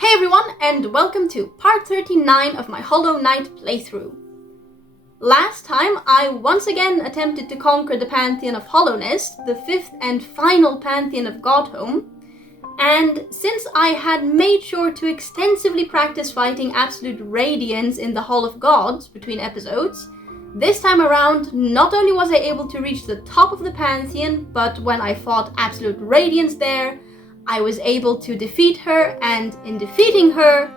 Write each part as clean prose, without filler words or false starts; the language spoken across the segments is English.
Hey everyone, and welcome to part 39 of my Hollow Knight playthrough. Last time, I once again attempted to conquer the Pantheon of Hallownest, the fifth and final Pantheon of Godhome, and since I had made sure to extensively practice fighting Absolute Radiance in the Hall of Gods between episodes, this time around, not only was I able to reach the top of the Pantheon, but when I fought Absolute Radiance there, I was able to defeat her, and in defeating her,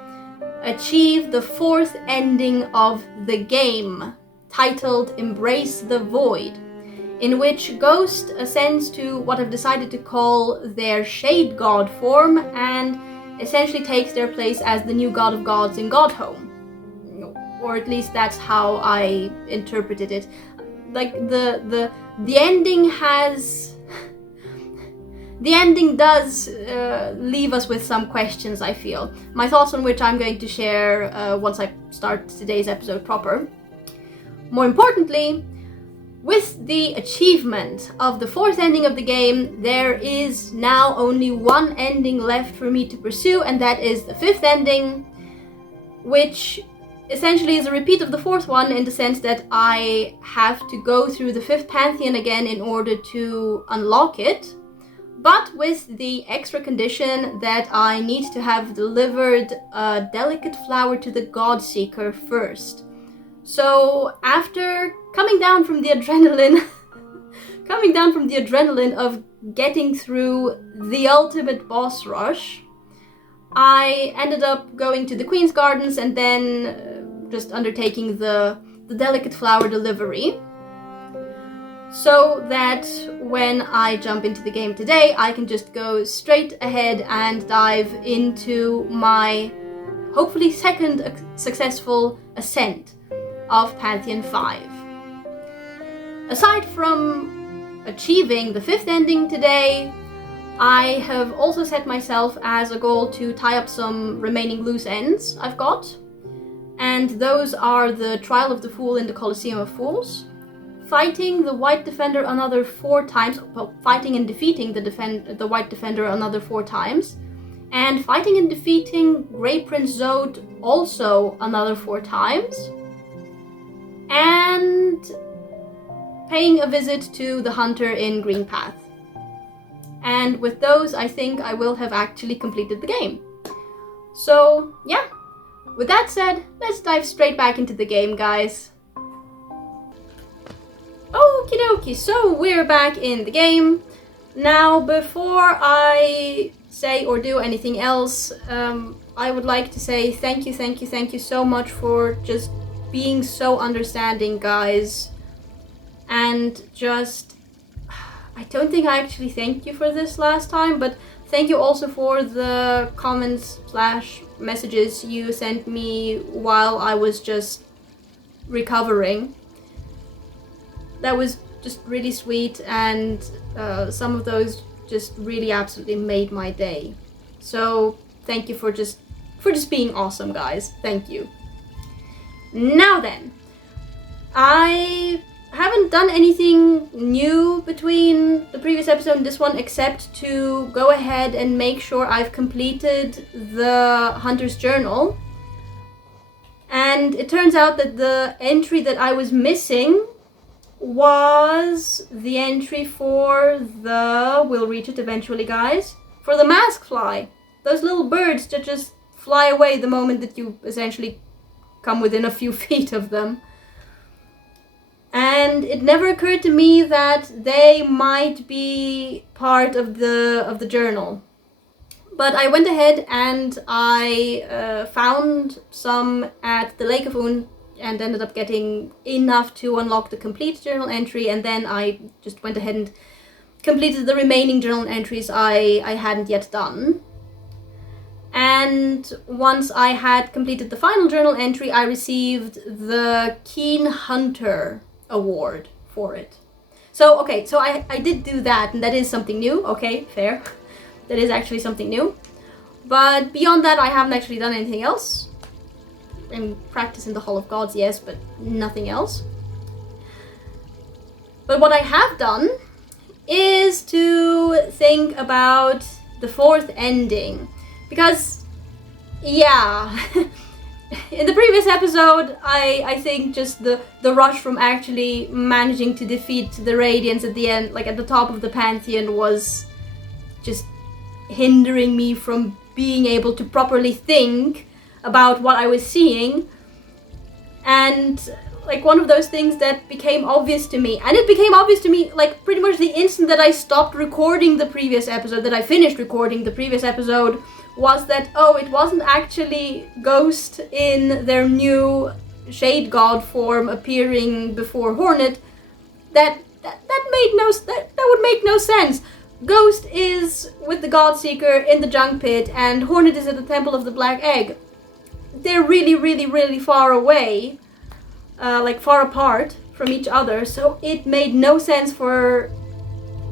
achieve the fourth ending of the game, titled Embrace the Void, in which Ghost ascends to what I've decided to call their Shade God form, and essentially takes their place as the new God of Gods in Godhome. Or at least that's how I interpreted it. Like, the ending has... The ending does leave us with some questions, I feel. My thoughts on which I'm going to share once I start today's episode proper. More importantly, with the achievement of the fourth ending of the game, there is now only one ending left for me to pursue, and that is the fifth ending, which essentially is a repeat of the fourth one in the sense that I have to go through the fifth Pantheon again in order to unlock it. But with the extra condition that I need to have delivered a delicate flower to the Godseeker first. So after coming down from the adrenaline, of getting through the ultimate boss rush, I ended up going to the Queen's Gardens and then just undertaking the delicate flower delivery. So that when I jump into the game today, I can just go straight ahead and dive into my hopefully second successful ascent of Pantheon 5. Aside from achieving the fifth ending today, I have also set myself as a goal to tie up some remaining loose ends I've got. And those are the Trial of the Fool in the Colosseum of Fools, fighting the White Defender another 4 times, well, fighting and defeating the White Defender another 4 times, and fighting and defeating Grey Prince Zode also another 4 times, and paying a visit to the Hunter in Green Path. And with those, I think I will have actually completed the game. So, yeah. With that said, let's dive straight back into the game, guys. Okie dokie, so we're back in the game. Now, before I say or do anything else, I would like to say thank you so much for just being so understanding, guys. And just, I don't think I actually thanked you for this last time, but thank you also for the comments / messages you sent me while I was just recovering. That was just really sweet, and some of those just really absolutely made my day. So thank you for just being awesome, guys. Thank you. Now then, I haven't done anything new between the previous episode and this one except to go ahead and make sure I've completed the Hunter's Journal. And it turns out that the entry that I was missing was the entry for we'll reach it eventually, guys, for the mask fly. Those little birds that just fly away the moment that you essentially come within a few feet of them. And it never occurred to me that they might be part of the journal. But I went ahead and I found some at the Lake of Un, and ended up getting enough to unlock the complete journal entry, and then I just went ahead and completed the remaining journal entries I hadn't yet done. And once I had completed the final journal entry, I received the Keen Hunter award for it. So, okay, so I did do that, and that is something new. Okay, fair. That is actually something new. But beyond that, I haven't actually done anything else. In practice in the Hall of Gods, yes, but nothing else. But what I have done is to think about the fourth ending, because Yeah. In the previous episode, I think just the rush from actually managing to defeat the Radiants at the end, like at the top of the Pantheon, was just hindering me from being able to properly think about what I was seeing. And like one of those things that became obvious to me, and it became obvious to me like pretty much the instant that I stopped recording the previous episode, that I finished recording the previous episode, was that, oh, it wasn't actually Ghost in their new Shade God form appearing before Hornet. That would make no sense. Ghost is with the Godseeker in the Junk Pit, and Hornet is at the Temple of the Black Egg. They're really, really, really far away, like far apart from each other, so it made no sense for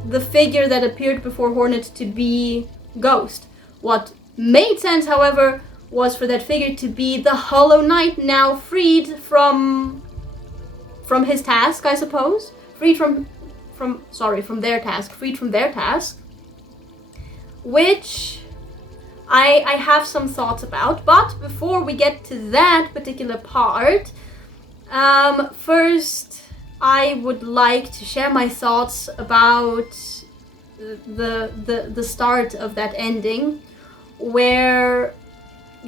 the figure that appeared before Hornet to be Ghost. What made sense, however, was for that figure to be the Hollow Knight, now freed from his task, I suppose. Freed from their task. Which I have some thoughts about, but before we get to that particular part, first I would like to share my thoughts about the start of that ending, where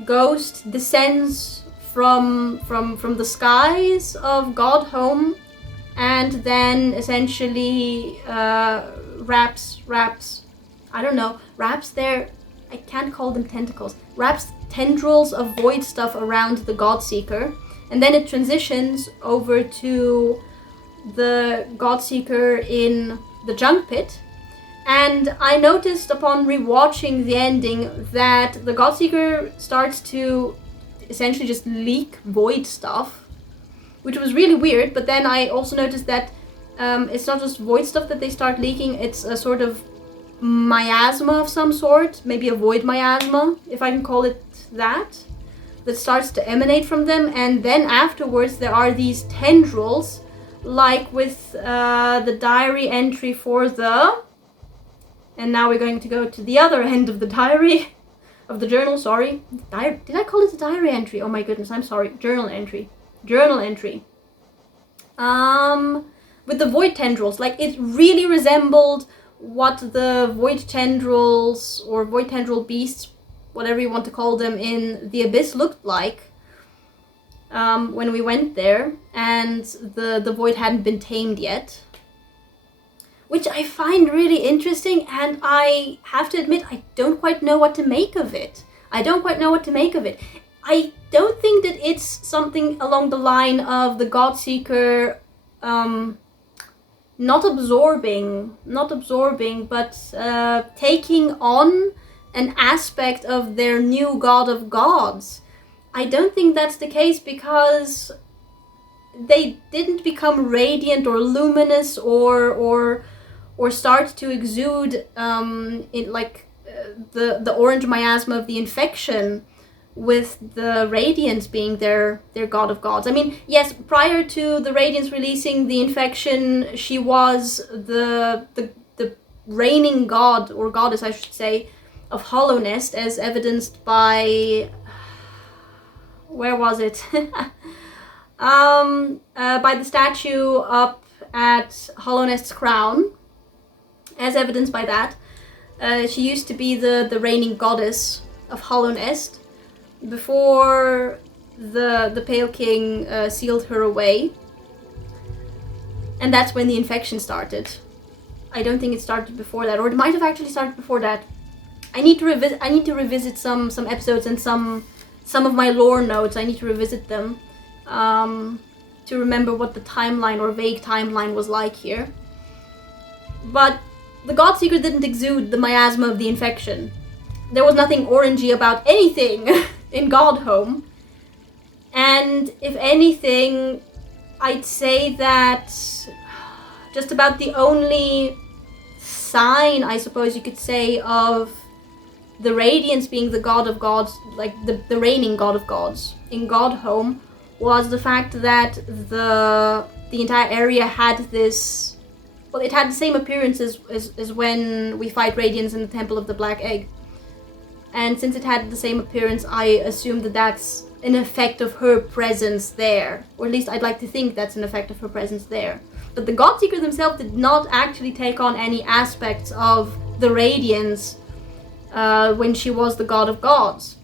Ghost descends from the skies of Godhome, and then essentially wraps their, I can't call them tentacles, wraps tendrils of void stuff around the Godseeker, and then it transitions over to the Godseeker in the Junk Pit. And I noticed upon rewatching the ending that the Godseeker starts to essentially just leak void stuff, which was really weird. But then I also noticed that it's not just void stuff that they start leaking, it's a sort of miasma of some sort, maybe a void miasma, if I can call it that starts to emanate from them. And then afterwards there are these tendrils, like with the diary entry for the... And now we're going to go to the other end of the diary, of the journal, sorry. Did I call it a diary entry? Oh my goodness, I'm sorry. Journal entry. With the void tendrils, like it really resembled what the void tendrils or void tendril beasts, whatever you want to call them, in the Abyss looked like when we went there, and the void hadn't been tamed yet. Which I find really interesting, and I have to admit, I don't quite know what to make of it. I don't think that it's something along the line of the Godseeker not absorbing, but taking on an aspect of their new God of Gods. I don't think that's the case, because they didn't become radiant or luminous or start to exude the orange miasma of the infection, with the Radiance being their God of Gods. I mean, yes, prior to the Radiance releasing the infection, she was the reigning god, or goddess I should say, of Hallownest, as evidenced by... where was it? By the statue up at Hallownest's crown. As evidenced by that, she used to be the reigning goddess of Hallownest before the Pale King sealed her away, and that's when the infection started. I don't think it started before that, or it might have actually started before that. I need to revisit some episodes and some of my lore notes. I need to revisit them to remember what the timeline or vague timeline was like here. But the Godseeker didn't exude the miasma of the infection. There was nothing orangey about anything in Godhome. And if anything, I'd say that just about the only sign, I suppose you could say, of the Radiance being the God of Gods, like the reigning God of Gods in Godhome, was the fact that the entire area had this... Well, it had the same appearance as when we fight Radiance in the Temple of the Black Egg. And since it had the same appearance, I assume that that's an effect of her presence there. Or at least I'd like to think that's an effect of her presence there. But the Godseeker themselves did not actually take on any aspects of the Radiance when she was the God of Gods.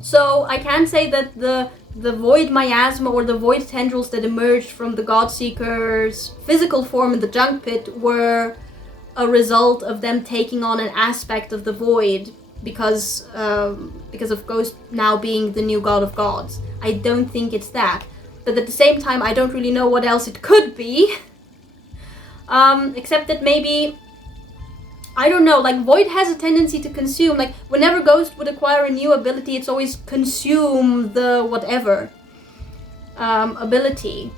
So I can say that the void miasma or the void tendrils that emerged from the Godseeker's physical form in the junk pit were a result of them taking on an aspect of the void because of Ghost now being the new God of Gods. I don't think it's that. But at the same time, I don't really know what else it could be. Except that maybe, I don't know, like Void has a tendency to consume, like whenever Ghost would acquire a new ability, it's always consume the whatever ability.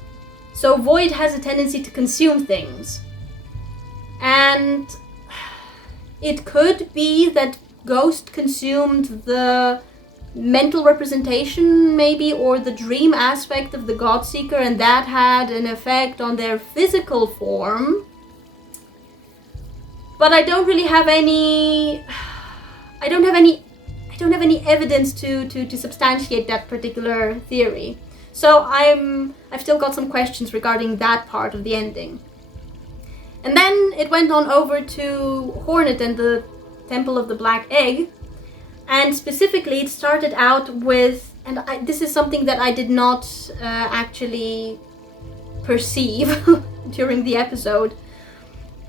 So Void has a tendency to consume things. And it could be that Ghost consumed the mental representation maybe, or the dream aspect of the Godseeker, and that had an effect on their physical form. But I don't really have any evidence to substantiate that particular theory. So I've still got some questions regarding that part of the ending. And then it went on over to Hornet and the Temple of the Black Egg. And specifically, it started out with, and this is something that I did not actually perceive during the episode.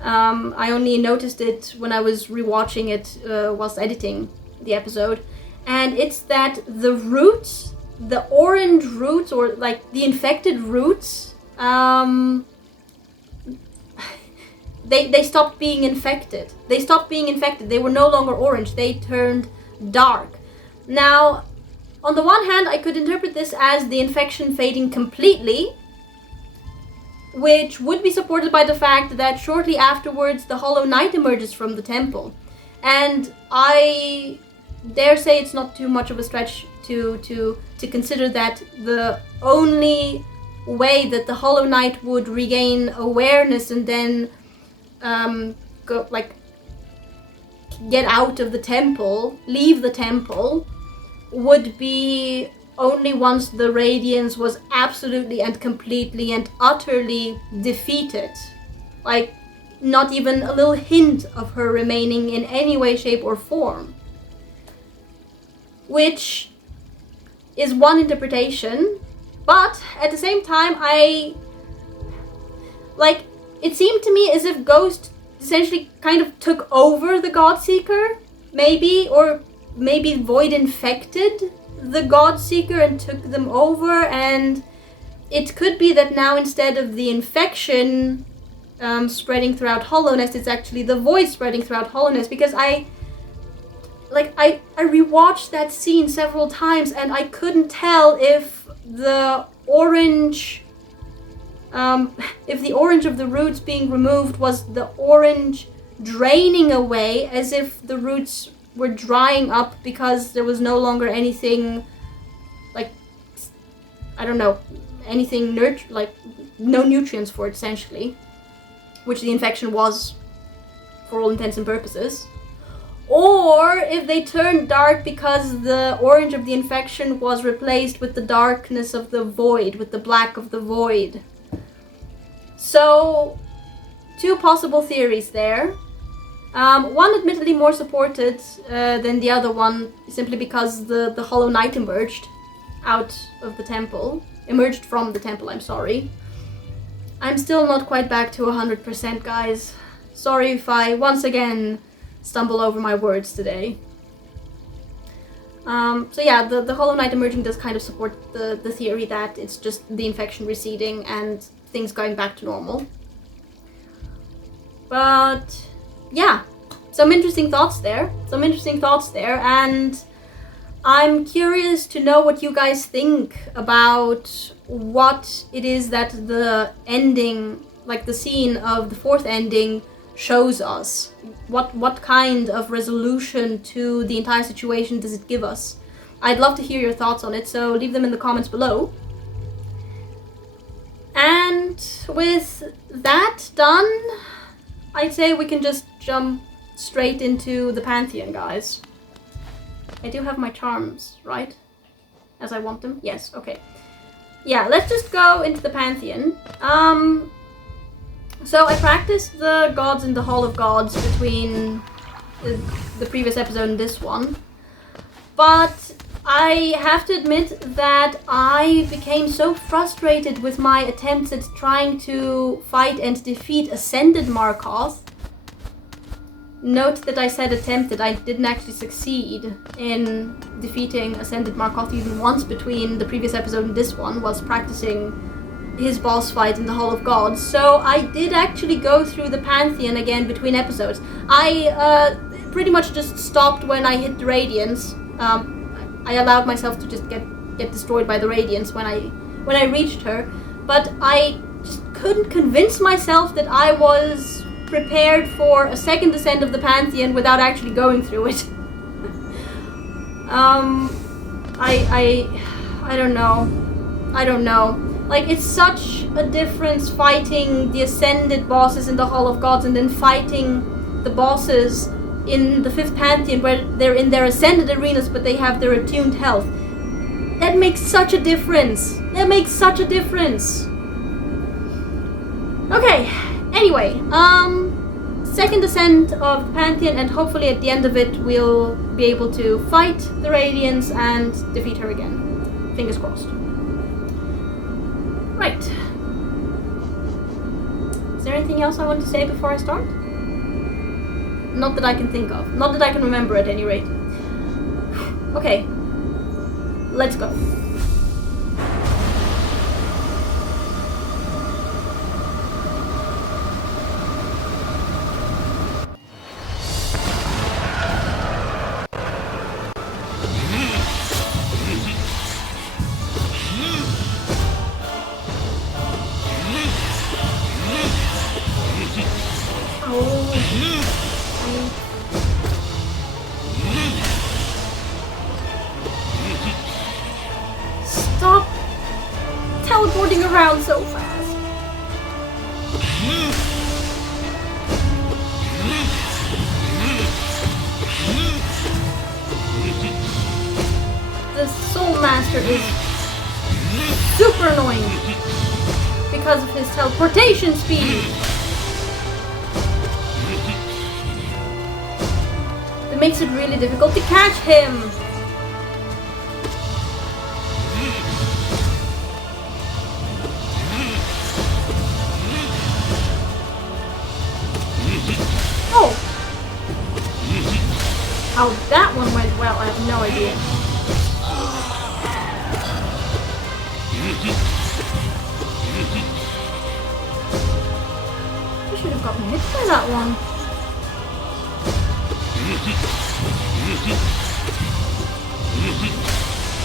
I only noticed it when I was rewatching it whilst editing the episode. And it's that the roots, the orange roots, or like the infected roots, they stopped being infected. They stopped being infected. They were no longer orange. They turned dark. Now, on the one hand, I could interpret this as the infection fading completely, which would be supported by the fact that shortly afterwards the Hollow Knight emerges from the temple. And I dare say it's not too much of a stretch to consider that the only way that the Hollow Knight would regain awareness and then get out of the temple, leave the temple, would be only once the Radiance was absolutely and completely and utterly defeated. Like, not even a little hint of her remaining in any way, shape, or form. Which is one interpretation, but at the same time, it seemed to me as if Ghost essentially kind of took over the Godseeker, maybe, or maybe Void infected the Godseeker and took them over, and it could be that now instead of the infection spreading throughout Hallownest, it's actually the Void spreading throughout Hallownest, because I rewatched that scene several times and I couldn't tell if the orange of the roots being removed was the orange draining away, as if the roots were drying up because there was no longer anything, no nutrients for it, essentially, which the infection was for all intents and purposes. Or if they turned dark because the orange of the infection was replaced with the darkness of the Void, with the black of the Void. So, two possible theories there. One admittedly more supported than the other one, simply because the Hollow Knight emerged from the temple, I'm sorry. I'm still not quite back to 100%, guys. Sorry if I once again stumble over my words today. The Hollow Knight emerging does kind of support the theory that it's just the infection receding and things going back to normal. But yeah, some interesting thoughts there, and I'm curious to know what you guys think about what it is that the ending, like the scene of the fourth ending, shows us. What kind of resolution to the entire situation does it give us? I'd love to hear your thoughts on it, so leave them in the comments below. And with that done, I'd say we can just jump straight into the Pantheon, guys. I do have my charms, right? As I want them? Yes, okay. Yeah, let's just go into the Pantheon. So I practiced the gods in the Hall of Gods between the previous episode and this one. But I have to admit that I became so frustrated with my attempts at trying to fight and defeat Ascended Markoth. Note that I said attempted, I didn't actually succeed in defeating Ascended Markoth even once between the previous episode and this one, whilst practicing his boss fight in the Hall of Gods. So I did actually go through the Pantheon again between episodes. I pretty much just stopped when I hit the Radiance. I allowed myself to just get destroyed by the Radiance when I reached her, but I just couldn't convince myself that I was prepared for a second ascent of the Pantheon without actually going through it. I don't know. Like, it's such a difference fighting the Ascended bosses in the Hall of Gods and then fighting the bosses in the 5th Pantheon where they're in their Ascended arenas but they have their attuned health. That makes such a difference. Okay, anyway, second ascent of the Pantheon, and hopefully at the end of it we'll be able to fight the Radiance and defeat her again. Fingers crossed. Right. Is there anything else I want to say before I start? Not that I can think of. Not that I can remember at any rate. Okay. Let's go. Stop teleporting around so fast. The Soul Master is super annoying because of his teleportation speed. It makes it really difficult to catch him. Oh! How that one went well, I have no idea. I should have gotten hit by that one.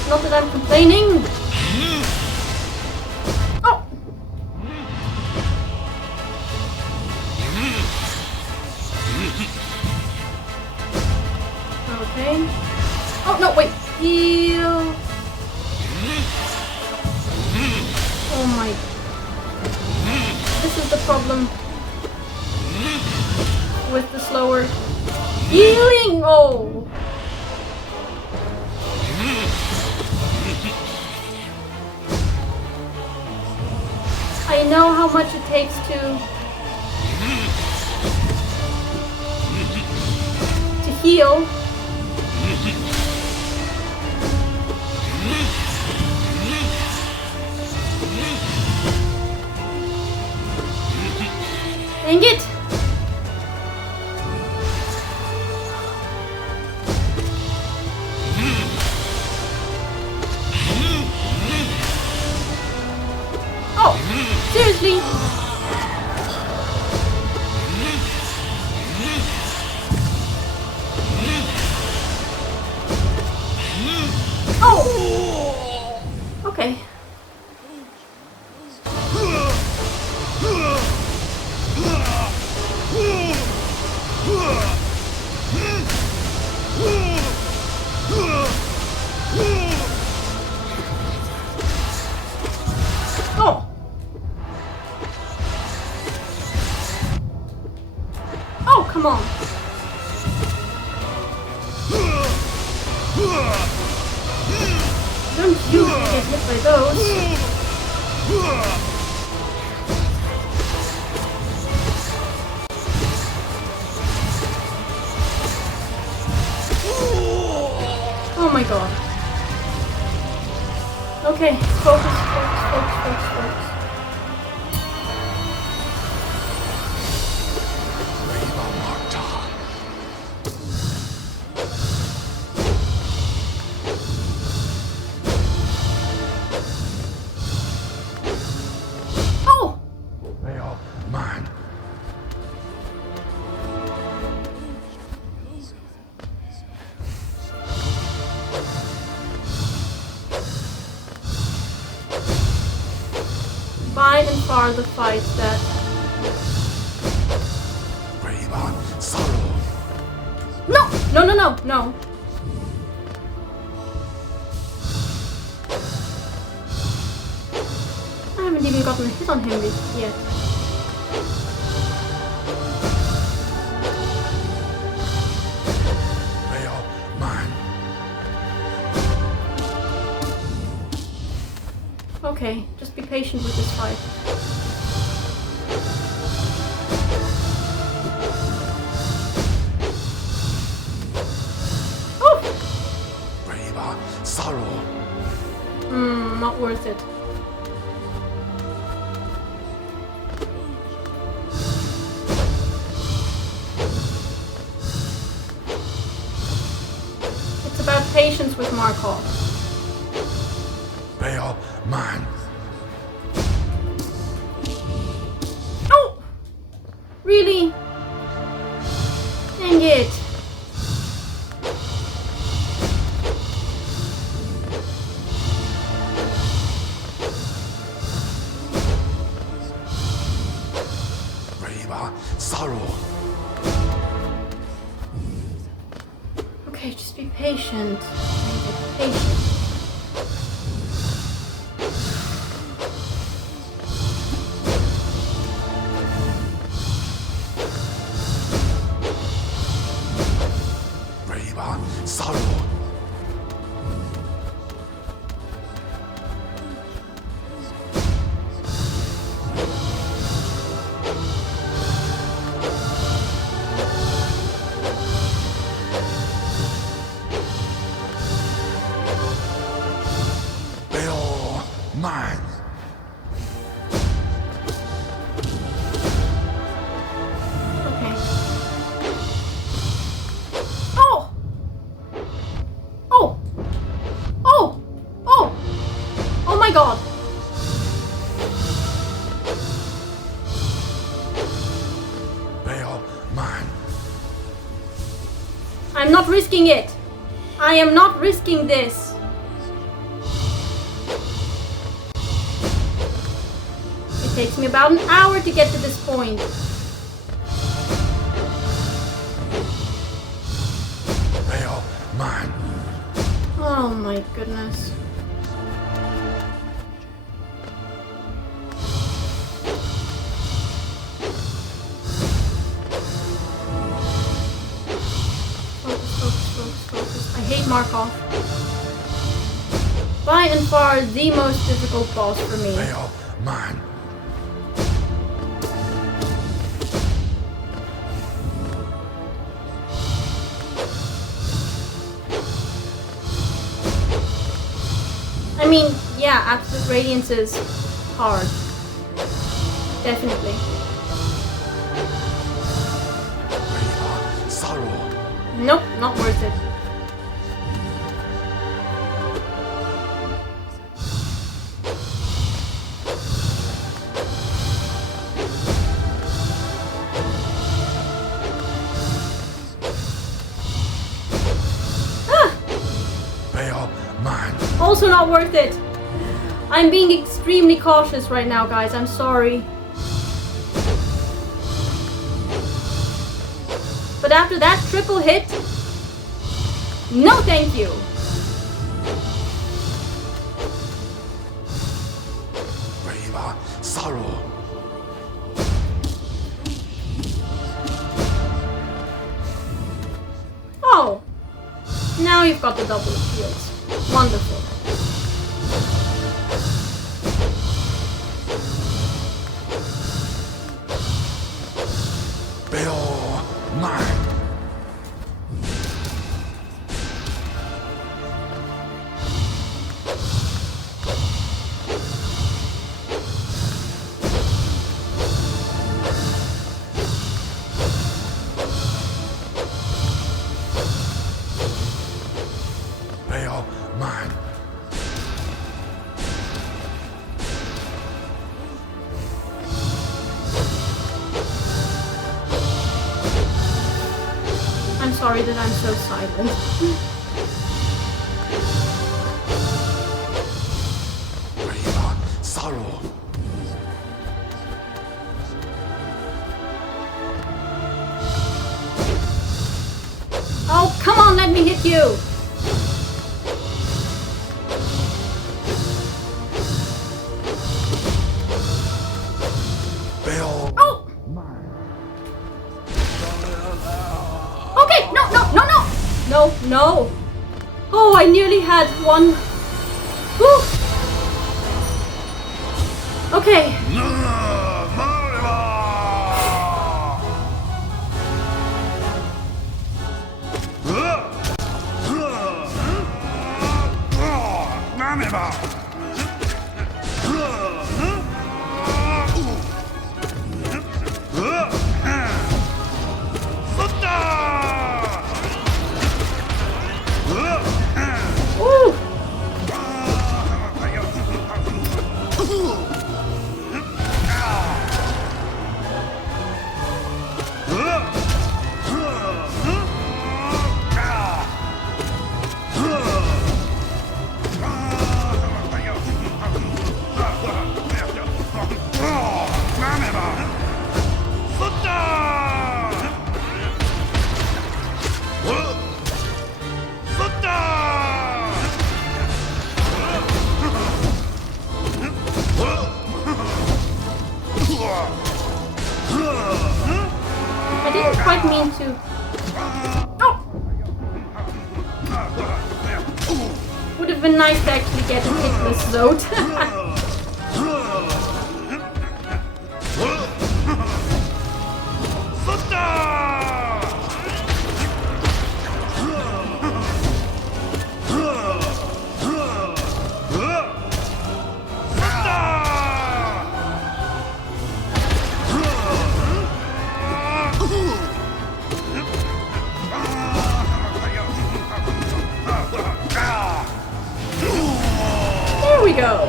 Not that I'm complaining. Oh! Okay. Oh, no, wait. Heal. Oh my. This is the problem with the slower healing. Oh. I know how much it takes to heal. Dang it! Oh, seriously? Oh! Okay. Oh! Oh, come on. by those. Oh my god. Okay, focus. Oh! They are mine. By and far the fight that... Brave on sorrow. No! No. I haven't even gotten a hit on him yet. They are mine. Okay, just be patient with this fight. Oh! Brave on sorrow. Not worth it. It's about patience with Markov. They are mine. Oh! Really? Dang it. Brave on sorrow. Okay, just be patient. Be patient. Brave on sorrow. They are mine. Okay. Oh! Oh! Oh! Oh! Oh my god! They are mine. I'm not risking it! I am not risking this! It takes me about an hour to get to this point. They are mine. Oh my goodness. Focus. I hate Markov. By and far the most difficult boss for me. They are mine. I mean, yeah, Absolute Radiance is hard. Definitely. Brave on sorrow. Nope, not worth it. They are mine. Also not worth it. I'm being extremely cautious right now, guys. I'm sorry. But after that triple hit, no thank you. Brave on sorrow. Oh, now you've got the double shields. Wonderful. sorry that I'm so silent. Brave sorrow. Oh, come on, let me hit you! Bell. Oh! Okay, no, no, no, no! No, no! Oh, I nearly had one. Whew. Okay. Ooh. I didn't quite mean to. Oh! Would have been nice to actually get a hitless Zode. There we go.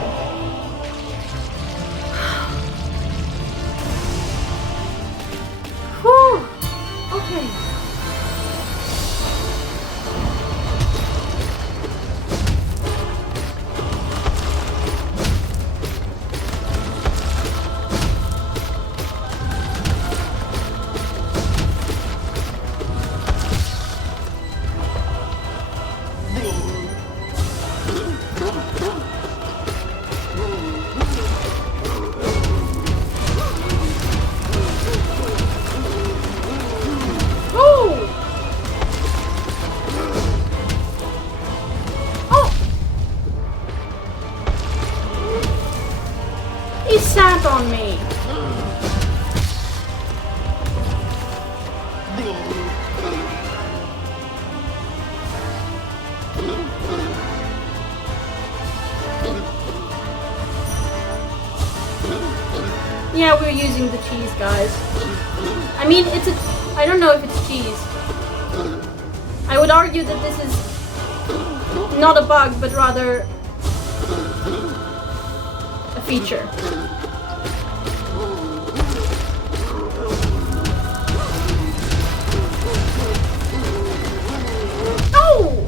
Whew. Okay. He sat on me. Yeah, we're using the cheese, guys. I mean, I don't know if it's cheese. I would argue that this is not a bug, but rather a feature. Oh!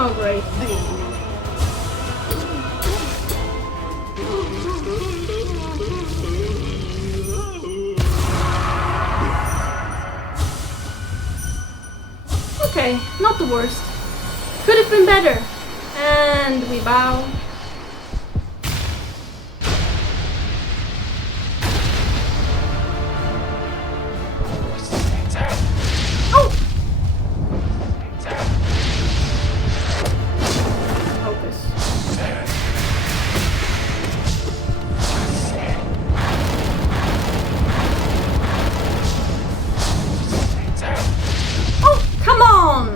Oh, great. Okay, not the worst. Could have been better. And we bow. Oh! Focus. Oh, come on!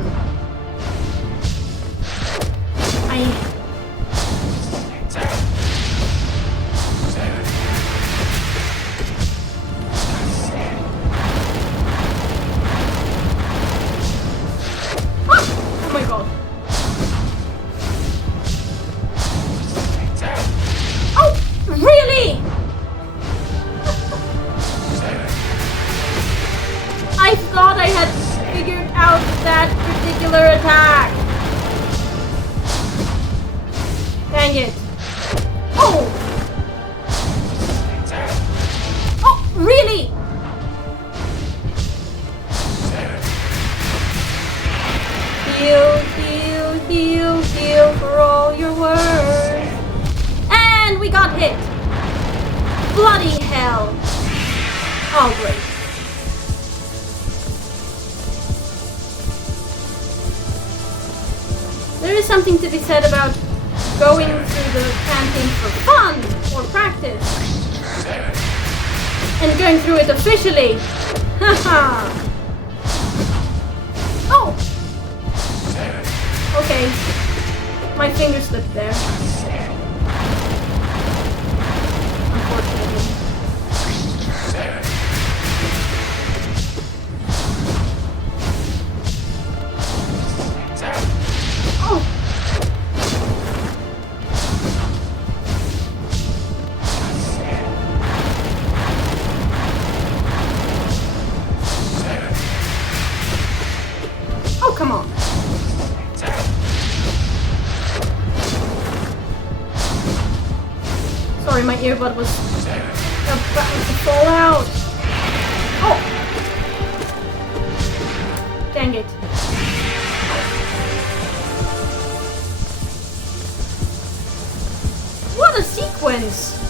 I had figured out that particular attack. Dang it. Oh! Oh, really? Heal, heal, heal, heal for all your worth. And we got hit. Bloody hell. Oh, great. There is something to be said about going through the Pantheon for fun or practice. And going through it officially. Haha. Oh! Okay. My finger slipped there. Unfortunately. Oh! Oh, come on. Sorry, my earbud was about to fall out. Oh! Dang it. What a sequence!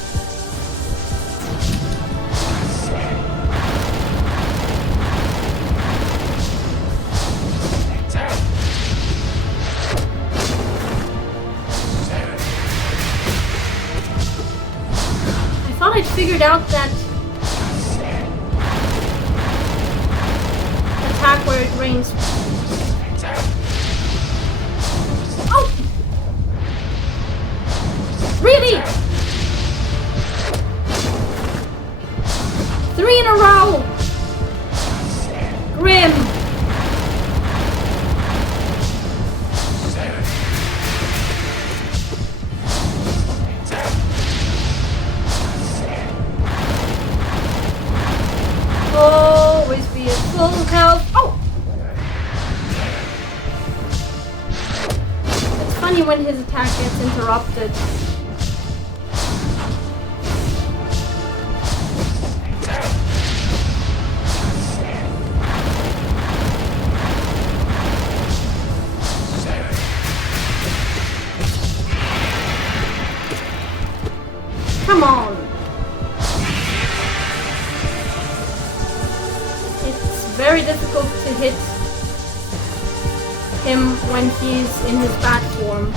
I thought I'd figured out that attack where it rains. Oh! Really? 3 in a row! Grim! Always be at full health. Oh! It's funny when his attack gets interrupted. Come on! It's very difficult to hit him when he's in his bat form.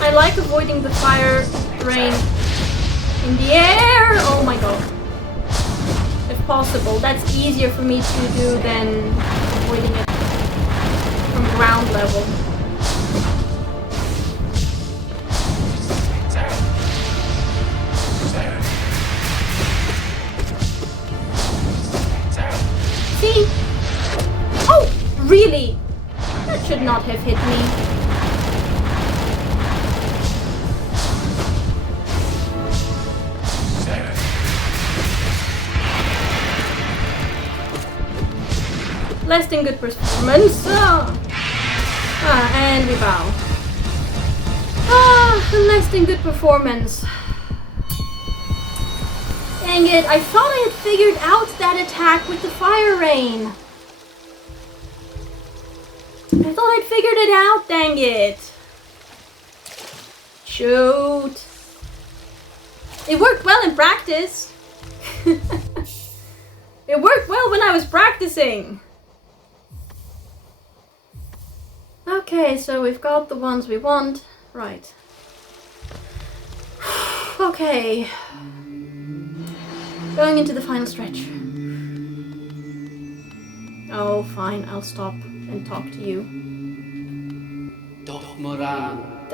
I like avoiding the fire rain in the air. Oh my god. If possible. That's easier for me to do than avoiding it from ground level. See? Oh, really? That should not have hit me. Less than good performance. And we bow. Less than good performance. Dang it, I thought I had figured out that attack with the fire rain. I thought I'd figured it out, dang it. Shoot. It worked well in practice. It worked well when I was practicing. Okay, so we've got the ones we want. Right. Okay. Going into the final stretch. Oh, fine. I'll stop and talk to you.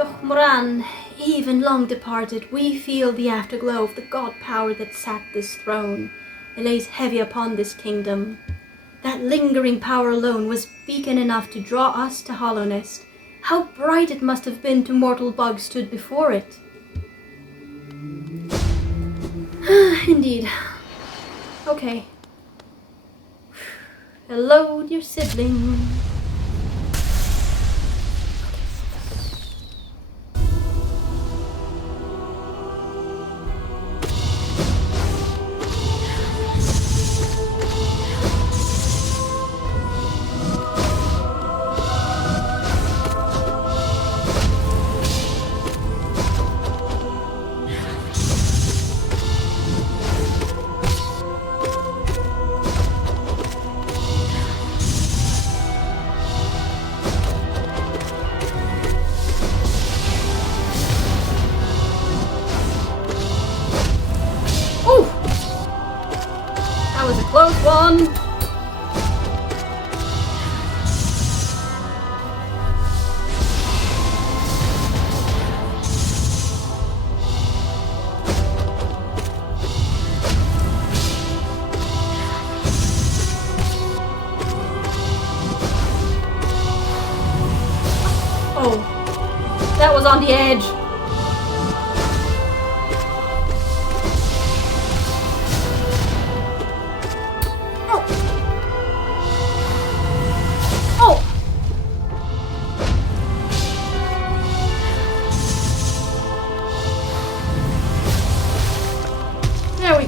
Doch Moran, even long departed, we feel the afterglow of the god power that sat this throne. It lays heavy upon this kingdom. That lingering power alone was beacon enough to draw us to Hallownest. How bright it must have been to mortal bugs stood before it. Indeed. Okay. Hello, dear sibling. Close one! Oh, that was on the edge.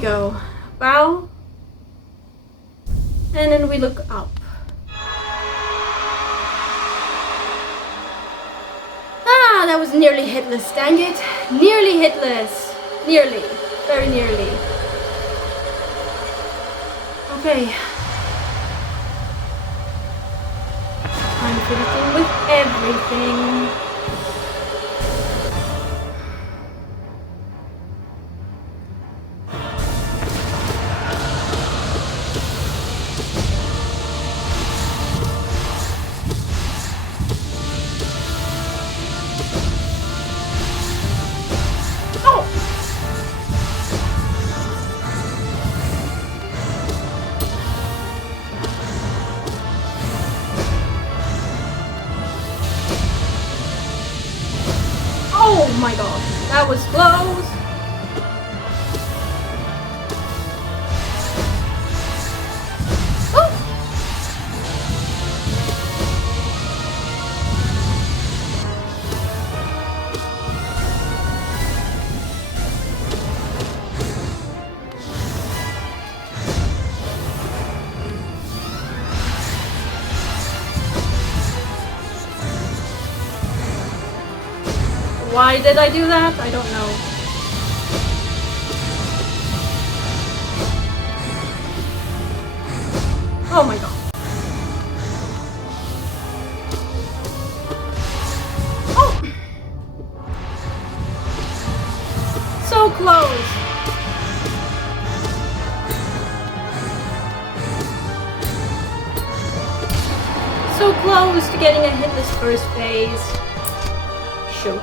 Go. Bow. And then we look up. Ah, that was nearly hitless, dang it. Nearly hitless. Nearly. Very nearly. Okay. I'm finished with everything. Oh my god, that was close! Oh! Why did I do that? I don't know. Oh my god. Oh! So close! So close to getting a hitless first phase. Shoot.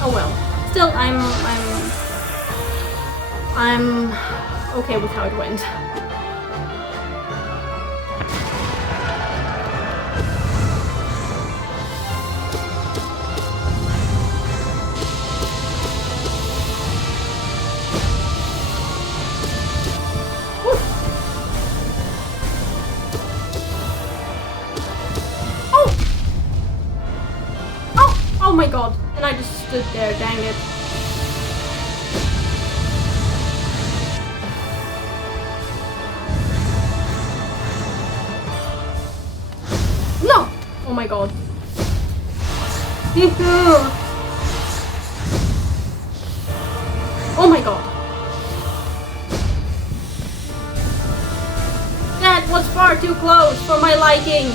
Oh well. Still, I'm okay with how it went. Oh my god. And I just stood there, dang it. No! Oh my god. Oh my god. That was far too close for my liking.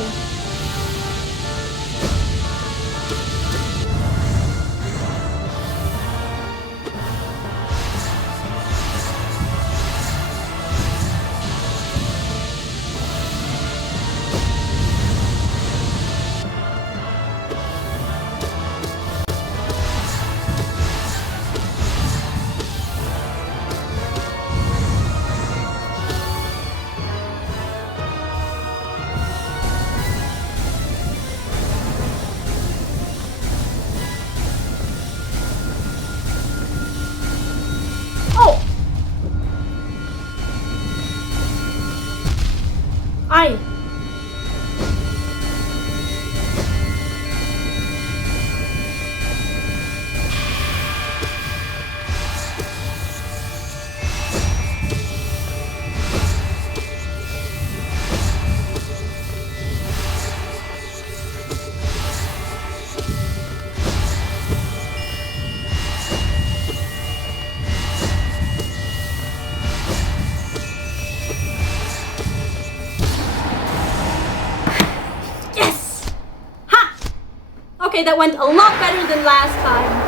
Aye. Okay, that went a lot better than last time.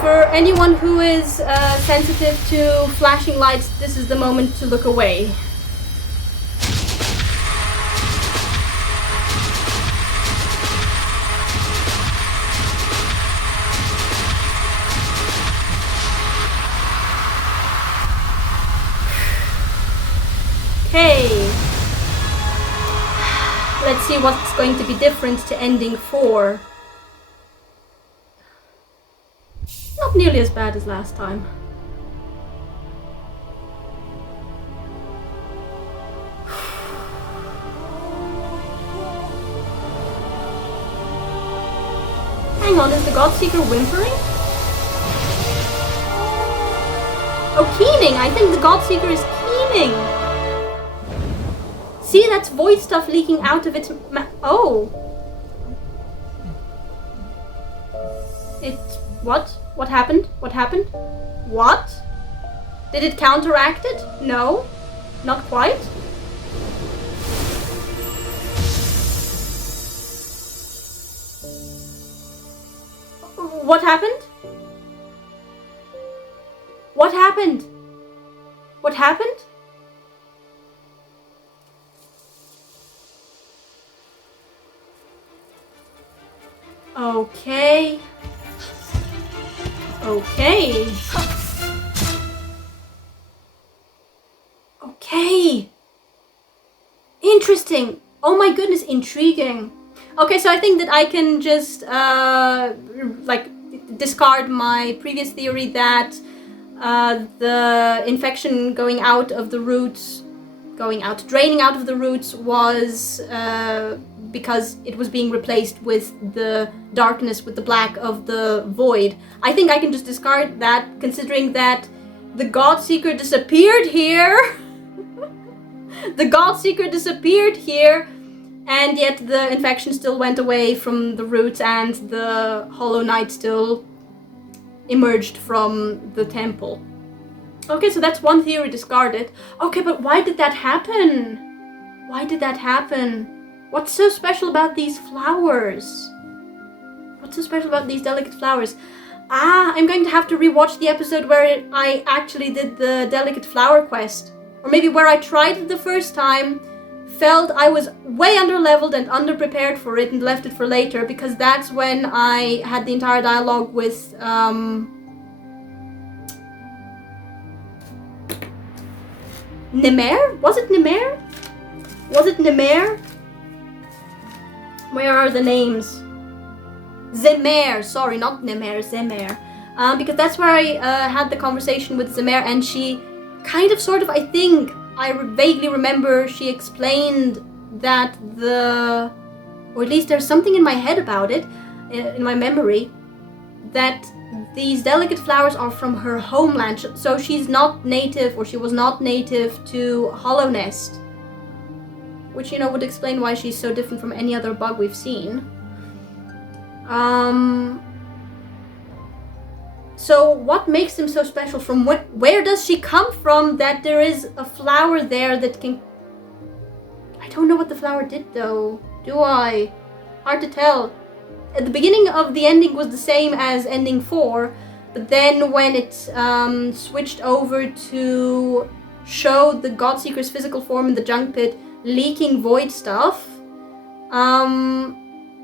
For anyone who is sensitive to flashing lights, this is the moment to look away. Okay. Let's see what's going to be different to ending 4. Not nearly as bad as last time. Hang on, is the Godseeker whimpering? Oh, keening! I think the Godseeker is keening! See, that's void stuff leaking out of its oh! What? What happened? What happened? What? Did it counteract it? No? Not quite? What happened? What happened? What happened? Okay. Okay. Okay. Interesting. Oh my goodness, intriguing. Okay, so I think that I can just discard my previous theory that the infection draining out of the roots was because it was being replaced with the darkness, with the black of the void. I think I can just discard that, considering that the Godseeker disappeared here. The Godseeker disappeared here, and yet the infection still went away from the roots, and the Hollow Knight still emerged from the temple. Okay, so that's one theory discarded. Okay, but why did that happen? Why did that happen? What's so special about these flowers? What's so special about these delicate flowers? I'm going to have to rewatch the episode where I actually did the delicate flower quest. Or maybe where I tried it the first time, felt I was way underleveled and underprepared for it and left it for later, because that's when I had the entire dialogue with Nimer? Was it Nimer? Was it Nimer? Where are the names? Zemer, sorry, not Nimer, Zemer. Because that's where I had the conversation with Zemer, and she kind of, sort of, I think, I vaguely remember she explained that or at least there's something in my head about it, in my memory, that these delicate flowers are from her homeland, so she's not native, or she was not native to Hallownest. Which, would explain why she's so different from any other bug we've seen. So what makes them so special? From where does she come from that there is a flower there that can... I don't know what the flower did though, do I? Hard to tell. At the beginning of the ending was the same as ending 4, but then when it switched over to show the Godseeker's physical form in the junk pit leaking void stuff,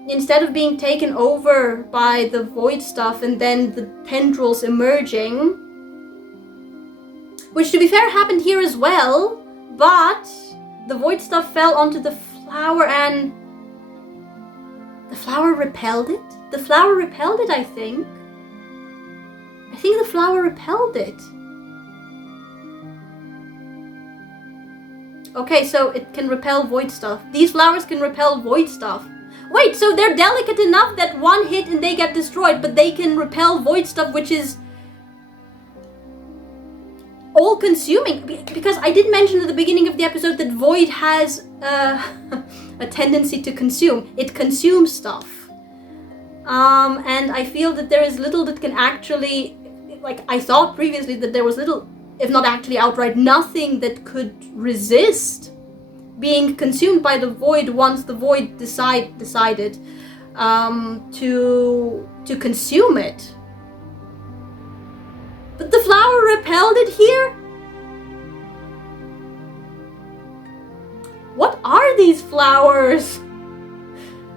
instead of being taken over by the void stuff and then the tendrils emerging, which to be fair happened here as well, but the void stuff fell onto the flower and the flower repelled it? The flower repelled it, I think. I think the flower repelled it. Okay, so it can repel void stuff. These flowers can repel void stuff. Wait, so they're delicate enough that one hit and they get destroyed, but they can repel void stuff, which is all-consuming. Because I did mention at the beginning of the episode that void has a tendency to consume. It consumes stuff. And I feel that there is little that can actually... Like, I thought previously that there was little, if not actually outright nothing, that could resist being consumed by the void once the void decided to consume it. But the flower repelled it here? What are these flowers?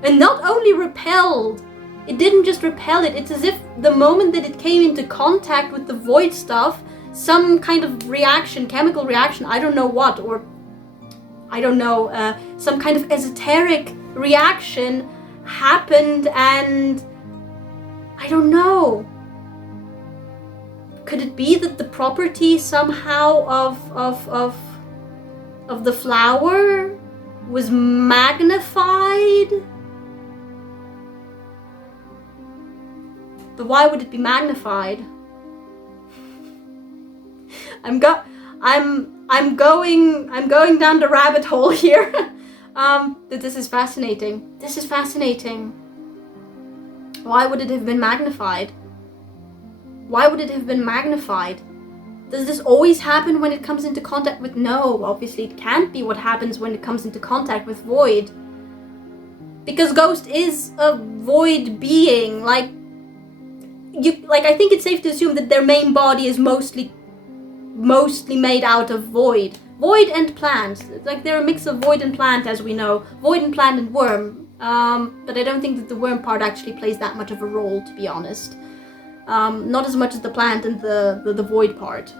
And not only repelled, it didn't just repel it, it's as if the moment that it came into contact with the void stuff, some kind of reaction, chemical reaction, I don't know what, or I don't know, some kind of esoteric reaction happened, and I don't know. Could it be that the property somehow of the flower was magnified? But why would it be magnified? I'm going down the rabbit hole here. This is fascinating. This is fascinating. Why would it have been magnified? Why would it have been magnified? Does this always happen when it comes into contact with... No, obviously it can't be what happens when it comes into contact with void. Because Ghost is a void being. Like, I think it's safe to assume that their main body is mostly made out of void. Void and plant. Like, they're a mix of void and plant, as we know. Void and plant and worm. But I don't think that the worm part actually plays that much of a role, to be honest. Not as much as the plant and the void part.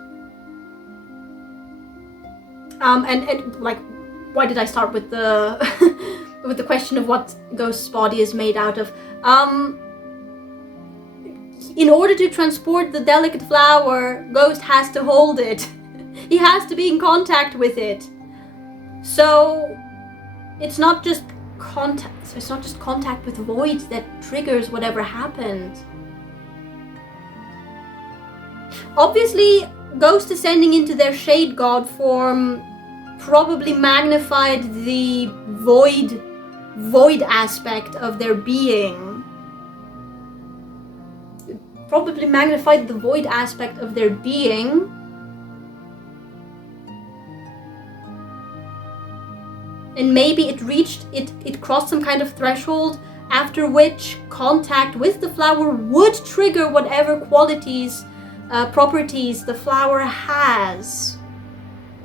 And like, why did I start with the with the question of what Ghost's body is made out of? In order to transport the delicate flower, Ghost has to hold it. He has to be in contact with it. So it's not just contact. It's not just contact with void that triggers whatever happened. Obviously, Ghost ascending into their shade god form probably magnified the void aspect of their being. Probably magnified the void aspect of their being. And maybe it crossed some kind of threshold after which contact with the flower would trigger whatever properties the flower has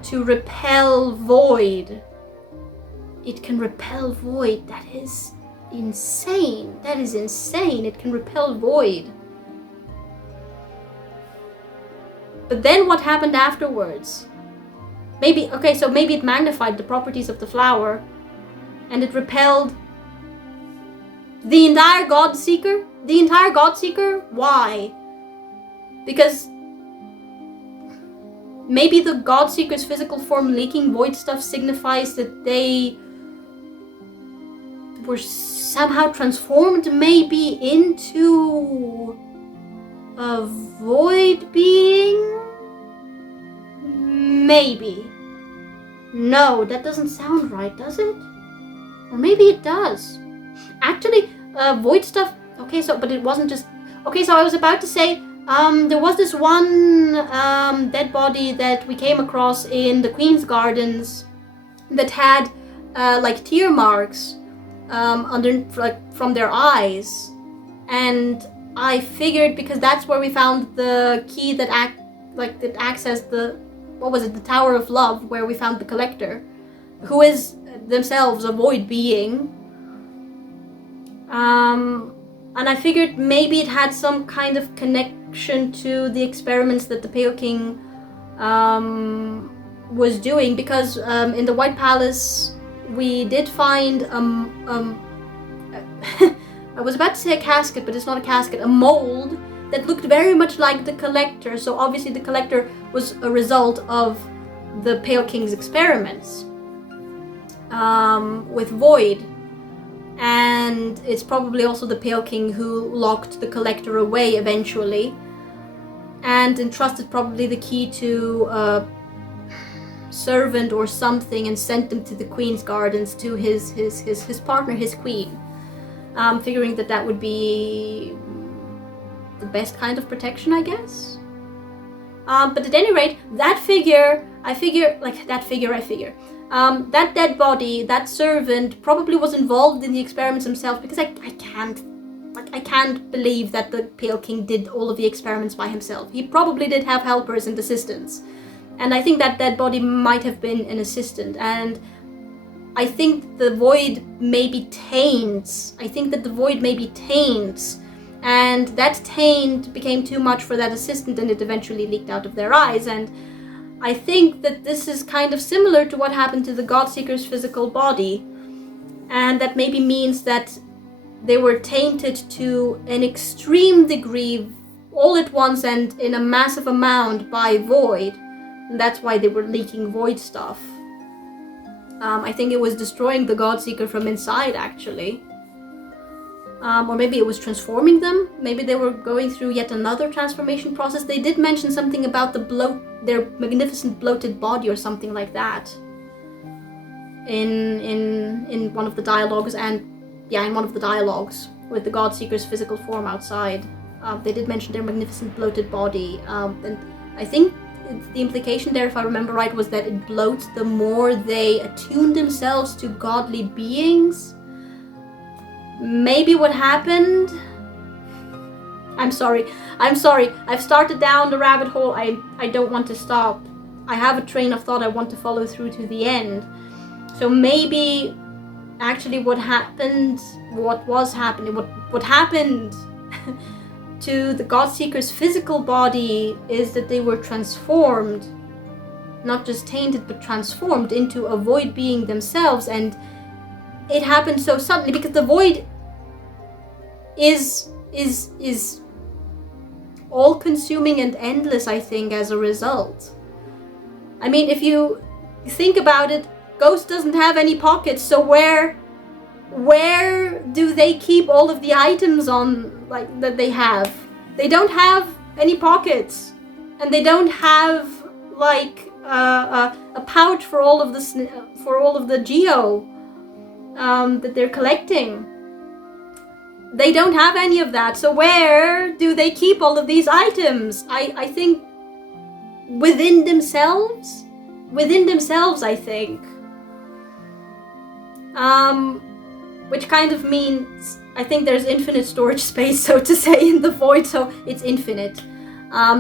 to repel void. It can repel void. That is insane. That is insane. It can repel void. But then what happened afterwards? Maybe it magnified the properties of the flower and it repelled the entire Godseeker? The entire Godseeker? Why? Because maybe the Godseeker's physical form leaking void stuff signifies that they were somehow transformed maybe into a void being? Maybe. No, that doesn't sound right, does it? Or maybe it does. Actually, void stuff... Okay, but it wasn't just... Okay, so I was about to say... there was this one dead body that we came across in the Queen's Gardens that had like tear marks from their eyes, and I figured because that's where we found the key that acts as the the Tower of Love, where we found the Collector, who is themselves a void being. And I figured maybe it had some kind of connection to the experiments that the Pale King was doing, because in the White Palace we did find I was about to say a casket, but it's not a casket, a mold that looked very much like the Collector. So obviously the Collector was a result of the Pale King's experiments. with Void. And it's probably also the Pale King who locked the Collector away eventually and entrusted probably the key to a servant or something and sent them to the Queen's Gardens to his partner, his queen. Figuring that would be the best kind of protection, I guess. But at any rate, that dead body, that servant, probably was involved in the experiments themselves, because I can't believe that the Pale King did all of the experiments by himself. He probably did have helpers and assistants. And I think that dead body might have been an assistant. And I think the Void maybe taints. And that taint became too much for that assistant, and it eventually leaked out of their eyes. And I think that this is kind of similar to what happened to the Godseeker's physical body. And that maybe means that they were tainted to an extreme degree all at once and in a massive amount by Void. And that's why they were leaking Void stuff. I think it was destroying the Godseeker from inside, actually. Or maybe it was transforming them. Maybe they were going through yet another transformation process. They did mention something about their magnificent bloated body or something like that in one of the dialogues, in one of the dialogues with the Godseeker's physical form outside. They did mention their magnificent bloated body, and I think the implication there, if I remember right, was that it bloats the more they attune themselves to godly beings. Maybe what happened... I'm sorry. I've started down the rabbit hole. I don't want to stop. I have a train of thought I want to follow through to the end. So maybe actually what happened to the Godseeker's physical body is that they were transformed, not just tainted, but transformed into a Void being themselves. And it happened so suddenly because the Void is all-consuming and endless, I think, as a result. I mean, if you think about it, Ghost doesn't have any pockets, so where do they keep all of the items on, like, that they have? They don't have any pockets, and they don't have, like, a pouch for all of the geo that they're collecting. They don't have any of that, so where do they keep all of these items? I think within themselves, I think. Which kind of means, I think there's infinite storage space, so to say, in the Void, so it's infinite.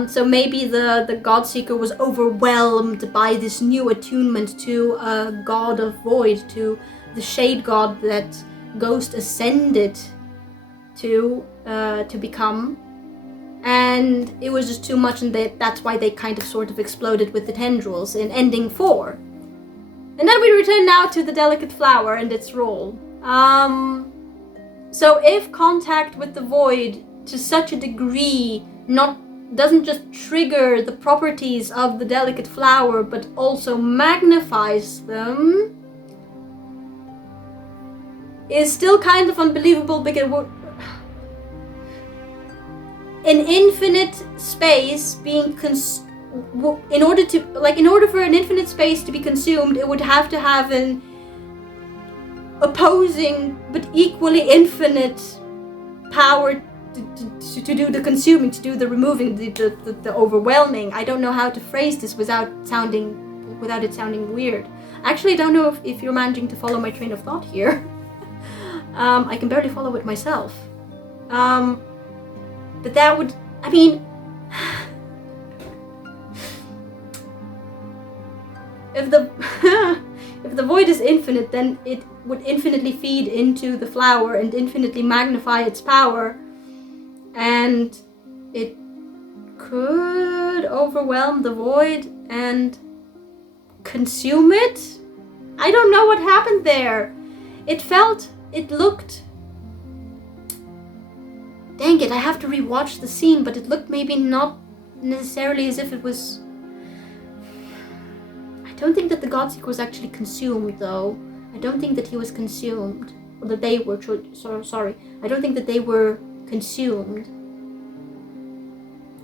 So maybe the Godseeker was overwhelmed by this new attunement to a god of Void, to the Shade God that Ghost ascended to become, and it was just too much, and that's why they kind of sort of exploded with the tendrils in ending 4. And then we return now to the delicate flower and its role. So if contact with the Void to such a degree doesn't just trigger the properties of the delicate flower, but also magnifies them, is still kind of unbelievable, because an infinite space being in order for an infinite space to be consumed, it would have to have an opposing but equally infinite power to do the consuming, to do the removing, the overwhelming. I don't know how to phrase this without it sounding weird. Actually, I don't know if you're managing to follow my train of thought here. I can barely follow it myself. But that would, I mean, if the Void is infinite, then it would infinitely feed into the flower and infinitely magnify its power, and it could overwhelm the Void and consume it? I don't know what happened there. It looked... Dang it, I have to rewatch the scene, but it looked maybe not necessarily as if it was... I don't think that the Godseeker was actually consumed, though. I don't think that he was consumed. Or that they were... Sorry. I don't think that they were consumed.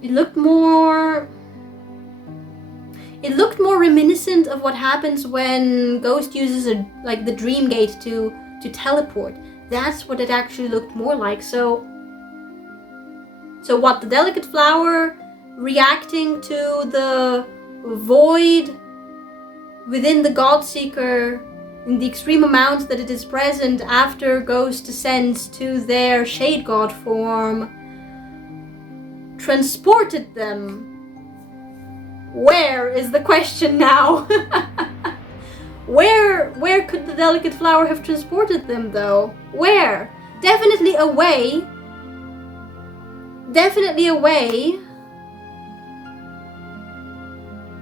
It looked more reminiscent of what happens when Ghost uses the Dream Gate to teleport. That's what it actually looked more like. So what, the delicate flower reacting to the void within the Godseeker in the extreme amount that it is present after Ghost descends to their Shade God form, transported them. Where is the question now? Where could the delicate flower have transported them, though? Where? Definitely away. Definitely away.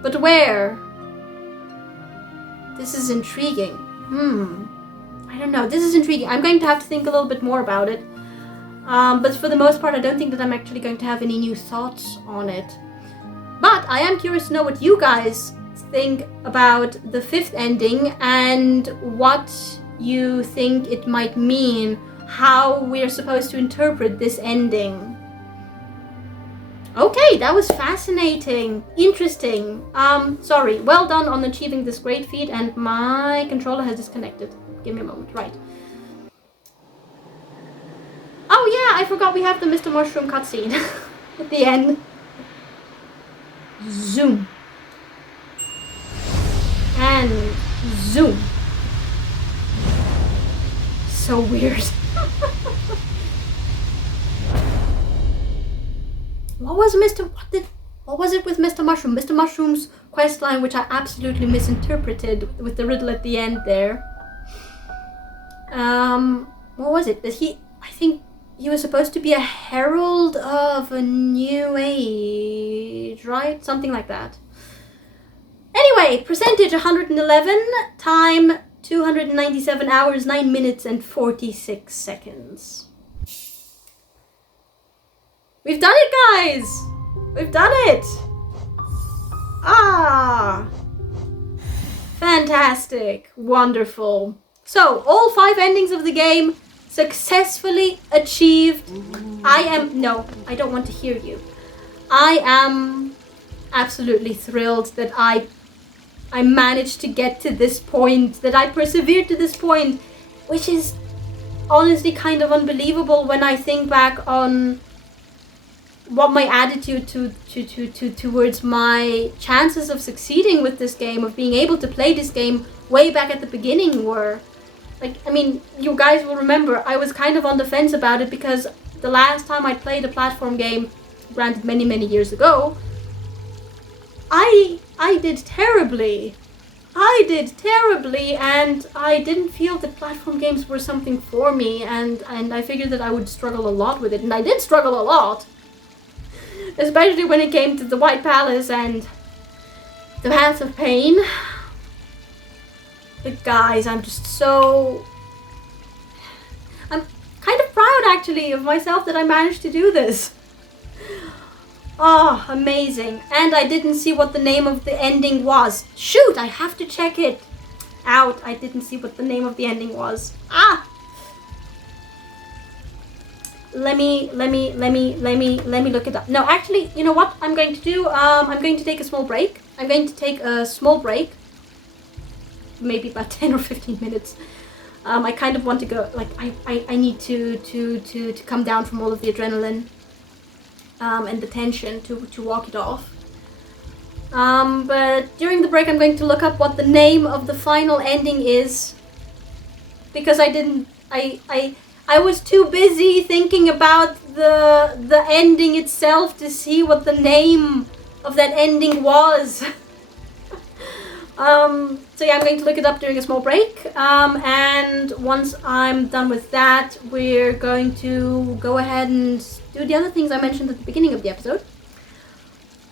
But where? This is intriguing. I don't know. This is intriguing. I'm going to have to think a little bit more about it. But for the most part, I don't think that I'm actually going to have any new thoughts on it. But I am curious to know what you guys think about the 5th ending and what you think it might mean, how we're supposed to interpret this ending. Okay, that was fascinating, interesting. Sorry, well done on achieving this great feat, and my controller has disconnected. Give me a moment, right. Oh yeah, I forgot we have the Mr. Mushroom cutscene at the end. Zoom. And zoom. So weird. What was it with Mr. Mushroom? Mr. Mushroom's questline, which I absolutely misinterpreted with the riddle at the end there. What was it? I think he was supposed to be a herald of a new age, right? Something like that. Anyway, percentage 111, time 297 hours, 9 minutes and 46 seconds. We've done it, guys! We've done it! Ah! Fantastic. Wonderful. So, all 5 endings of the game successfully achieved. No, I don't want to hear you. I am absolutely thrilled that I managed to get to this point, that I persevered to this point, which is honestly kind of unbelievable when I think back on what my attitude towards my chances of succeeding with this game, of being able to play this game way back at the beginning were. Like, I mean, you guys will remember, I was kind of on the fence about it because the last time I played a platform game, granted many, many years ago, I did terribly. And I didn't feel that platform games were something for me, and I figured that I would struggle a lot with it, and I did struggle a lot. Especially when it came to the White Palace and the Path of Pain. But guys, I'm kind of proud actually of myself that I managed to do this. Oh, amazing. And I didn't see what the name of the ending was. Shoot, I have to check it out. I didn't see what the name of the ending was. Ah! Let me look it up. No, actually, you know what I'm going to do? I'm going to take a small break. Maybe about 10 or 15 minutes. I kind of want to go, like, I need to come down from all of the adrenaline and the tension to walk it off. But during the break I'm going to look up what the name of the final ending is, because I was too busy thinking about the ending itself to see what the name of that ending was. So yeah, I'm going to look it up during a small break, and once I'm done with that, we're going to go ahead and do the other things I mentioned at the beginning of the episode.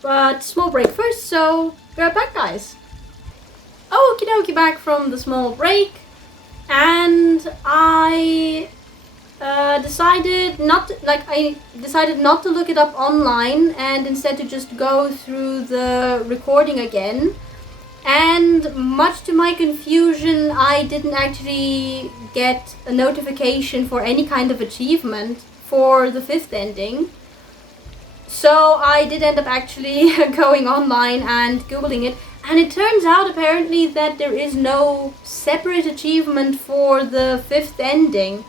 But small break first, so be right back, guys. Okie dokie, back from the small break, and I decided not to look it up online, and instead to just go through the recording again. And And much to my confusion, I didn't actually get a notification for any kind of achievement for the 5th ending. So I did end up actually going online and googling it, and it turns out apparently that there is no separate achievement for the 5th ending.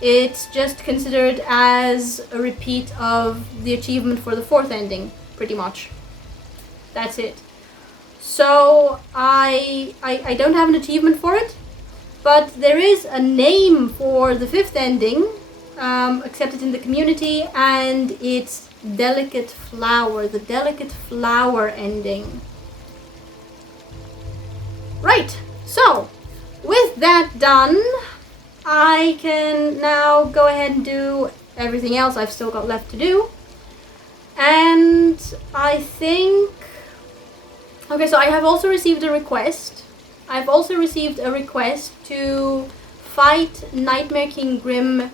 It's just considered as a repeat of the achievement for the 4th ending, pretty much. That's it. So I don't have an achievement for it, but there is a name for the 5th ending, accepted in the community, and it's Delicate Flower, the Delicate Flower ending. Right, so with that done, I can now go ahead and do everything else I've still got left to do. And I think... Okay, so I have also received a request. I've also received a request to fight Nightmare King Grim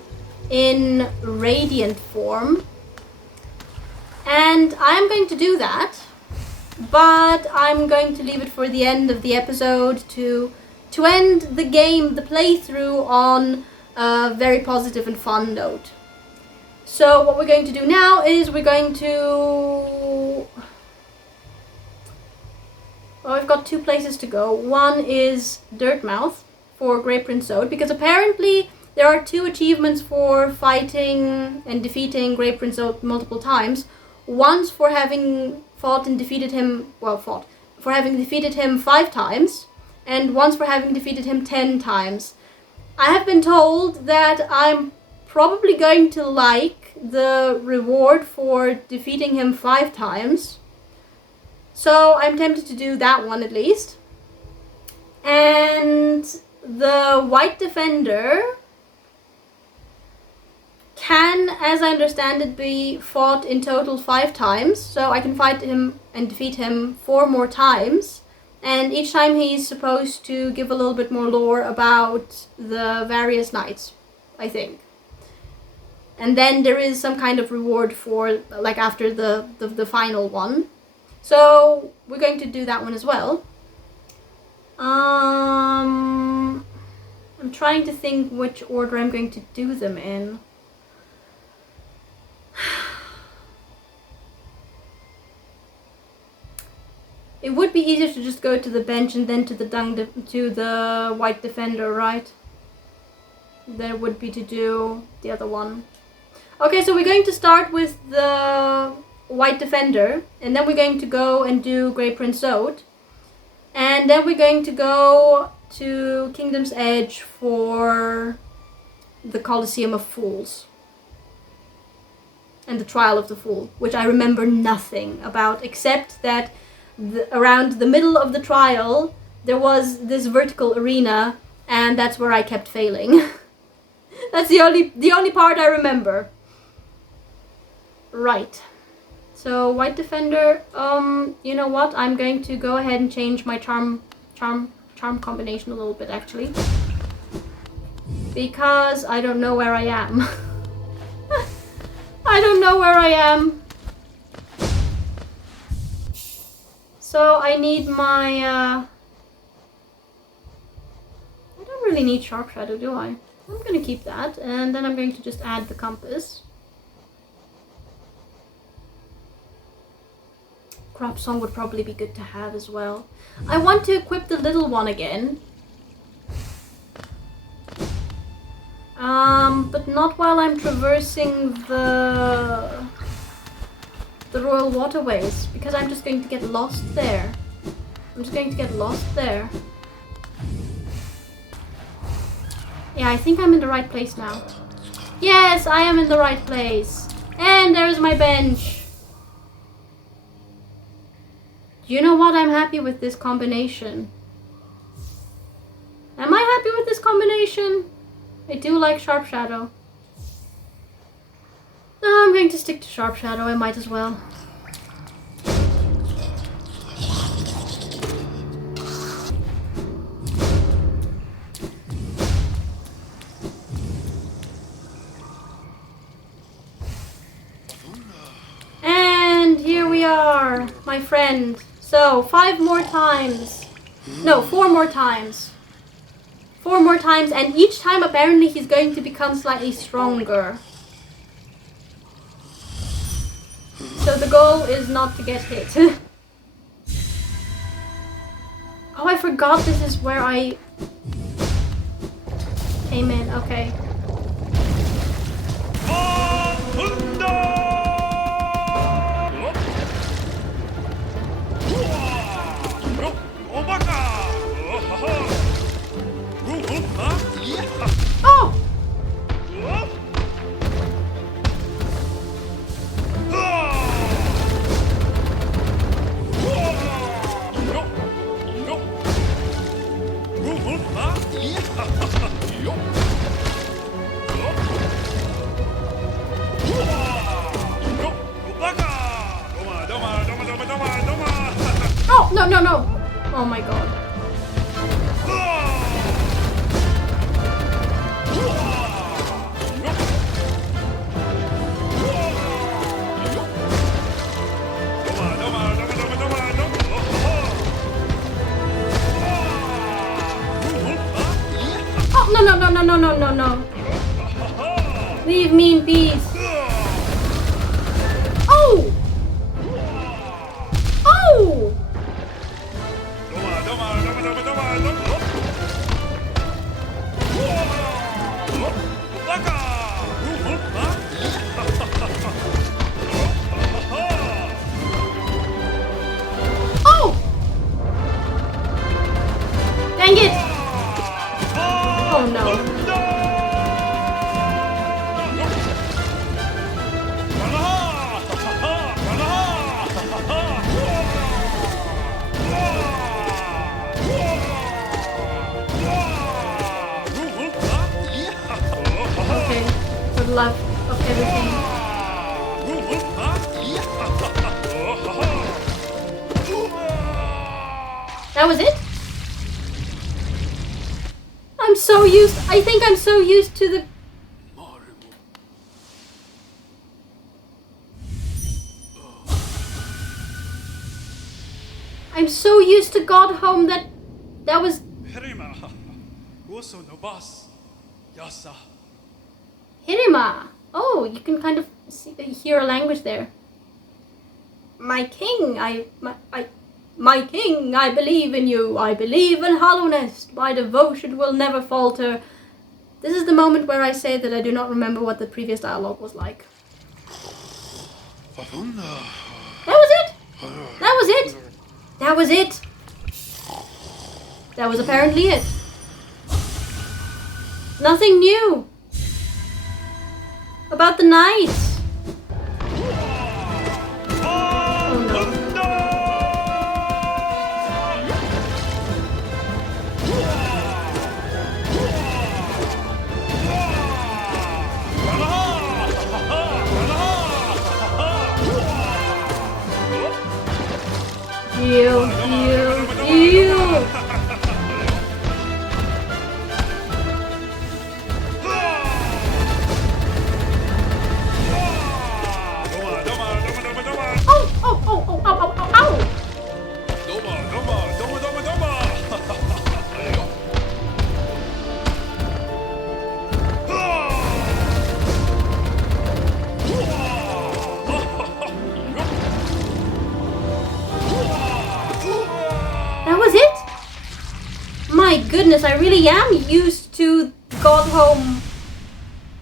in Radiant form. And I am going to do that, but I'm going to leave it for the end of the episode to end the game, the playthrough, on a very positive and fun note. So what we're going to do now is we're going to... Well, we've got 2 places to go. One is Dirtmouth for Grey Prince Ode, because apparently there are 2 achievements for fighting and defeating Grey Prince Ode multiple times. Once for having fought and defeated him, for having defeated him 5 times, and once for having defeated him 10 times. I have been told that I'm probably going to like the reward for defeating him 5 times. So I'm tempted to do that one at least. And the White Defender can, as I understand it, be fought in total 5 times. So I can fight him and defeat him 4 more times. And each time he's supposed to give a little bit more lore about the various knights, I think. And then there is some kind of reward for, like, after the final one. So we're going to do that one as well. I'm trying to think which order I'm going to do them in. It would be easier to just go to the bench and then to the White Defender, right? Than it would be to do the other one. Okay, so we're going to start with the White Defender, and then we're going to go and do Grey Prince Ode, and then we're going to go to Kingdom's Edge for the Colosseum of Fools and the Trial of the Fool, which I remember nothing about, except that around the middle of the trial there was this vertical arena, and that's where I kept failing. That's the only part I remember. Right. So White Defender, you know what? I'm going to go ahead and change my charm combination a little bit, actually, because I don't know where I am. I don't know where I am. So I need my, I don't really need Sharp Shadow, do I? I'm gonna keep that, and then I'm going to just add the compass. Crop Song would probably be good to have as well. I want to equip the little one again. But not while I'm traversing the Royal Waterways, because I'm just going to get lost there. Yeah, I think I'm in the right place now. Yes, I am in the right place. And there's my bench. You know what? I'm happy with this combination. Am I happy with this combination? I do like Sharp Shadow. No, I'm going to stick to Sharp Shadow. I might as well. And here we are, my friend. So, 5 more times. No, 4 more times. 4 more times, and each time apparently he's going to become slightly stronger. So the goal is not to get hit. Oh, I forgot this is where I came in. Okay. Oh! Oh, no, no, no. Oh my god. Oh, no, no, no, no, no, no, no, no. Leave me in peace. Oh! Oh! Oh! Dang it! Oh no. Okay, for the love of everything. That was it? I think I'm so used to the... I'm so used to God Home that was... Hirima! Oh, you can kind of hear a language there. My king, my king, I believe in you. I believe in Hallownest. My devotion will never falter. This is the moment where I say that I do not remember what the previous dialogue was like. That was it! That was it! That was it! That was apparently it. Nothing new about the knights. Oh no. Ew. My goodness, I really am used to God Home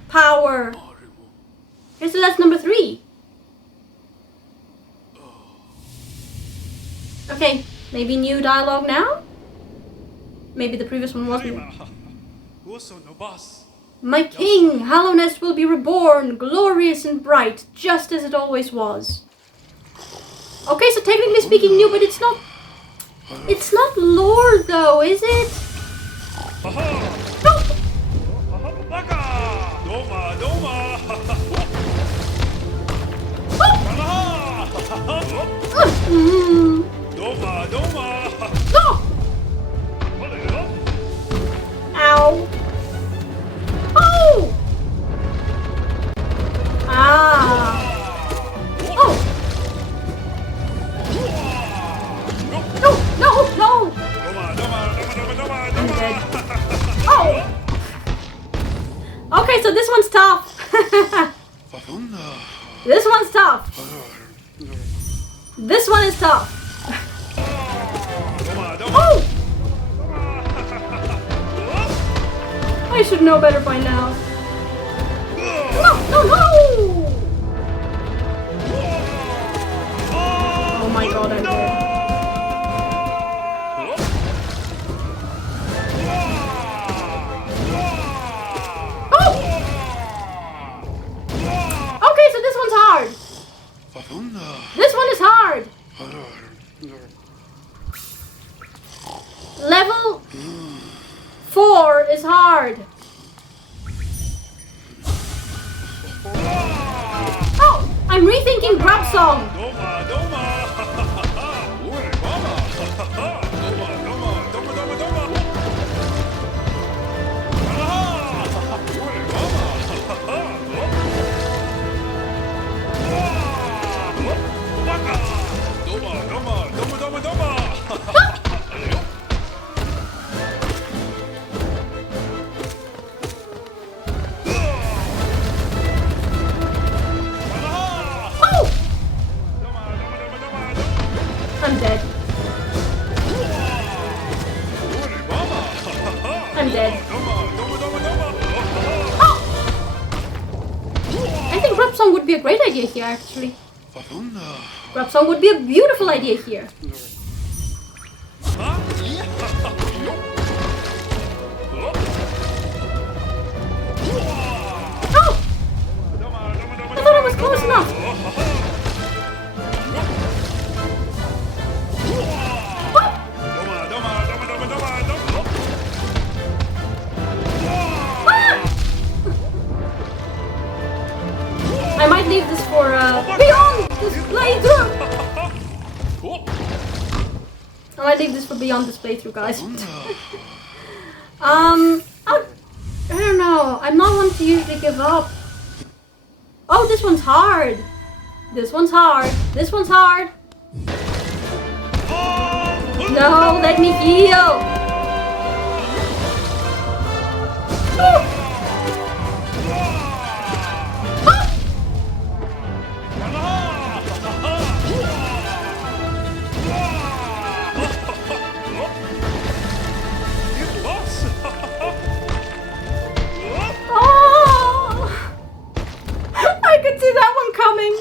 power. Okay, so that's number 3. Okay, maybe new dialogue now? Maybe the previous one wasn't. My king, Hallownest will be reborn, glorious and bright, just as it always was. Okay, so technically speaking new, but it's not lore though, is it? No! Ow! Oh! Ah! Oh! No! No! No! Okay, so this one's tough. This one's tough. This one is tough. Oh! I should know better by now. No, no, no! Oh my god, I'm dead. Oh! Okay, so this one's hard. This one is hard. Level 4 is hard. Oh, I'm rethinking Grab Song. I'm dead. I'm dead. Oh! I think Grab Song would be a great idea here, actually. Grab Song would be a beautiful idea here. Oh! I thought I was close enough. I might leave this for beyond this playthrough. I might leave this for beyond this playthrough, guys. I don't know. I'm not one to usually give up. Oh, this one's hard. This one's hard. This one's hard. No, let me heal. Oh. See that one coming.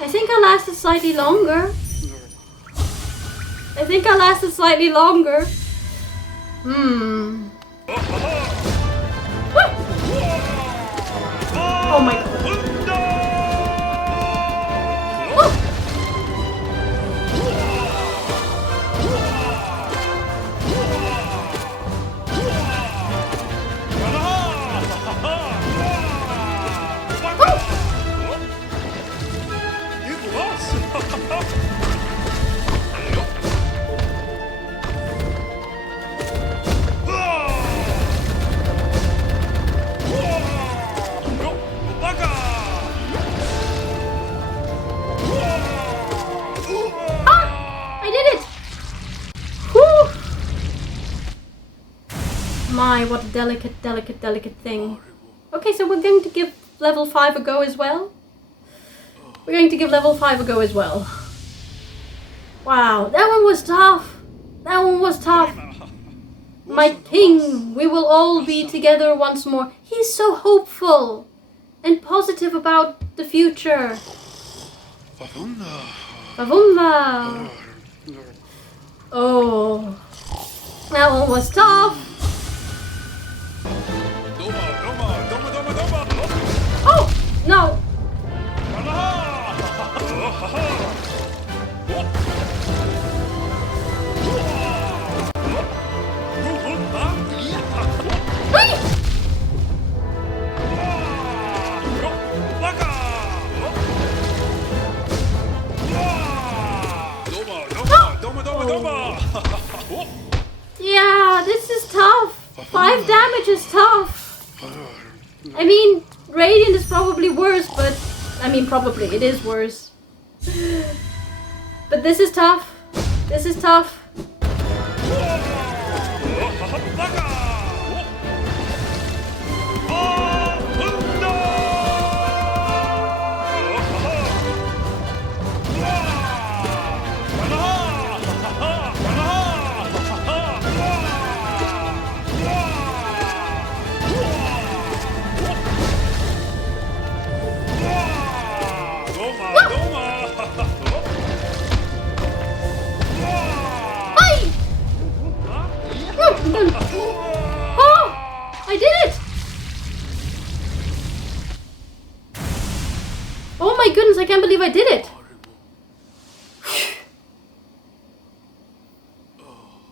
I think I lasted slightly longer. Oh my god. My, what a delicate thing. Okay, so we're going to give level 5 a go as well. Wow, that one was tough. My king, we will all be together once more. He's so hopeful and positive about the future. Favumba. Oh, that one was tough. Oh, no. Yeah, this is tough. 5 damage is tough. I mean, Radiant is probably worse, but... I mean, probably, it is worse. But this is tough.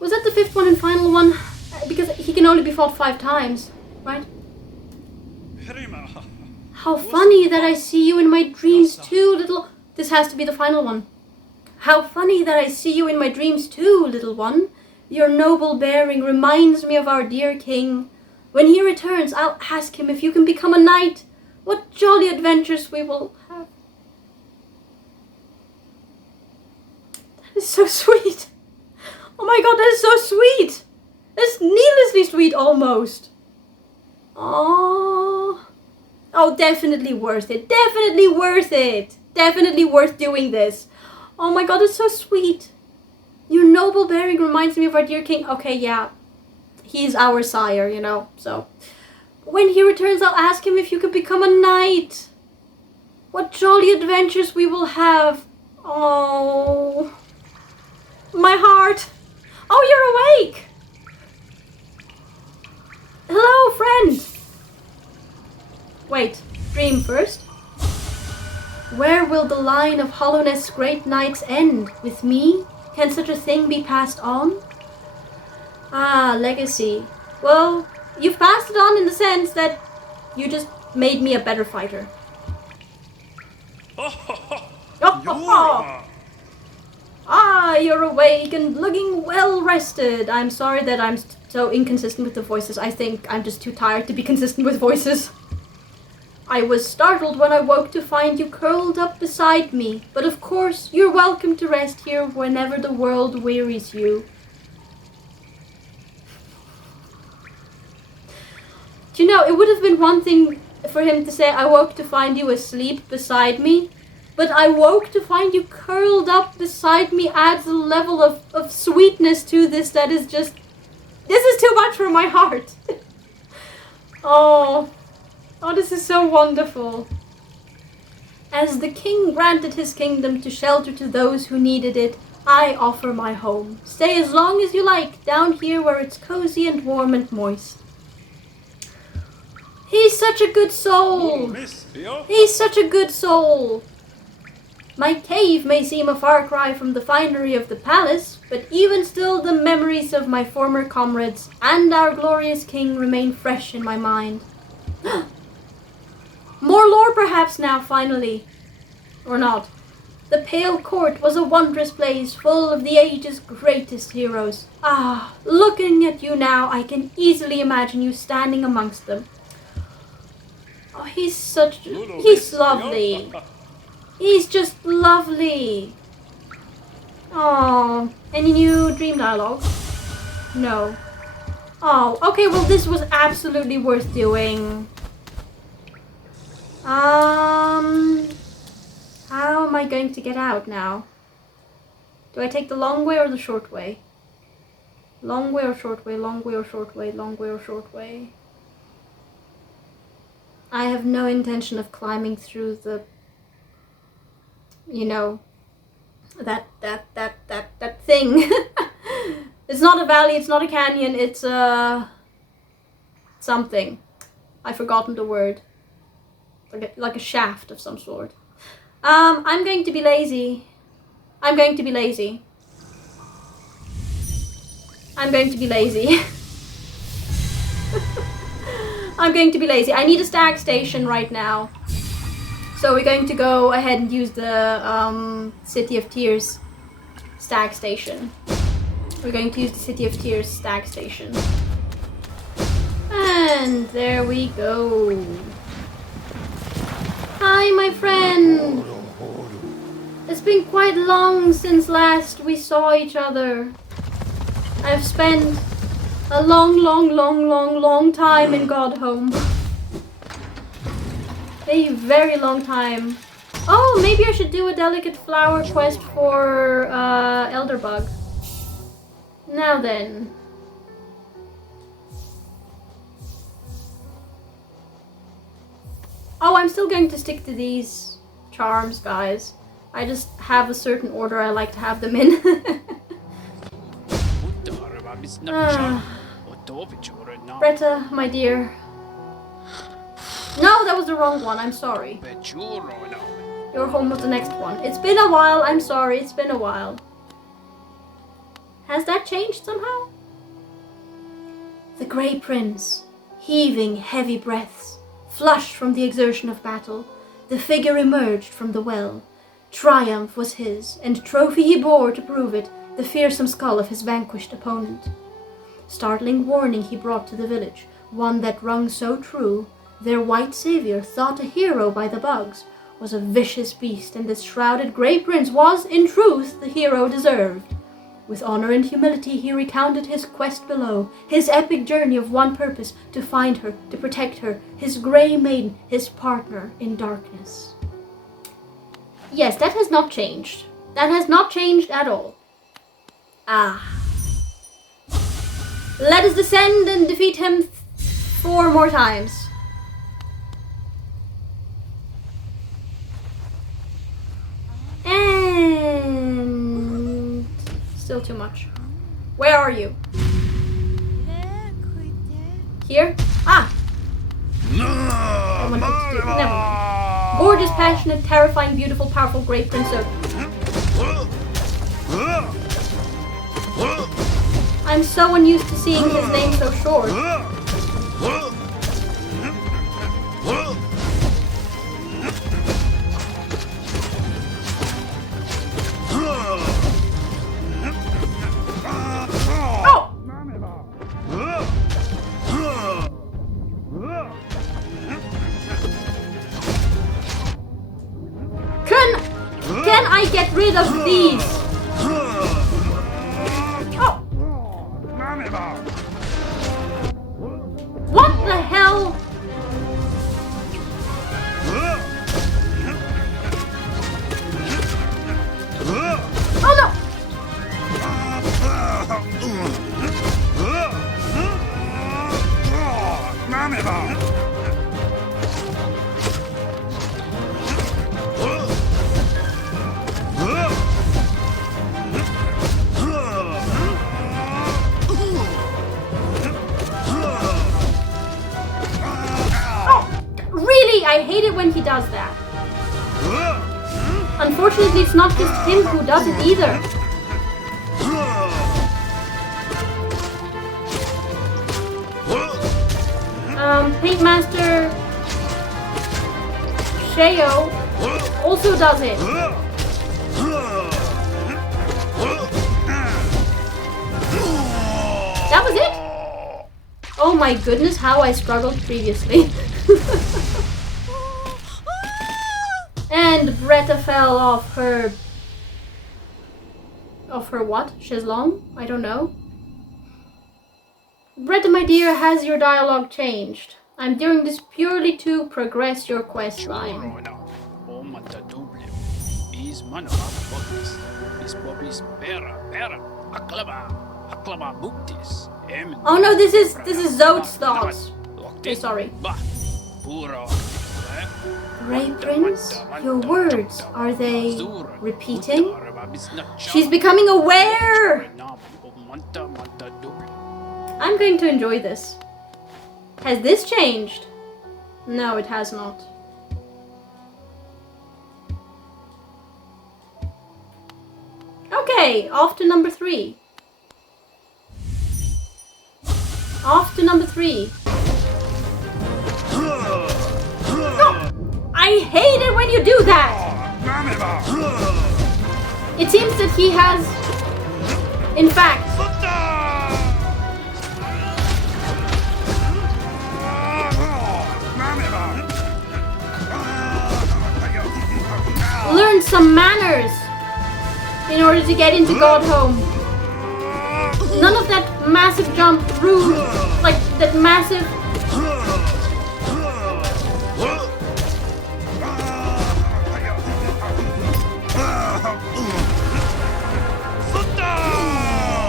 Was that the 5th one and final one? Because he can only be fought 5 times, right? How funny that I see you in my dreams too, little... This has to be the final one. How funny that I see you in my dreams too, little one. Your noble bearing reminds me of our dear king. When he returns, I'll ask him if you can become a knight. What jolly adventures we will have. That is so sweet. Oh my god, that is so sweet. That's needlessly sweet almost. Oh, definitely worth it. Definitely worth it. Definitely worth doing this. Oh my god, it's so sweet. Your noble bearing reminds me of our dear king. Okay, yeah. He's our sire, you know, so. When he returns, I'll ask him if you could become a knight. What jolly adventures we will have. Oh. My heart. Oh, you're awake. Hello, friend. Wait, dream first. Where will the line of Hallownest's great knights end? With me? Can such a thing be passed on? Ah, legacy. Well, you've passed it on in the sense that you just made me a better fighter. Ah, you're awake and looking well rested. I'm sorry that I'm so inconsistent with the voices. I think I'm just too tired to be consistent with voices. I was startled when I woke to find you curled up beside me. But of course, you're welcome to rest here whenever the world wearies you. Do you know, it would have been one thing for him to say, I woke to find you asleep beside me. But I woke to find you curled up beside me adds a level of sweetness to this that is just... This is too much for my heart. Oh, this is so wonderful. As the king granted his kingdom to shelter to those who needed it, I offer my home. Stay as long as you like, down here where it's cozy and warm and moist. He's such a good soul. He's such a good soul. My cave may seem a far cry from the finery of the palace, but even still the memories of my former comrades and our glorious king remain fresh in my mind. More lore perhaps now, finally. Or not. The Pale Court was a wondrous place full of the age's greatest heroes. Ah, looking at you now, I can easily imagine you standing amongst them. Oh, he's lovely. He's just lovely. Oh, any new dream dialogue? No. Oh, okay, well this was absolutely worth doing. How am I going to get out now? Do I take the long way or the short way? Long way or short way, long way or short way, long way or short way? I have no intention of climbing through the... You know, that thing. It's not a valley, it's not a canyon, it's something. I've forgotten the word. Like a shaft of some sort. I'm going to be lazy. I'm going to be lazy. I'm going to be lazy. I'm going to be lazy. I need a stag station right now. So we're going to go ahead and use the City of Tears stag station. We're going to use the City of Tears stag station. And there we go. Hi, my friend. It's been quite long since last we saw each other. I've spent a long time in Godhome. A very long time. Oh, maybe I should do a delicate flower quest for Elderbug. Now then. Oh, I'm still going to stick to these charms, guys. I just have a certain order I like to have them in. Greta, my dear. No, that was the wrong one. I'm sorry. Your home was the next one. It's been a while. I'm sorry. It's been a while. Has that changed somehow? The Grey Prince, heaving heavy breaths, flushed from the exertion of battle, the figure emerged from the well. Triumph was his, and trophy he bore to prove it, the fearsome skull of his vanquished opponent. Startling warning he brought to the village, one that rung so true. Their white savior, thought a hero by the bugs, was a vicious beast, and this shrouded Grey Prince was, in truth, the hero deserved. With honor and humility he recounted his quest below, his epic journey of one purpose, to find her, to protect her, his grey maiden, his partner in darkness. Yes, that has not changed. That has not changed at all. Ah. Let us descend and defeat him 4 more times. And still too much. Where are you? Here? Ah! I wanted to do. Never mind. Gorgeous, passionate, terrifying, beautiful, powerful, great prince of. I'm so unused to seeing his name so short. Can I get rid of these? Oh! What the hell? Oh no! I hate it when he does that. Unfortunately, it's not just him who does it either. Paintmaster Sheo also does it. That was it? Oh my goodness, how I struggled previously. And Bretta fell off her... Off her what? Chaiselong? I don't know. Bretta, my dear, has your dialogue changed? I'm doing this purely to progress your quest line. Oh no, this is Zod's thoughts. Okay, sorry. Grey Prince, your words, are they repeating? She's becoming aware! I'm going to enjoy this. Has this changed? No, it has not. Okay, off to number 3. Off to number 3. I hate it when you do that! It seems that he has, in fact, learned some manners in order to get into Godhome. None of that massive jump rude, like that massive...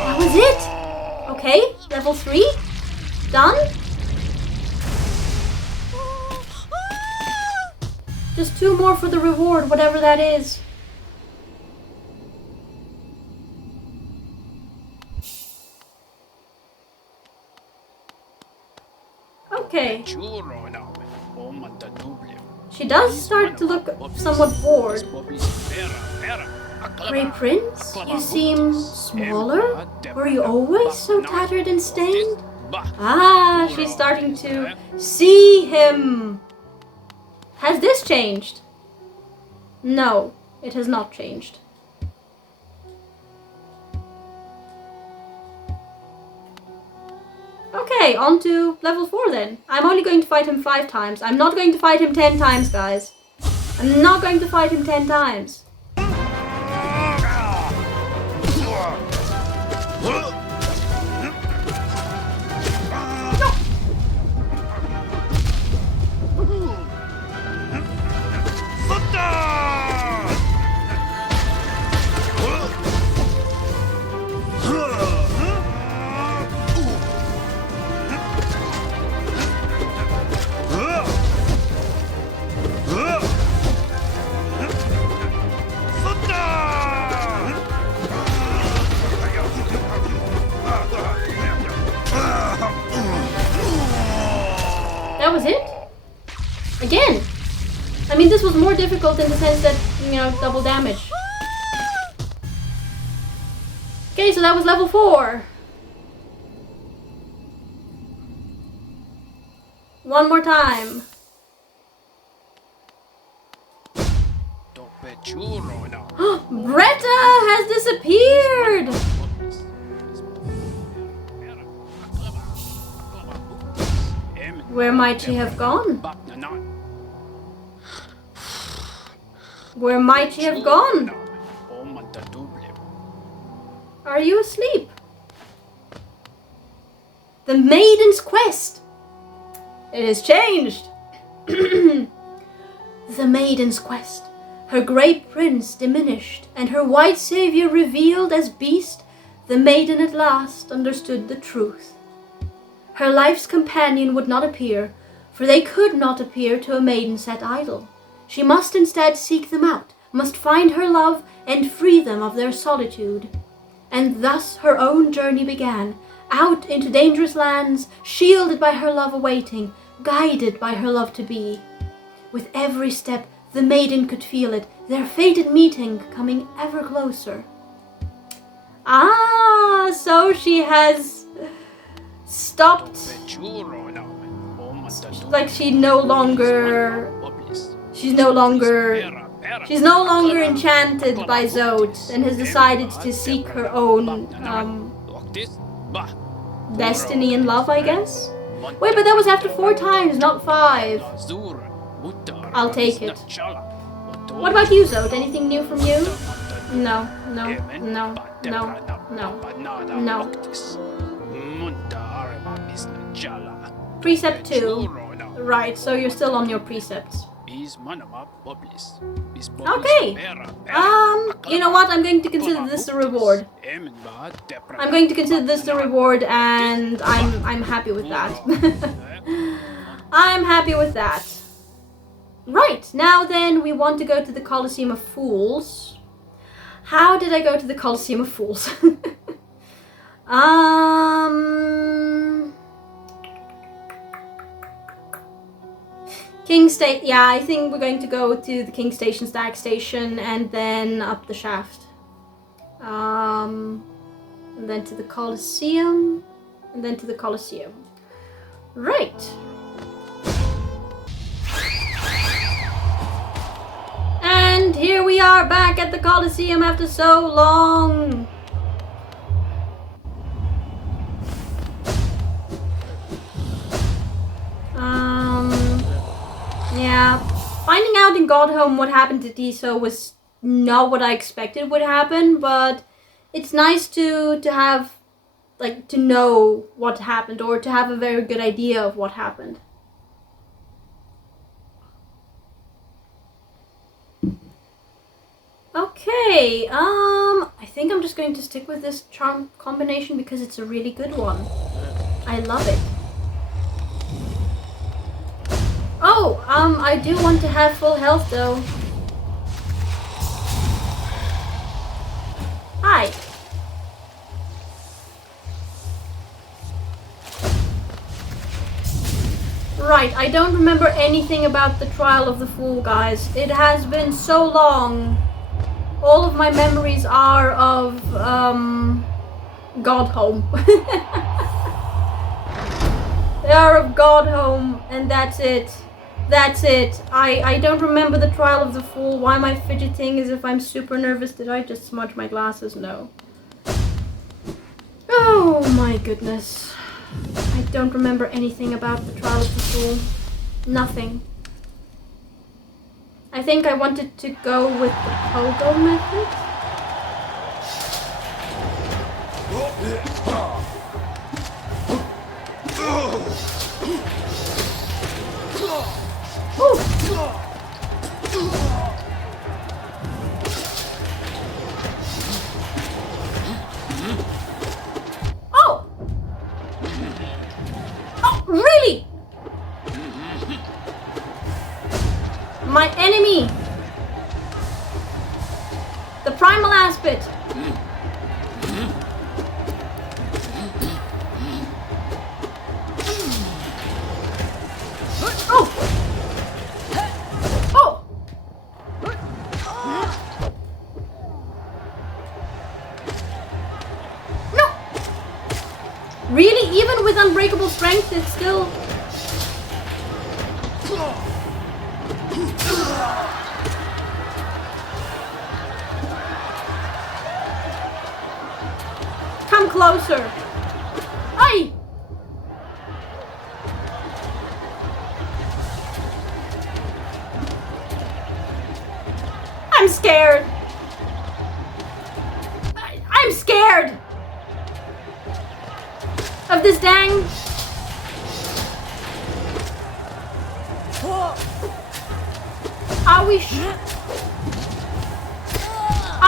That was it! Okay, level 3. Done? Just 2 more for the reward, whatever that is. Okay. She does start to look somewhat bored. Grey Prince, you seem smaller? Were you always so tattered and stained? Ah, she's starting to see him. Has this changed? No, it has not changed. Okay, on to level 4 then. I'm only going to fight him 5 times. I'm not going to fight him 10 times, guys. I'm not going to fight him 10 times. That was it? Again! I mean, this was more difficult in the sense that, you know, double damage. Okay, so that was level 4. One more time. Bretta has disappeared! Where might she have gone? Where might she have gone? Are you asleep? The Maiden's Quest! It has changed! The Maiden's Quest. Her grey prince diminished, and her white savior revealed as beast, the maiden at last understood the truth. Her life's companion would not appear, for they could not appear to a maiden set idle. She must instead seek them out, must find her love, and free them of their solitude. And thus her own journey began, out into dangerous lands, shielded by her love awaiting, guided by her love to be. With every step, the maiden could feel it, their fated meeting coming ever closer. Ah, so she has stopped. Like she's no longer enchanted by Zod and has decided to seek her own destiny and love, I guess. Wait, but that was after 4 times, not 5. I'll take it. What about you, Zod? Anything new from you? No. Precept 2. Right, so you're still on your precepts. Okay. You know what? I'm going to consider this a reward. I'm going to consider this a reward, and I'm happy with that. I'm happy with that. Right, now then we want to go to the Colosseum of Fools. How did I go to the Colosseum of Fools? King Station. Yeah, I think we're going to go to the King Station, Stag Station, and then up the shaft. And then to the Colosseum, and then to the Colosseum. Right. And here we are back at the Colosseum after so long. Yeah, finding out in Godhome what happened to Tiso was not what I expected would happen, but it's nice to have, like, to know what happened, or to have a very good idea of what happened. Okay, I think I'm just going to stick with this charm combination because it's a really good one. I love it. Oh, I do want to have full health though. Hi. Right, I don't remember anything about the Trial of the Fool, guys. It has been so long. all of my memories are of God Home. They are of God Home, and that's it. That's it. I don't remember the Trial of the Fool. Why am I fidgeting as if I'm super nervous? Did I just smudge my glasses? No. Oh my goodness. I don't remember anything about the Trial of the Fool. Nothing. I think I wanted to go with the pogo method. Ooh. Oh! Oh, really? My enemy! The primal aspect! Oh! Oh! No! Really? Even with unbreakable strength, it's still... Come closer! Aye! I'm scared! I'm scared! Of this dang... Are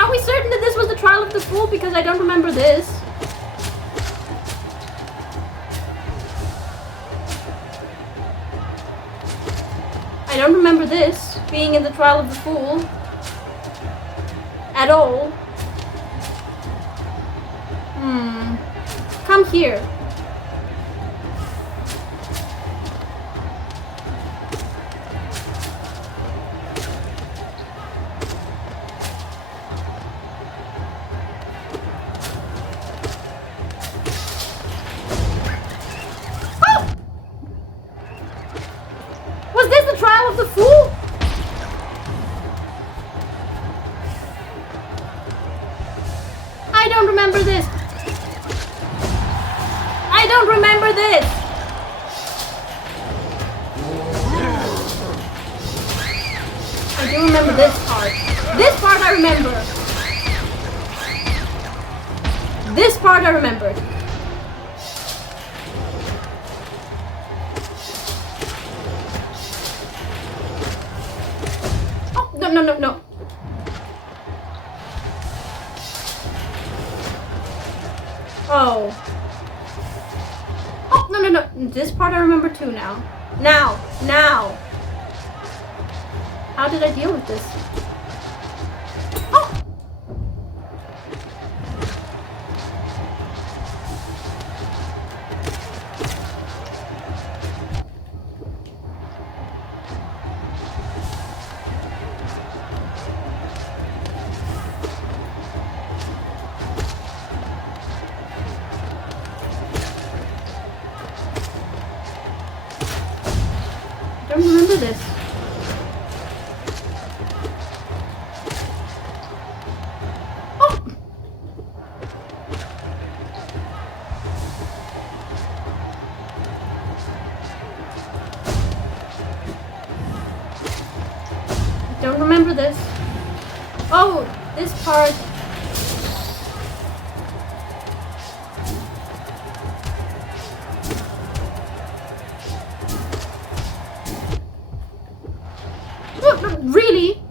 we certain that this was the Trial of the Fool? Because I don't remember this. I don't remember this being in the Trial of the Fool. At all. Come here. Was this the Trial of the Fool? I don't remember this. I don't remember this. I do remember this part. This part I remember. This part I remembered. No. Oh. Oh, no. This part I remember too now. Now. How did I deal with this? Oh! I don't remember this. Oh! I don't remember this. Oh, this part. Really?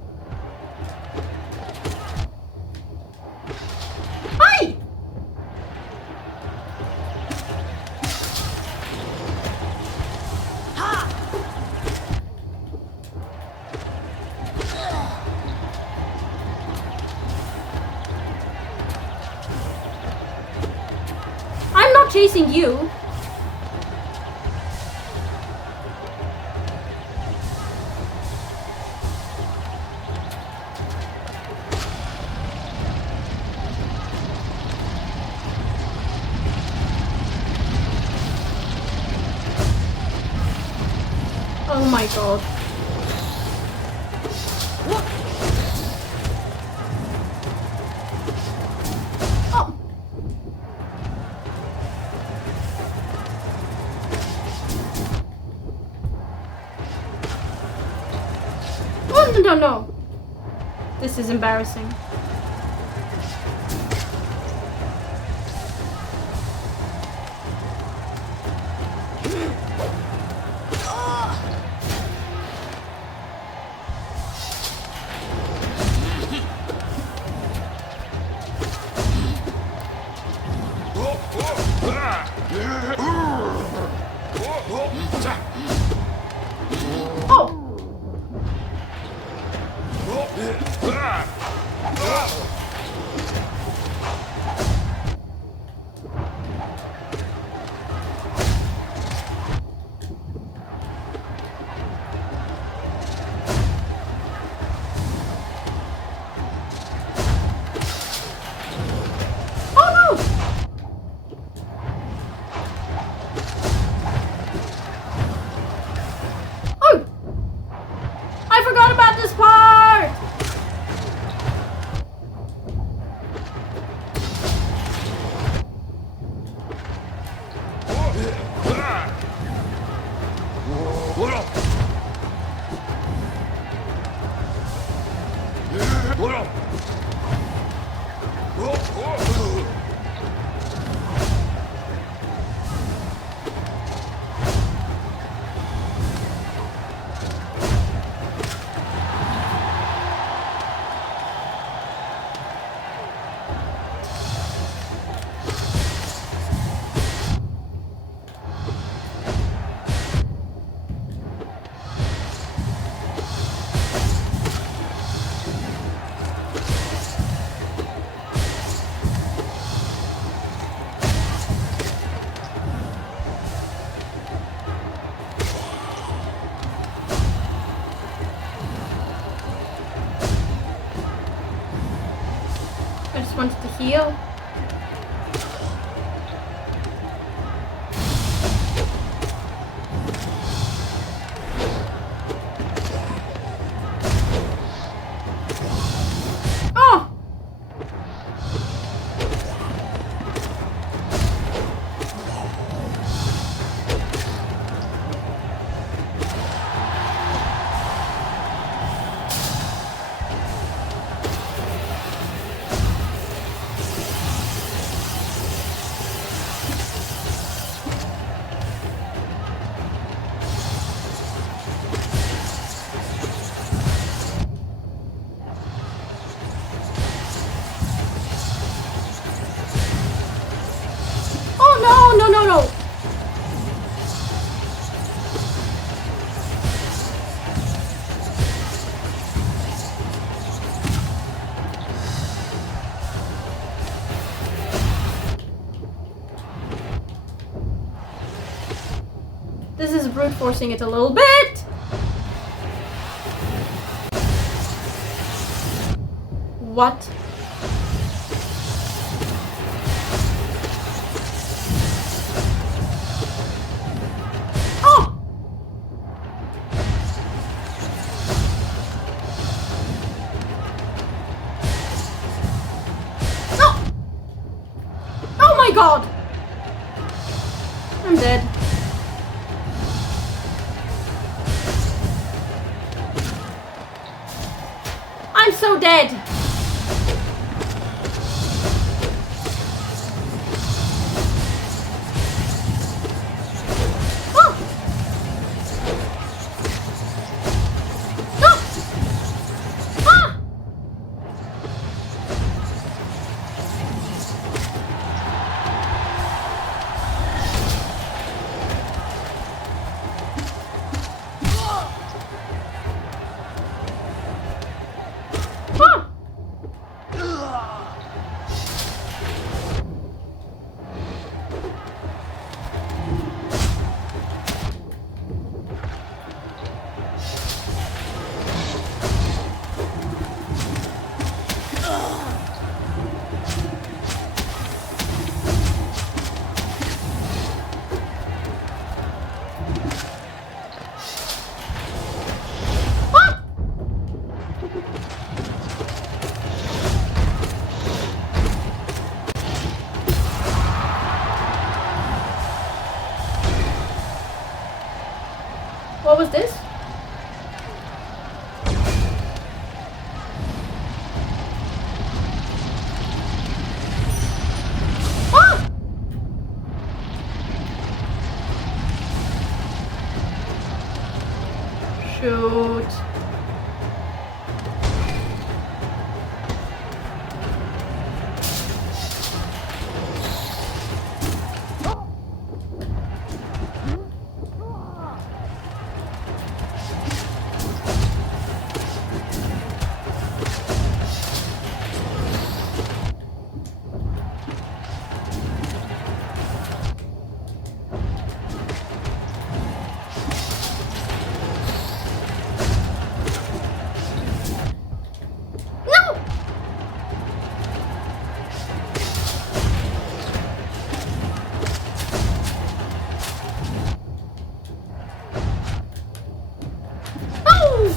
Hi! I'm not chasing you. Oh my god. Oh. Oh, no. This is embarrassing. Wanted to heal. Oh! No. This is brute forcing it a little bit. What? God! I'm dead. I'm so dead! Oh! No! Ah! What was this? Ah! Shoot.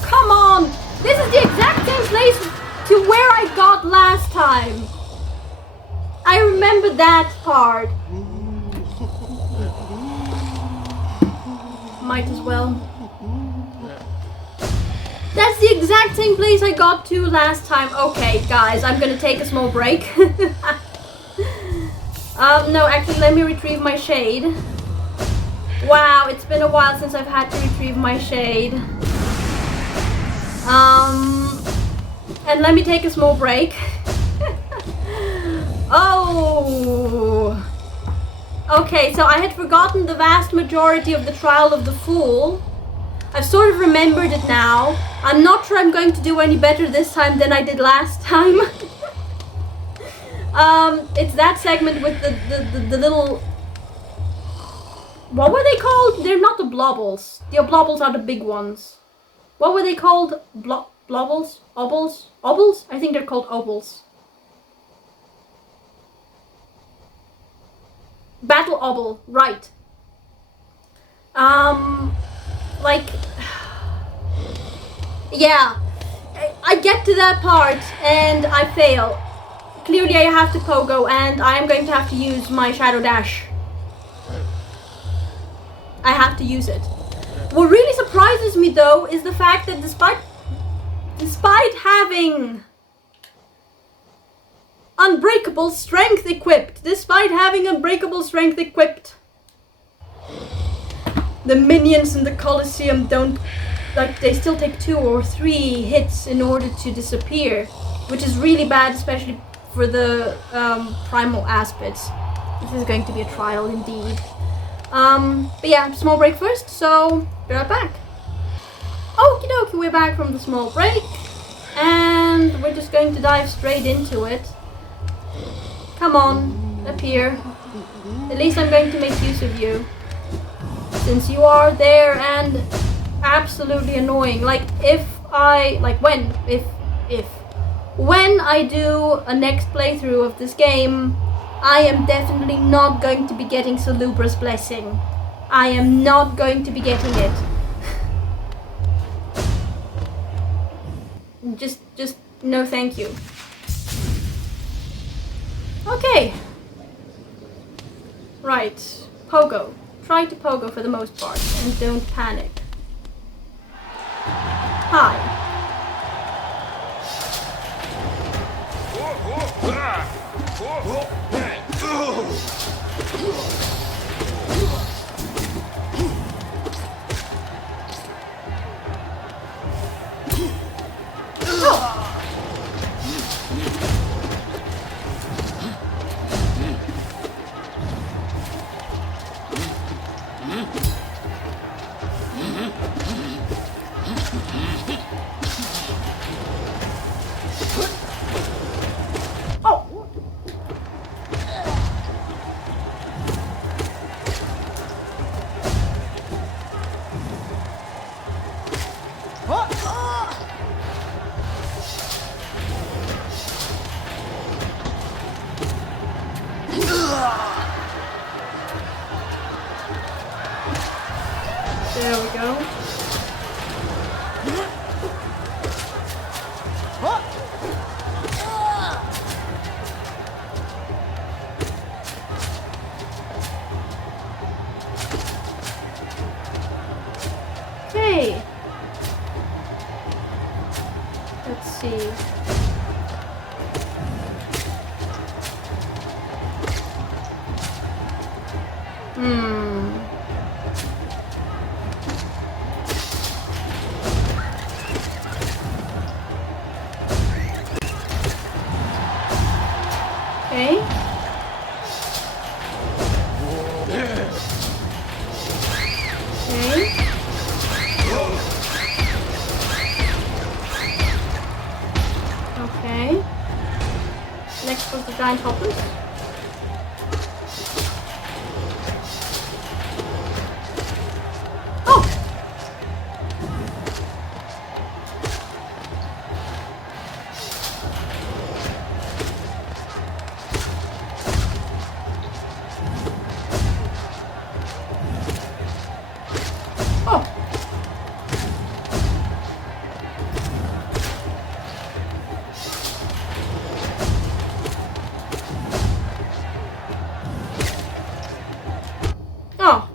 Come on! This is the exact same place to where I got last time. I remember that part. Might as well. That's the exact same place I got to last time. Okay, guys, I'm gonna take a small break. No, actually, let me retrieve my shade. Wow, it's been a while since I've had to retrieve my shade. And let me take a small break. Oh. Okay, so I had forgotten the vast majority of the Trial of the Fool. I've sort of remembered it now. I'm not sure I'm going to do any better this time than I did last time. It's that segment with the little... What were they called? They're not the blobbles. The blobbles are the big ones. What were they called? Blobbles? Obbles? Obbles? I think they're called obbles. Battle obble, right. Like... Yeah. I get to that part and I fail. Clearly I have to pogo and I am going to have to use my shadow dash. I have to use it. What really surprises me though is the fact that despite having unbreakable strength equipped, the minions in the Colosseum don't, like, they still take 2 or 3 hits in order to disappear, which is really bad, especially for the primal aspects. This is going to be a trial indeed. But yeah, small break first, so be right back. Okie dokie, we're back from the small break, and we're just going to dive straight into it. Come on, appear. At least I'm going to make use of you, since you are there and absolutely annoying. Like, when I do a next playthrough of this game, I am definitely not going to be getting Salubra's blessing. I am not going to be getting it. Just no thank you. Okay. Right. Pogo. Try to pogo for the most part and don't panic. Hi. There we go. Okay. Okay. Okay. Okay. Next was the giant hoppers. Oh! Oh! Oh!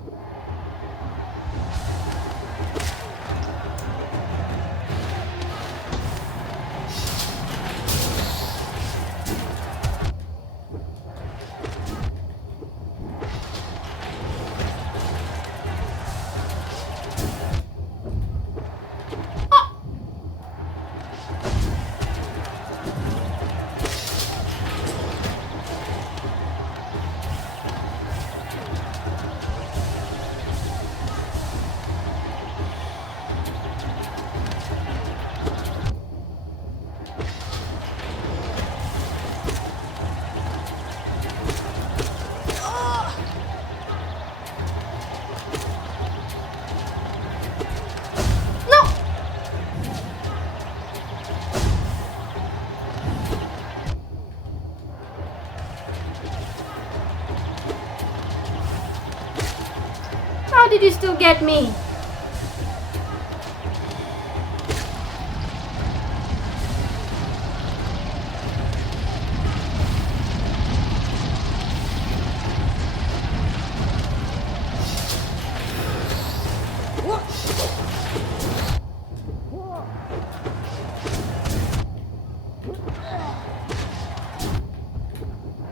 How did you still get me?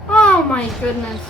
Oh my goodness.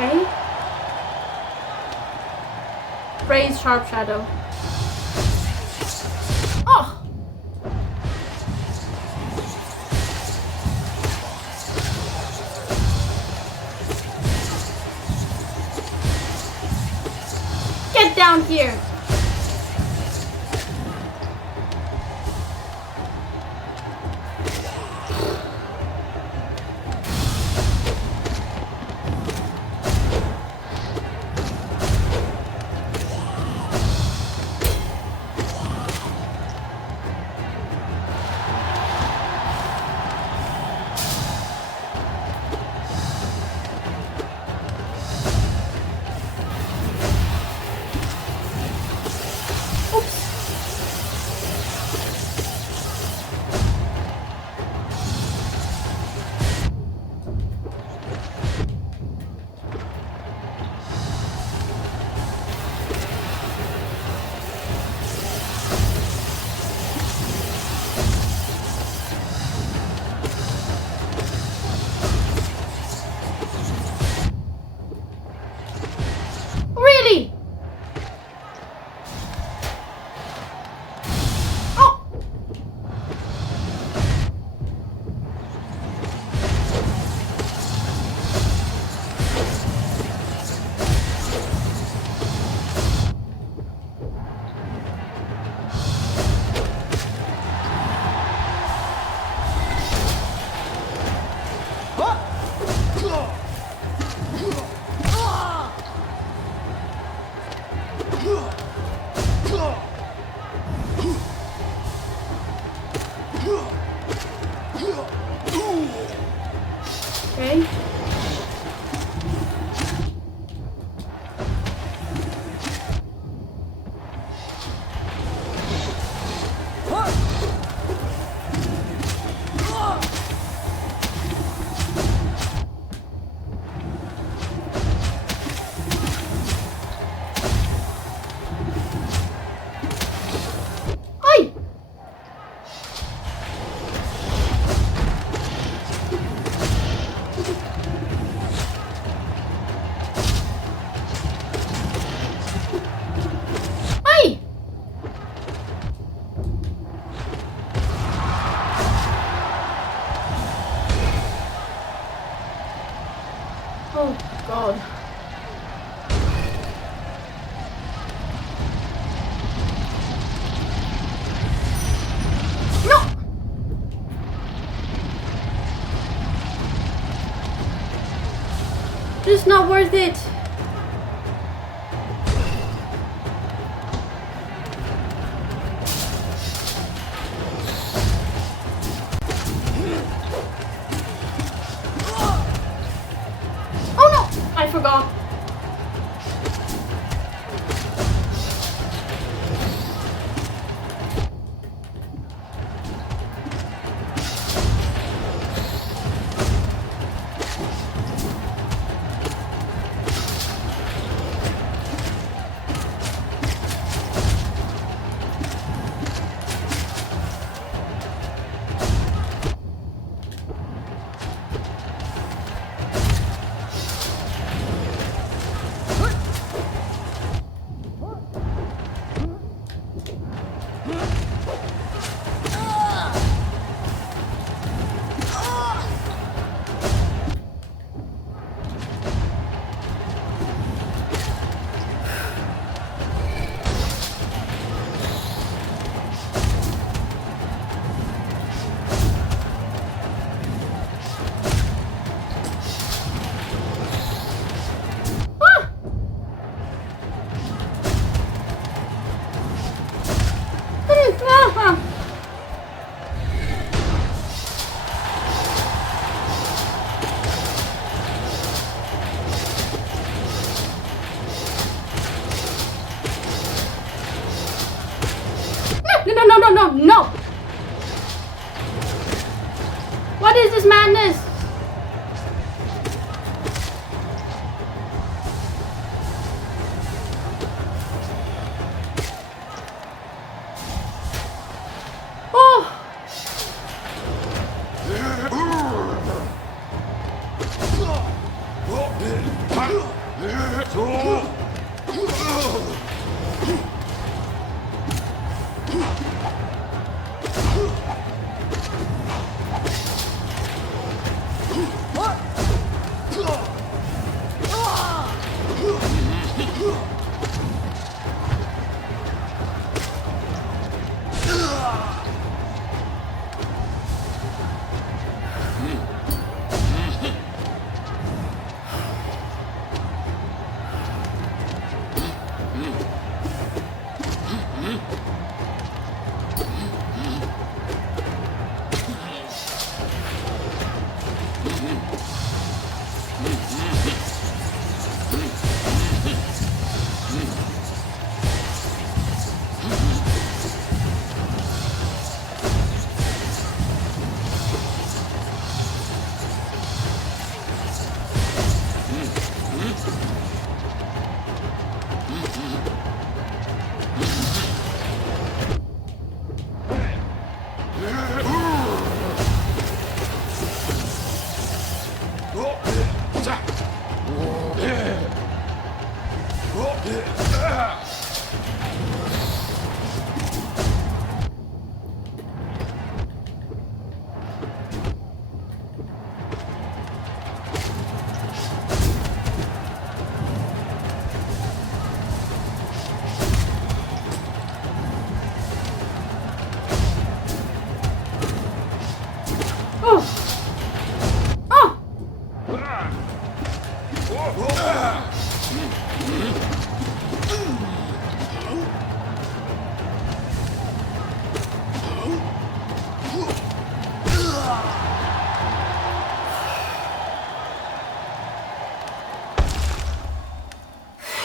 Okay. Raise Sharp Shadow. Oh! Get down here! Okay. Oi! Oi! Oh God. No! Just not worth it. Oh no! I forgot. No! What is this madness? Oh!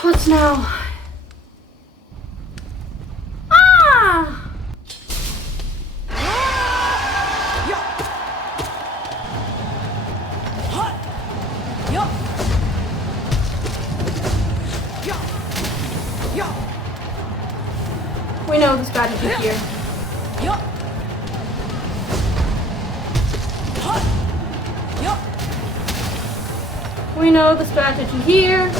What's now? Ah! We know the strategy here. We know the strategy here.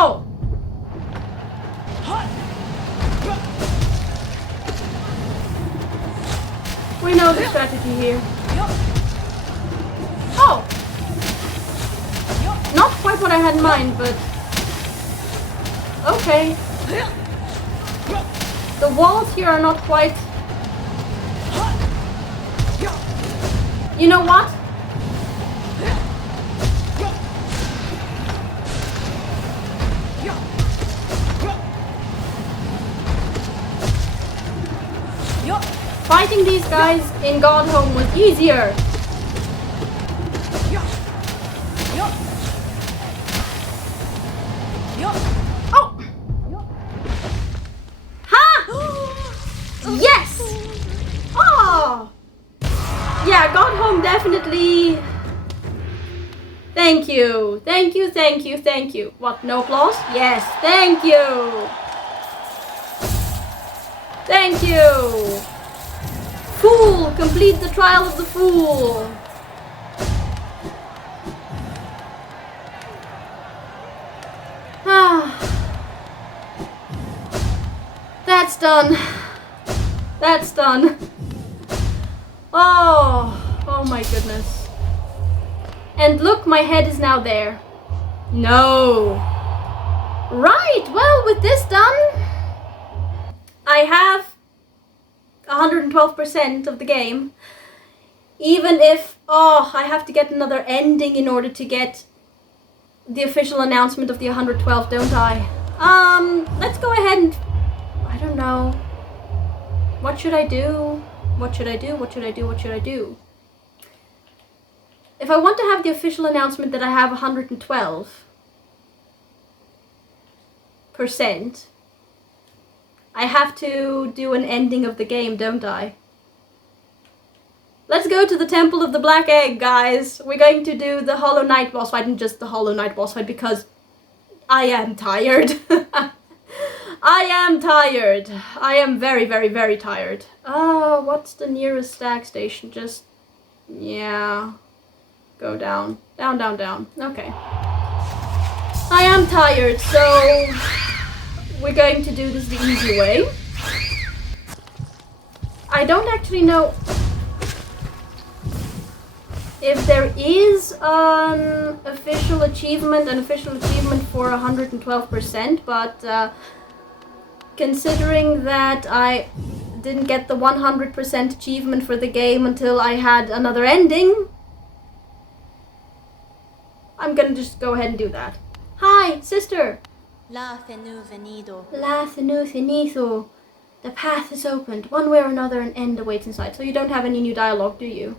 Oh! We know the strategy here. Oh! Not quite what I had in mind, but... okay. The walls here are not quite... You know what? Fighting these guys in Godhome was easier. Oh! Ha! Yes! Oh! Yeah, Godhome definitely... Thank you. Thank you, thank you, thank you. What, no applause? Yes, thank you. Thank you. Fool, complete the trial of the fool. That's done. That's done. Oh my goodness. And look, my head is now there. No. Right, well, with this done, I have 112% of the game. Even if, I have to get another ending in order to get the official announcement of the 112, don't I? Let's go ahead and, I don't know. What should I do? What should I do? What should I do? What should I do? If I want to have the official announcement that I have 112%, I have to do an ending of the game, don't I? Let's go to the Temple of the Black Egg, guys. We're going to do the Hollow Knight boss fight, and just the Hollow Knight boss fight, because I am tired. I am tired. I am very, very, very tired. Oh, what's the nearest stag station? Just, yeah. Go down. Down, down, down. Okay. I am tired, so we're going to do this the easy way. I don't actually know if there is an official achievement for 112%, but considering that I didn't get the 100% achievement for the game until I had another ending, I'm gonna just go ahead and do that. Hi, sister! La Thenu Venido. La Thenu Venido. The path is opened. One way or another, an end awaits inside. So you don't have any new dialogue, do you?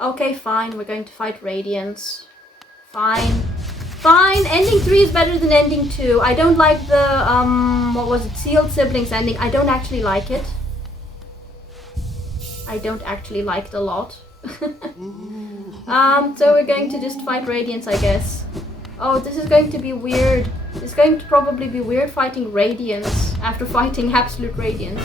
Okay, fine. We're going to fight Radiance. Fine. Fine. Ending 3 is better than ending 2. I don't like the, what was it? Sealed Siblings ending. I don't actually like it. I don't actually like it a lot. So we're going to just fight Radiance, I guess. Oh, this is going to be weird. It's going to probably be weird fighting Radiance after fighting Absolute Radiance.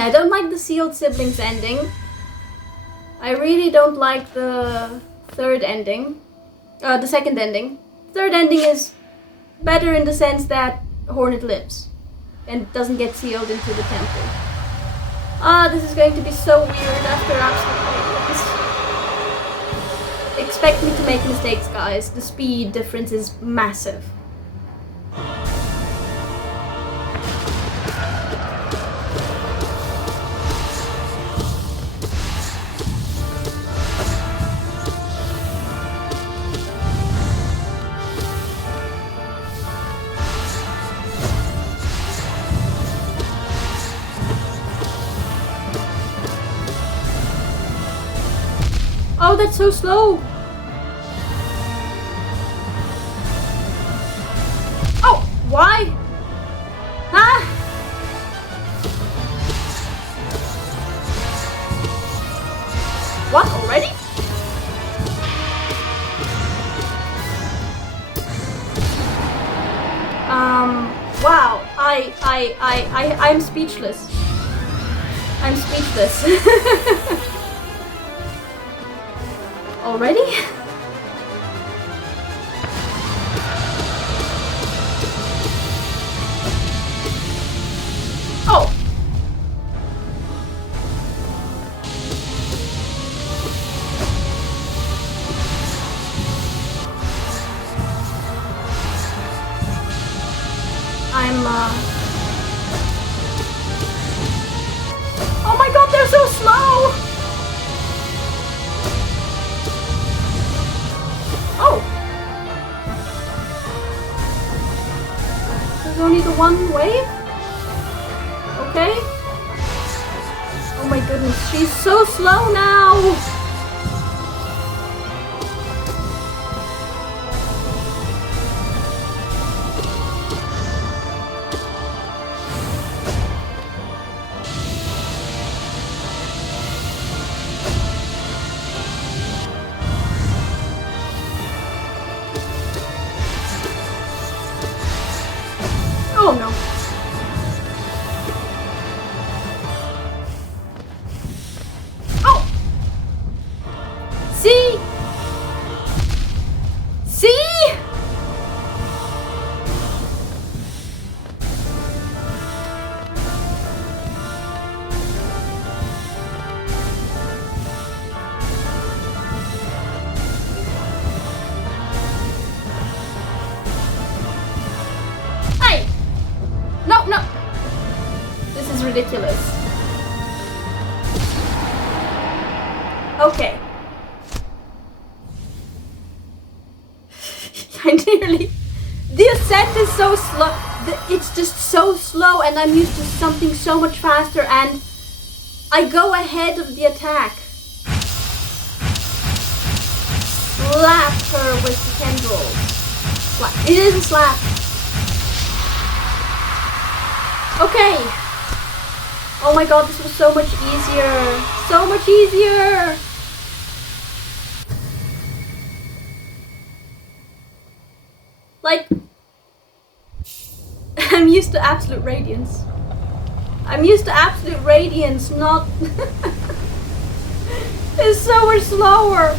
Yeah, I don't like the sealed siblings ending. I really don't like the third ending. The second ending. Third ending is better in the sense that Hornet lives and doesn't get sealed into the temple. This is going to be so weird after absolute. Expect me to make mistakes, guys. The speed difference is massive. Oh, that's so slow! Oh, why? Huh? What, already? Wow, I'm speechless. I'm speechless. Already? Oh! Oh my god, they're so slow! Oh! There's only the one wave? Okay. Oh my goodness, she's so slow now! Oh no. Oh! See? See? Hey! No, no! This is ridiculous. Okay. I nearly... The ascent is so slow. It's just so slow and I'm used to something so much faster and I go ahead of the attack. Slap her with the tendrils. Slap. It is a slap. Okay. Oh my god, this was so much easier. So much easier. Like, I'm used to absolute radiance. I'm used to absolute radiance, not... It's so much slower.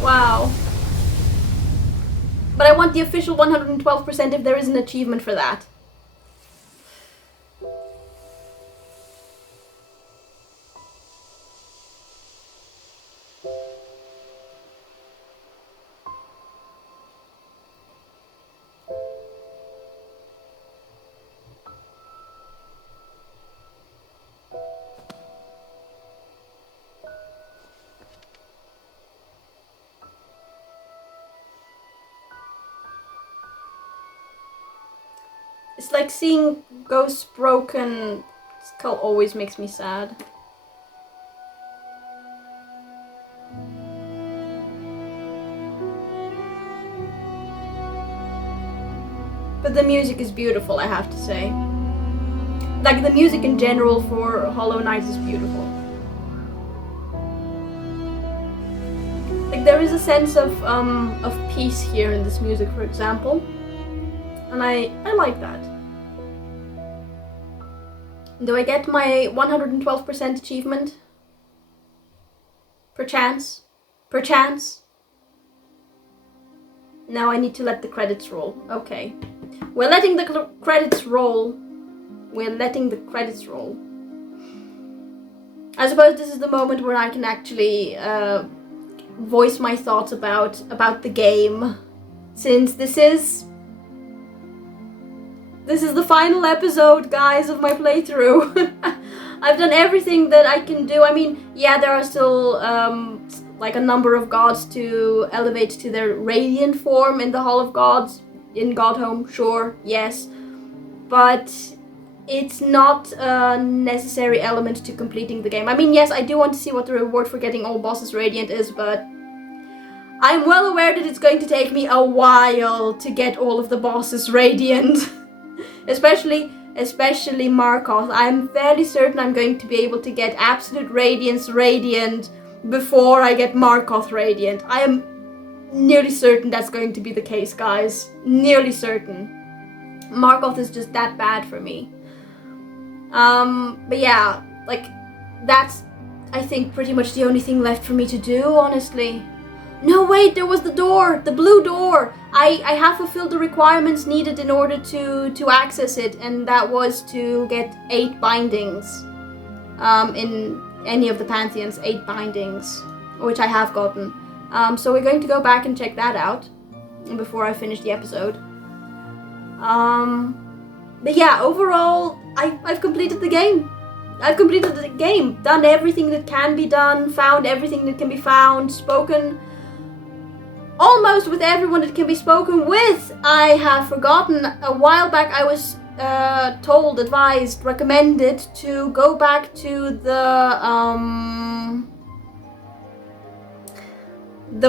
Wow. But I want the official 112% if there is an achievement for that. It's like seeing Ghost's broken skull always makes me sad. But the music is beautiful, I have to say. Like, the music in general for Hollow Knight is beautiful. Like, there is a sense of peace here in this music, for example. And I like that. Do I get my 112% achievement? Perchance? Perchance? Now I need to let the credits roll. Okay. We're letting the credits roll. We're letting the credits roll. I suppose this is the moment where I can actually voice my thoughts about the game. Since this is the final episode, guys, of my playthrough. I've done everything that I can do. I mean, yeah, there are still like a number of gods to elevate to their radiant form in the Hall of Gods, in Godhome, sure, yes. But it's not a necessary element to completing the game. I mean, yes, I do want to see what the reward for getting all bosses radiant is, but I'm well aware that it's going to take me a while to get all of the bosses radiant. Especially Markoth. I'm fairly certain I'm going to be able to get Absolute Radiance radiant before I get Markoth radiant. I am nearly certain that's going to be the case, guys. Nearly certain. Markoth is just that bad for me. But yeah, like, that's, I think, pretty much the only thing left for me to do, honestly. No, wait, there was the door, the blue door. I have fulfilled the requirements needed in order to access it, and that was to get 8 bindings. In any of the Pantheons, 8 bindings, which I have gotten. So we're going to go back and check that out before I finish the episode. But yeah, overall, I've completed the game. I've completed the game, done everything that can be done, found everything that can be found, spoken almost with everyone that can be spoken with. I have forgotten, a while back I was told, advised, recommended to go back to the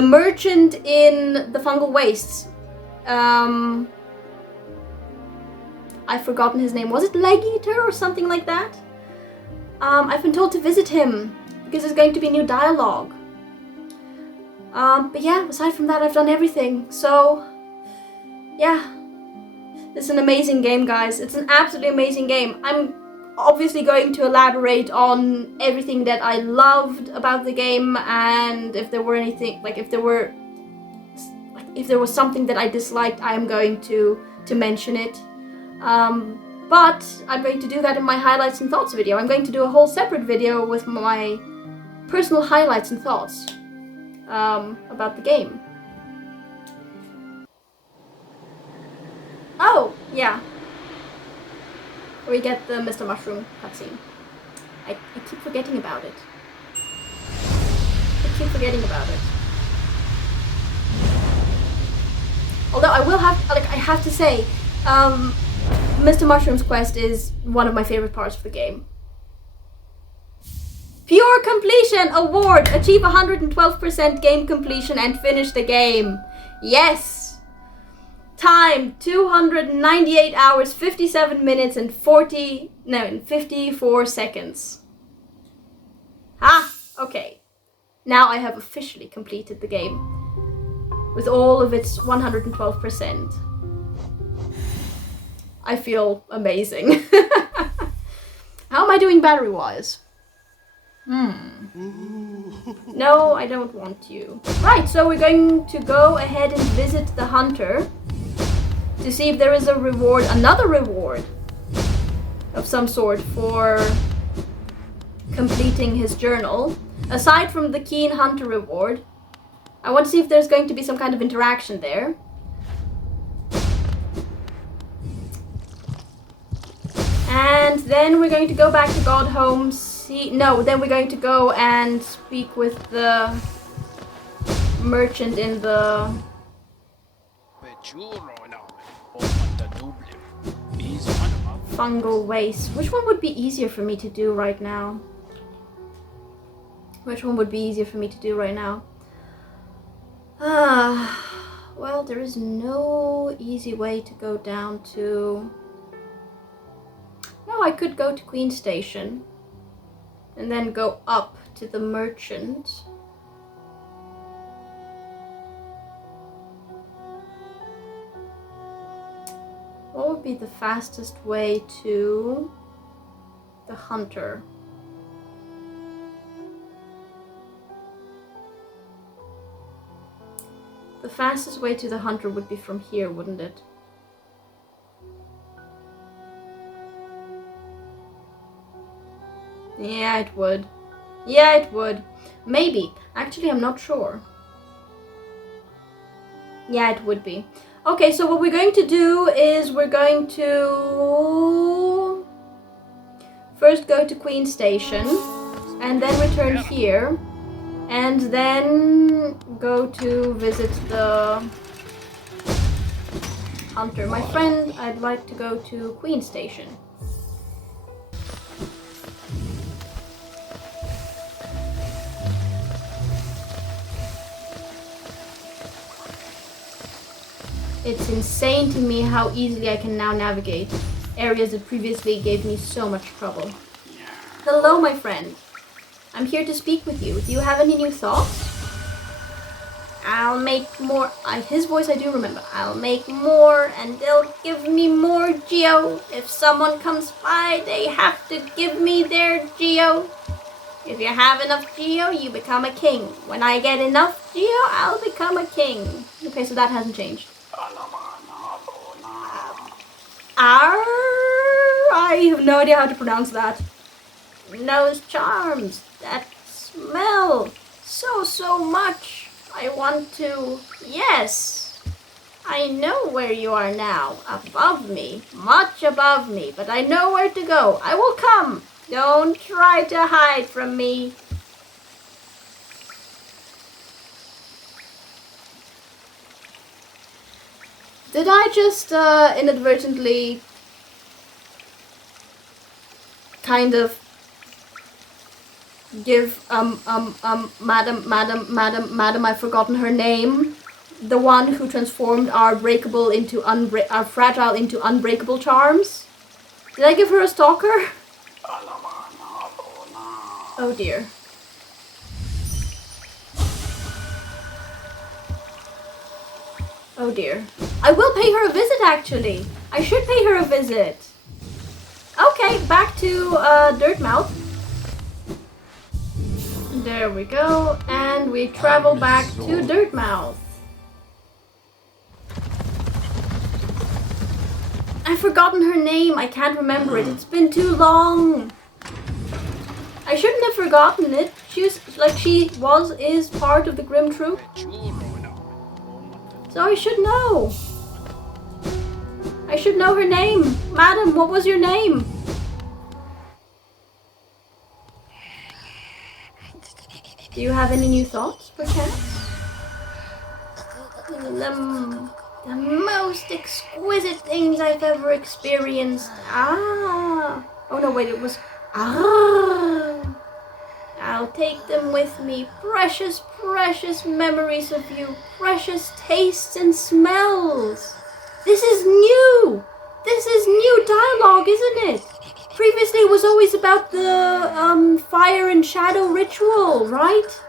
merchant in the Fungal Wastes. I've forgotten his name. Was it Leg Eater or something like that? I've been told to visit him because there's going to be new dialogue. But yeah, aside from that, I've done everything. So, yeah. It's an amazing game, guys. It's an absolutely amazing game. I'm obviously going to elaborate on everything that I loved about the game, and if there were anything, like if there was something that I disliked, I am going to mention it. But I'm going to do that in my highlights and thoughts video. I'm going to do a whole separate video with my personal highlights and thoughts about the game. Oh, yeah. We get the Mr. Mushroom cutscene. I keep forgetting about it. Although I have to say, Mr. Mushroom's quest is one of my favorite parts of the game. Pure Completion Award! Achieve 112% game completion and finish the game. Yes! Time, 298 hours, 57 minutes and 54 seconds. Okay. Now I have officially completed the game with all of its 112%. I feel amazing. How am I doing battery-wise? No, I don't want you. Right, so we're going to go ahead and visit the hunter to see if there is a reward, another reward of some sort for completing his journal. Aside from the Keen Hunter reward, I want to see if there's going to be some kind of interaction there. And then we're going to go back to Godhome, then we're going to go and speak with the merchant in the Fungal Waste. Which one would be easier for me to do right now? Well, there is no easy way to go down to... No, I could go to Queen Station and then go up to the merchant. What would be the fastest way to The hunter. The fastest way to the hunter would be from here, wouldn't it? Yeah, it would. Yeah, it would. Maybe. Actually, I'm not sure. Yeah, it would be. Okay, so what we're going to do is we're going to first go to Queen Station and then return here and then go to visit the hunter. My friend, I'd like to go to Queen Station. It's insane to me how easily I can now navigate areas that previously gave me so much trouble. Hello, my friend. I'm here to speak with you. Do you have any new thoughts? I'll make more. His voice I do remember. I'll make more and they'll give me more geo. If someone comes by, they have to give me their geo. If you have enough geo, you become a king. When I get enough geo, I'll become a king. Okay, so that hasn't changed. I have no idea how to pronounce that. Nose charms that smell so much. I want to. Yes, I know where you are now. Above me, much above me, but I know where to go. I will come. Don't try to hide from me. Did I just inadvertently kind of give madam, I've forgotten her name, the one who transformed our breakable into our fragile into unbreakable charms? Did I give her a stalker? Oh dear. Oh dear. I will pay her a visit, actually. I should pay her a visit. Okay, back to Dirtmouth. There we go. And we travel back to Dirtmouth. I've forgotten her name. I can't remember it. It's been too long. I shouldn't have forgotten it. Is part of the Grim Troop. So I should know. I should know her name. Madam, what was your name? Do you have any new thoughts, perchance? The most exquisite things I've ever experienced. Ah. Oh no, wait, it was... Ah. I'll take them with me. Precious, precious memories of you. Precious tastes and smells. This is new. This is new dialogue, isn't it? Previously it was always about the fire and shadow ritual, right?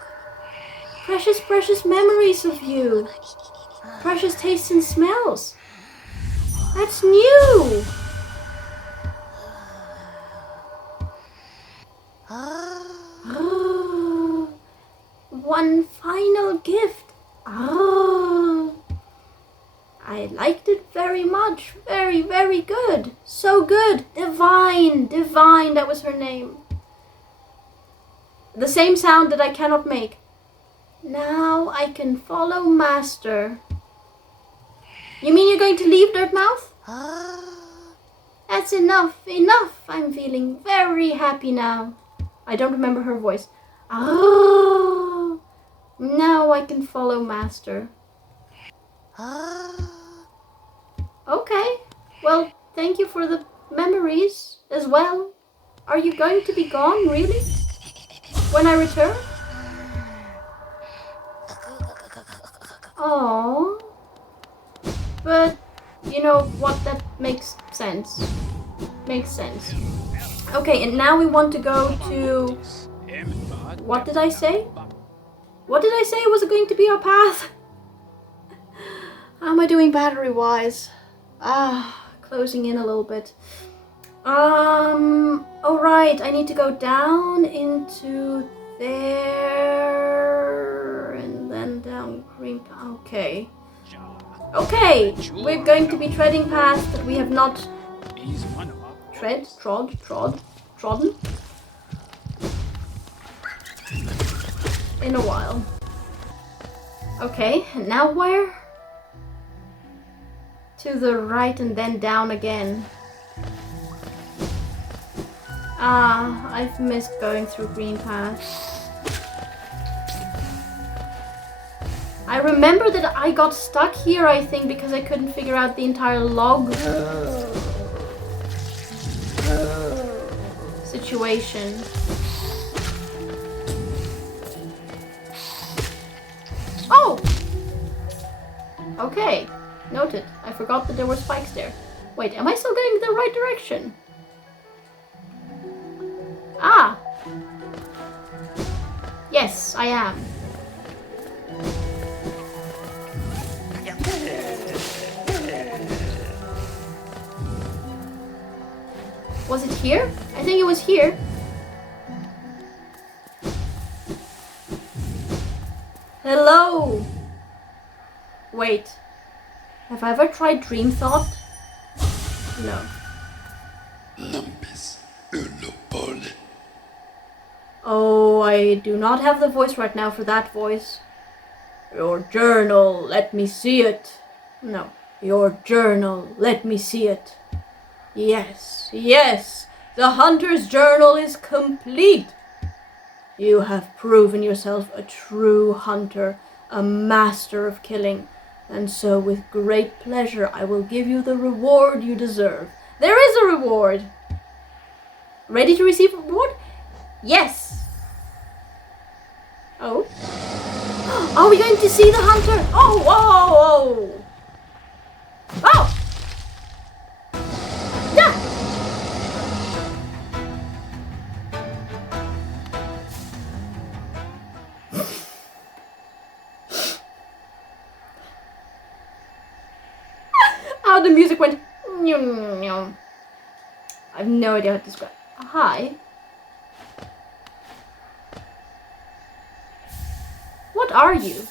Precious, precious memories of you. Precious tastes and smells. That's new. Oh, one final gift. Oh, I liked it very much. Very, very good. So good. Divine. Divine, that was her name. The same sound that I cannot make. Now I can follow Master. You mean you're going to leave Dirtmouth? That's enough. Enough. I'm feeling very happy now. I don't remember her voice. Oh, now I can follow Master. Okay, well, thank you for the memories as well. Are you going to be gone, really? When I return? Oh, but you know what, that makes sense. Makes sense. Okay, and now we want to go to... What did I say? What did I say was going to be our path? How am I doing battery-wise? Closing in a little bit. Oh right, I need to go down into there and then down green. Okay. Okay, we're going to be treading paths that we have not trodden in a while. Okay, and now where? To the right and then down again. Ah, I've missed going through green paths. I remember that I got stuck here, I think, because I couldn't figure out the entire log situation. Oh! Okay, noted. I forgot that there were spikes there. Wait, am I still going the right direction? Ah! Yes, I am. Was it here? I think it was here. Hello! Wait. Have I ever tried Dream Thought? No. Lampis Ulopole. Oh, I do not have the voice right now for that voice. Your journal, let me see it. No. Your journal, let me see it. Yes, yes, the hunter's journal is complete. You have proven yourself a true hunter, a master of killing, and so with great pleasure I will give you the reward you deserve. There is a reward. Ready to receive a reward? Yes. Oh. Are we going to see the hunter? Oh, whoa, whoa. Oh! Yeah! How the music went. I have no idea how to describe. Hi. What are you?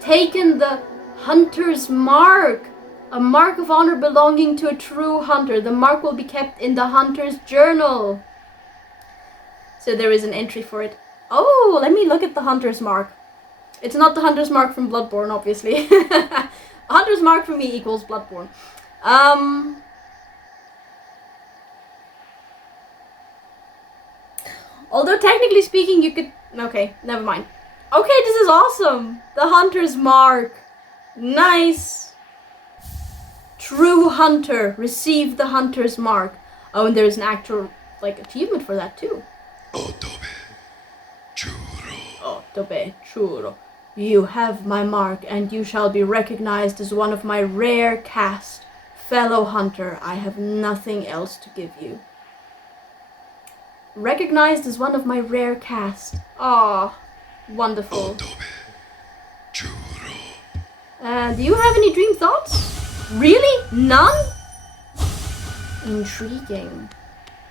Taken the hunter's mark. A mark of honor belonging to a true hunter. The mark will be kept in the hunter's journal. So there is an entry for it. Oh, let me look at the hunter's mark. It's not the hunter's mark from Bloodborne, obviously. Hunter's mark for me equals Bloodborne. Although technically speaking, you could... Okay, never mind. Okay, this is awesome. The hunter's mark. Nice. True hunter. Receive the hunter's mark. Oh, and there's an actual, achievement for that too. Otobe Churo. Otobe Churo. You have my mark, and you shall be recognized as one of my rare caste. Fellow hunter, I have nothing else to give you. Recognized as one of my rare caste. Ah, wonderful. Otobe Churo. Do you have any dream thoughts? Really? None? Intriguing.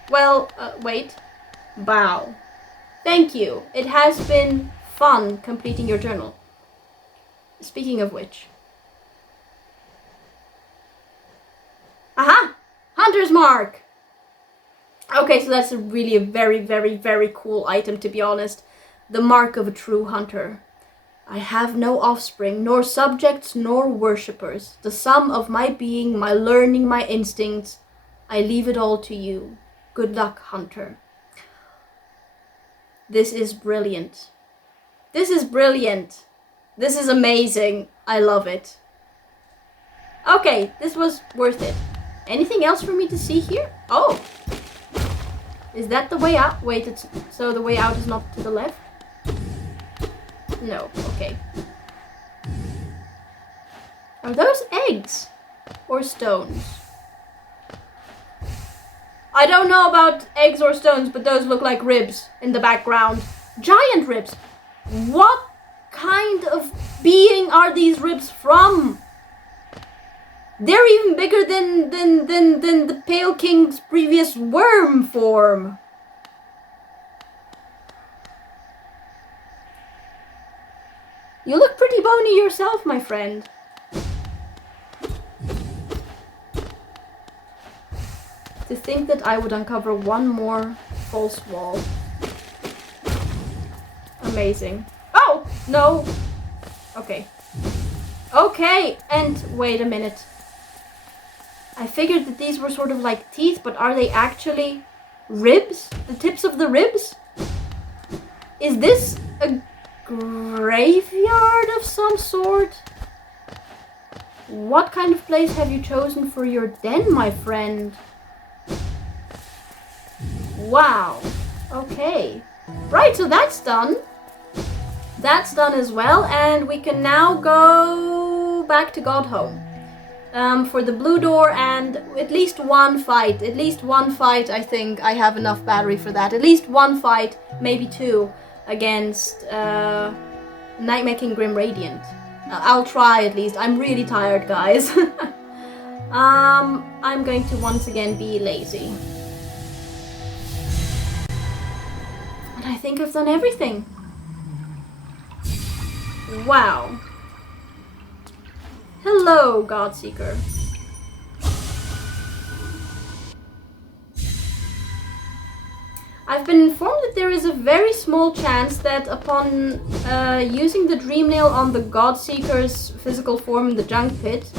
Well, wait. Bow. Thank you. It has been fun completing your journal. Speaking of which. Aha! Hunter's mark! Okay, so that's really a very, very, very cool item, to be honest. The mark of a true hunter. I have no offspring, nor subjects, nor worshippers. The sum of my being, my learning, my instincts. I leave it all to you. Good luck, hunter. This is brilliant. This is brilliant. This is amazing. I love it. Okay, this was worth it. Anything else for me to see here? Oh! Is that the way out? Wait, so the way out is not to the left? No, okay. Are those eggs? Or stones? I don't know about eggs or stones, but those look like ribs in the background. Giant ribs! What kind of being are these ribs from? They're even bigger than the Pale King's previous worm form. You look pretty bony yourself, my friend. To think that I would uncover one more false wall. Amazing. Oh! No! Okay. Okay, and wait a minute. I figured that these were sort of like teeth, but are they actually ribs? The tips of the ribs? Is this a graveyard of some sort? What kind of place have you chosen for your den, my friend? Wow. Okay. Right, so that's done. That's done as well, and we can now go back to Godhome. For the blue door and at least one fight. At least one fight, I think I have enough battery for that. At least one fight, maybe two, against Nightmaking Grim Radiant. I'll try at least. I'm really tired, guys. I'm going to once again be lazy. And I think I've done everything. Wow. Hello, Godseeker. I've been informed that there is a very small chance that upon using the Dream Nail on the Godseeker's physical form in the Junk Pit,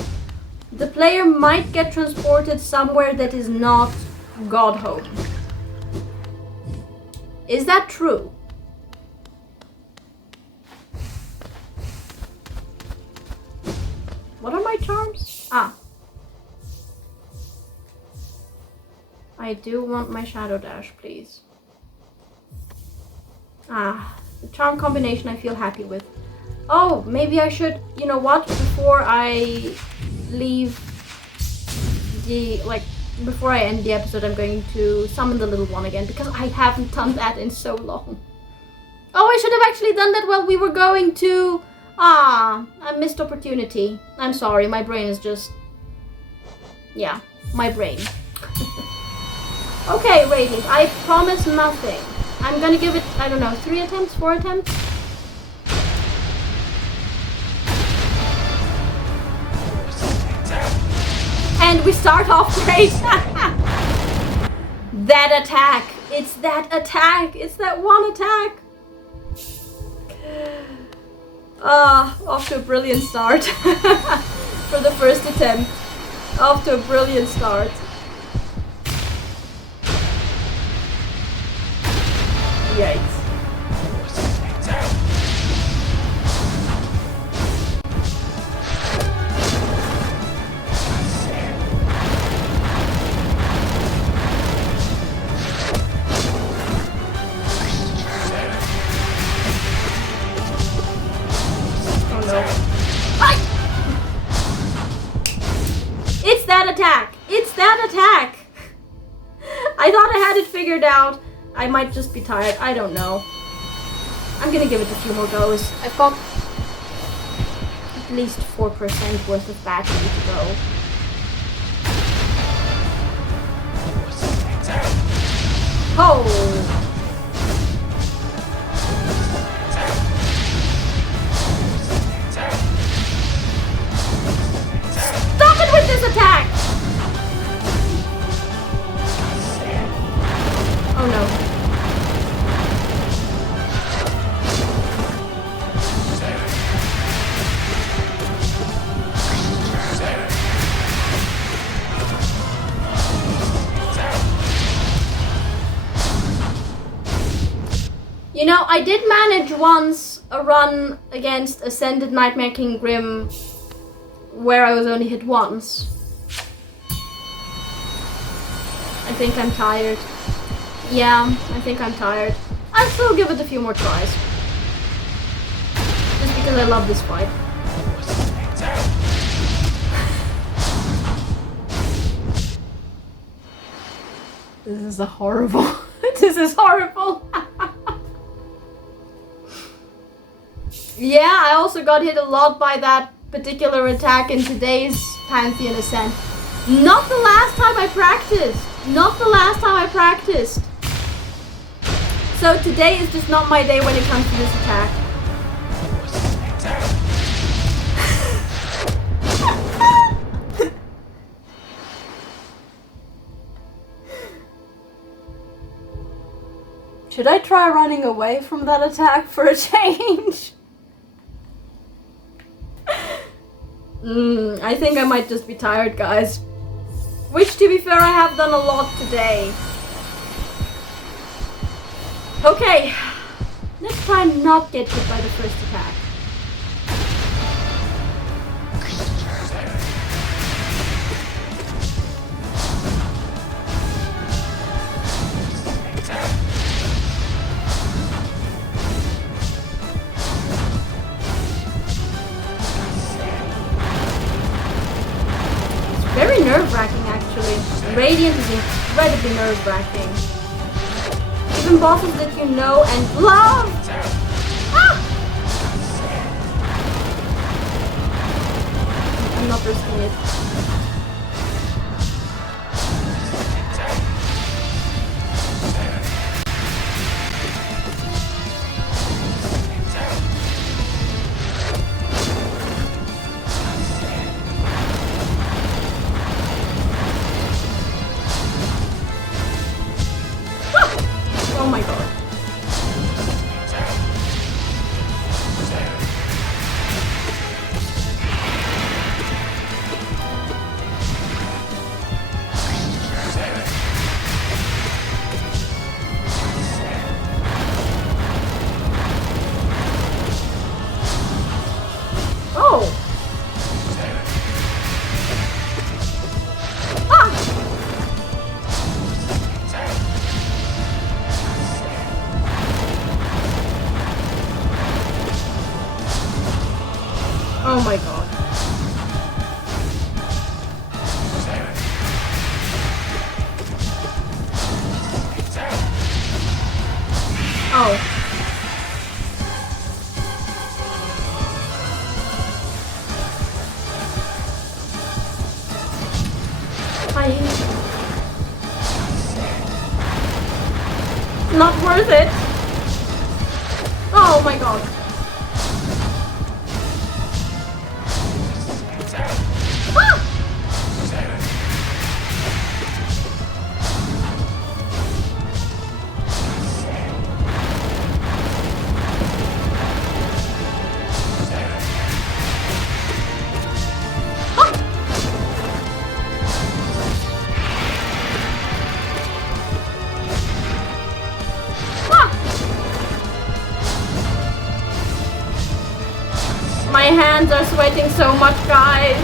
the player might get transported somewhere that is not Godhome. Is that true? What are my charms? Ah. I do want my Shadow Dash, please. Ah, the charm combination I feel happy with. Oh, maybe I should, you know what, before I leave before I end the episode, I'm going to summon the little one again, because I haven't done that in so long. Oh, I should have actually done that while we were going to... Ah, I missed opportunity. I'm sorry, my brain is just... Yeah, my brain. Okay, Radiant, I promise nothing. I'm gonna give it, I don't know, 3 attempts, 4 attempts? And we start off great! That attack! It's that attack! It's that one attack! Off to a brilliant start. For the first attempt. Off to a brilliant start. Yikes. Oh no. It's that attack! It's that attack! I thought I had it figured out. I might just be tired. I don't know. I'm gonna give it a few more goes. I've got at least 4% worth of battery to go. Oh! Stop it with this attack! Oh no. You know, I did manage once a run against Ascended Nightmare King Grim where I was only hit once. I think I'm tired. Yeah, I think I'm tired. I'll still give it a few more tries. Just because I love this fight. This is horrible. This is horrible. Yeah, I also got hit a lot by that particular attack in today's Pantheon ascent. Not the last time I practiced. Not the last time I practiced. So today is just not my day when it comes to this attack. Should I try running away from that attack for a change? I think I might just be tired, guys. Which, to be fair, I have done a lot today. Okay, let's try and not get hit by the first attack. Very nerve-wracking, actually. Radiant is incredibly nerve-wracking. Even bosses that you know and love! Ah! I'm not risking it. Oh my god. Oh! Oh my god. Oh. Hi. Not worth it. Oh my god. My hands are sweating so much, guys.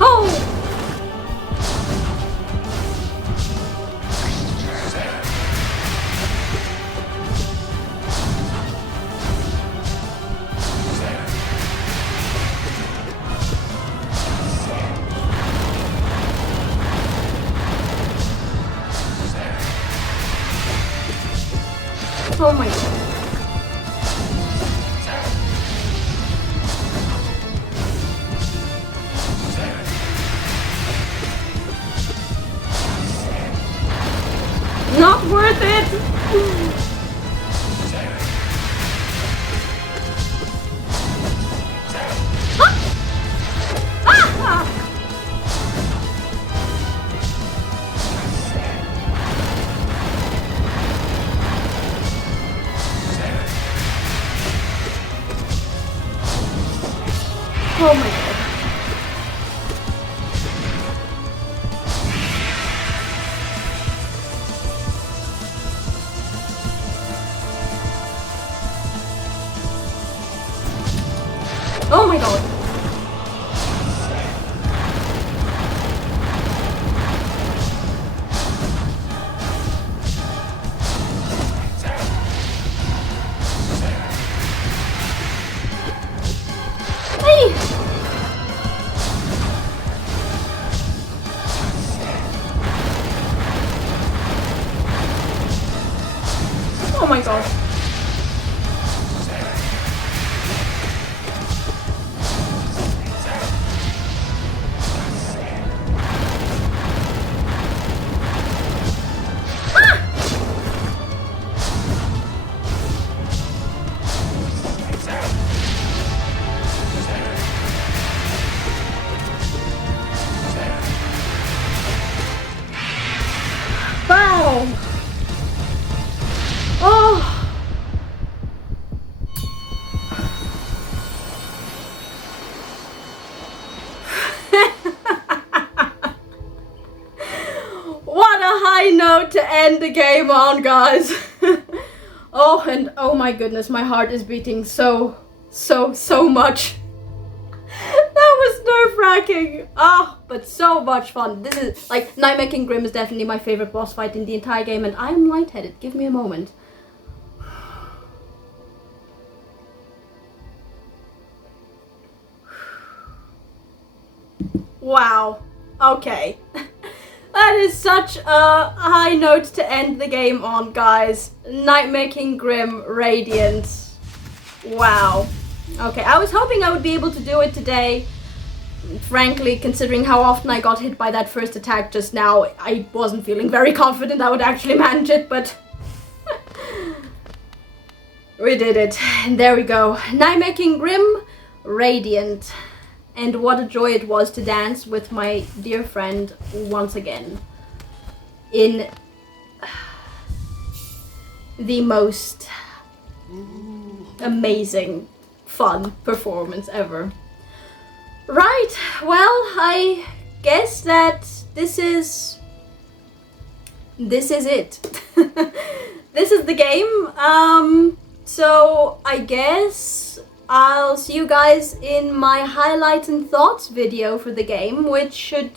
Oh! Oh my god. Not worth it! Oh my god. Oh my god. end the game on, guys. Oh my goodness, my heart is beating so much. That was nerve-wracking. But so much fun. This is, like, Nightmare Grim is definitely my favorite boss fight in the entire game, and I'm lightheaded. Give me a moment. Wow. Okay. That is such a high note to end the game on, guys. Nightmare Grim Radiant. Wow. Okay, I was hoping I would be able to do it today. Frankly, considering how often I got hit by that first attack just now, I wasn't feeling very confident I would actually manage it, but we did it. And there we go. Nightmare Grim Radiant. And what a joy it was to dance with my dear friend once again. In the most amazing, fun performance ever. Right, well, I guess that this is it. This is the game. So I guess I'll see you guys in my highlights and thoughts video for the game, which should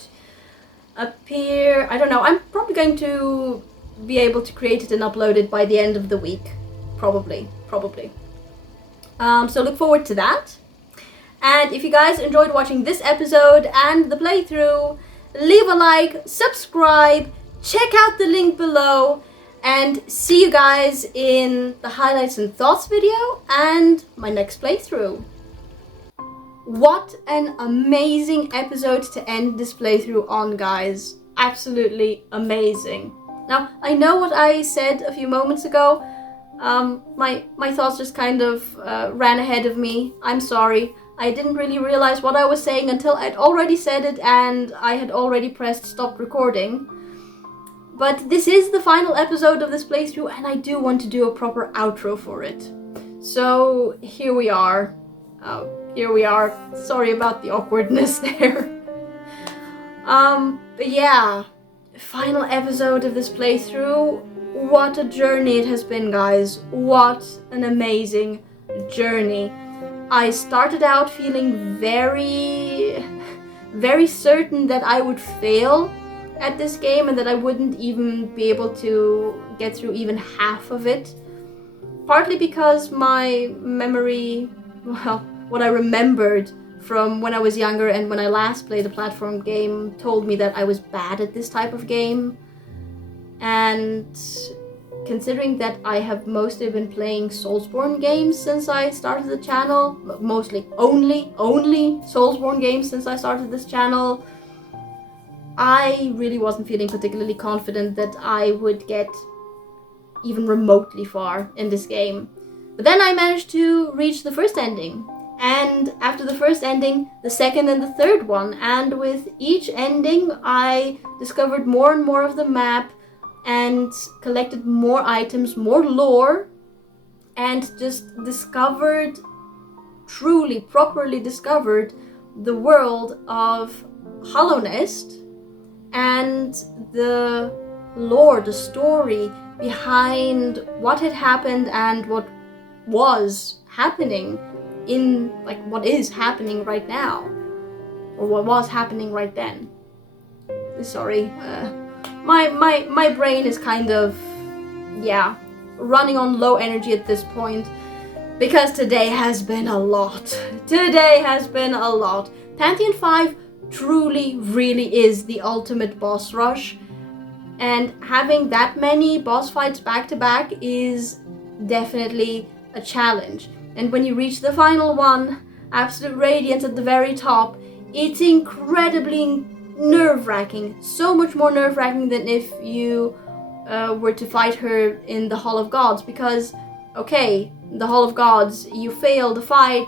appear, I don't know, I'm probably going to be able to create it and upload it by the end of the week. Probably. So look forward to that. And if you guys enjoyed watching this episode and the playthrough, leave a like, subscribe, check out the link below, and see you guys in the highlights and thoughts video and my next playthrough. What an amazing episode to end this playthrough on, guys. Absolutely amazing. Now, I know what I said a few moments ago. My thoughts just kind of ran ahead of me. I'm sorry. I didn't really realize what I was saying until I'd already said it and I had already pressed stop recording. But this is the final episode of this playthrough and I do want to do a proper outro for it. So here we are. Sorry about the awkwardness there. But yeah, final episode of this playthrough. What a journey it has been, guys. What an amazing journey. I started out feeling very certain that I would fail at this game and that I wouldn't even be able to get through even half of it. Partly because my memory, well, what I remembered from when I was younger and when I last played a platform game told me that I was bad at this type of game. And considering that I have mostly been playing Soulsborne games since I started the channel, mostly only Soulsborne games since I started this channel, I really wasn't feeling particularly confident that I would get even remotely far in this game. But then I managed to reach the first ending, and after the first ending, the second and the third one, and with each ending I discovered more and more of the map and collected more items, more lore, and just discovered, truly, properly discovered the world of Hallownest and the lore, the story behind what had happened and what was happening in, like, what is happening right now, or what was happening right then. Sorry, my brain is kind of, yeah, running on low energy at this point, because today has been a lot. Pantheon 5 truly, really is the ultimate boss rush, and having that many boss fights back to back is definitely a challenge. And when you reach the final one, Absolute Radiance at the very top, it's incredibly nerve-wracking. So much more nerve-wracking than if you were to fight her in the Hall of Gods, because, okay, the Hall of Gods, you fail the fight,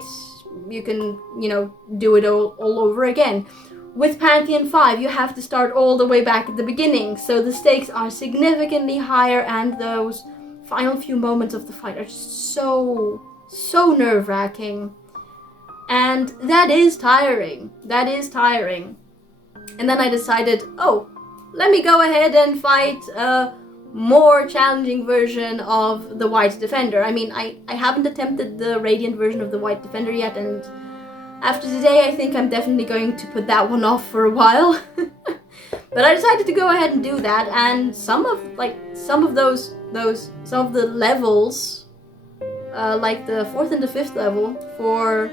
you can, do it all over again. With Pantheon 5, you have to start all the way back at the beginning, so the stakes are significantly higher, and those final few moments of the fight are just so nerve-wracking. And that is tiring. And then I decided, let me go ahead and fight more challenging version of the White Defender. I mean, I haven't attempted the Radiant version of the White Defender yet, and after today I think I'm definitely going to put that one off for a while. But I decided to go ahead and do that, and some of the levels, like the 4th and the 5th level for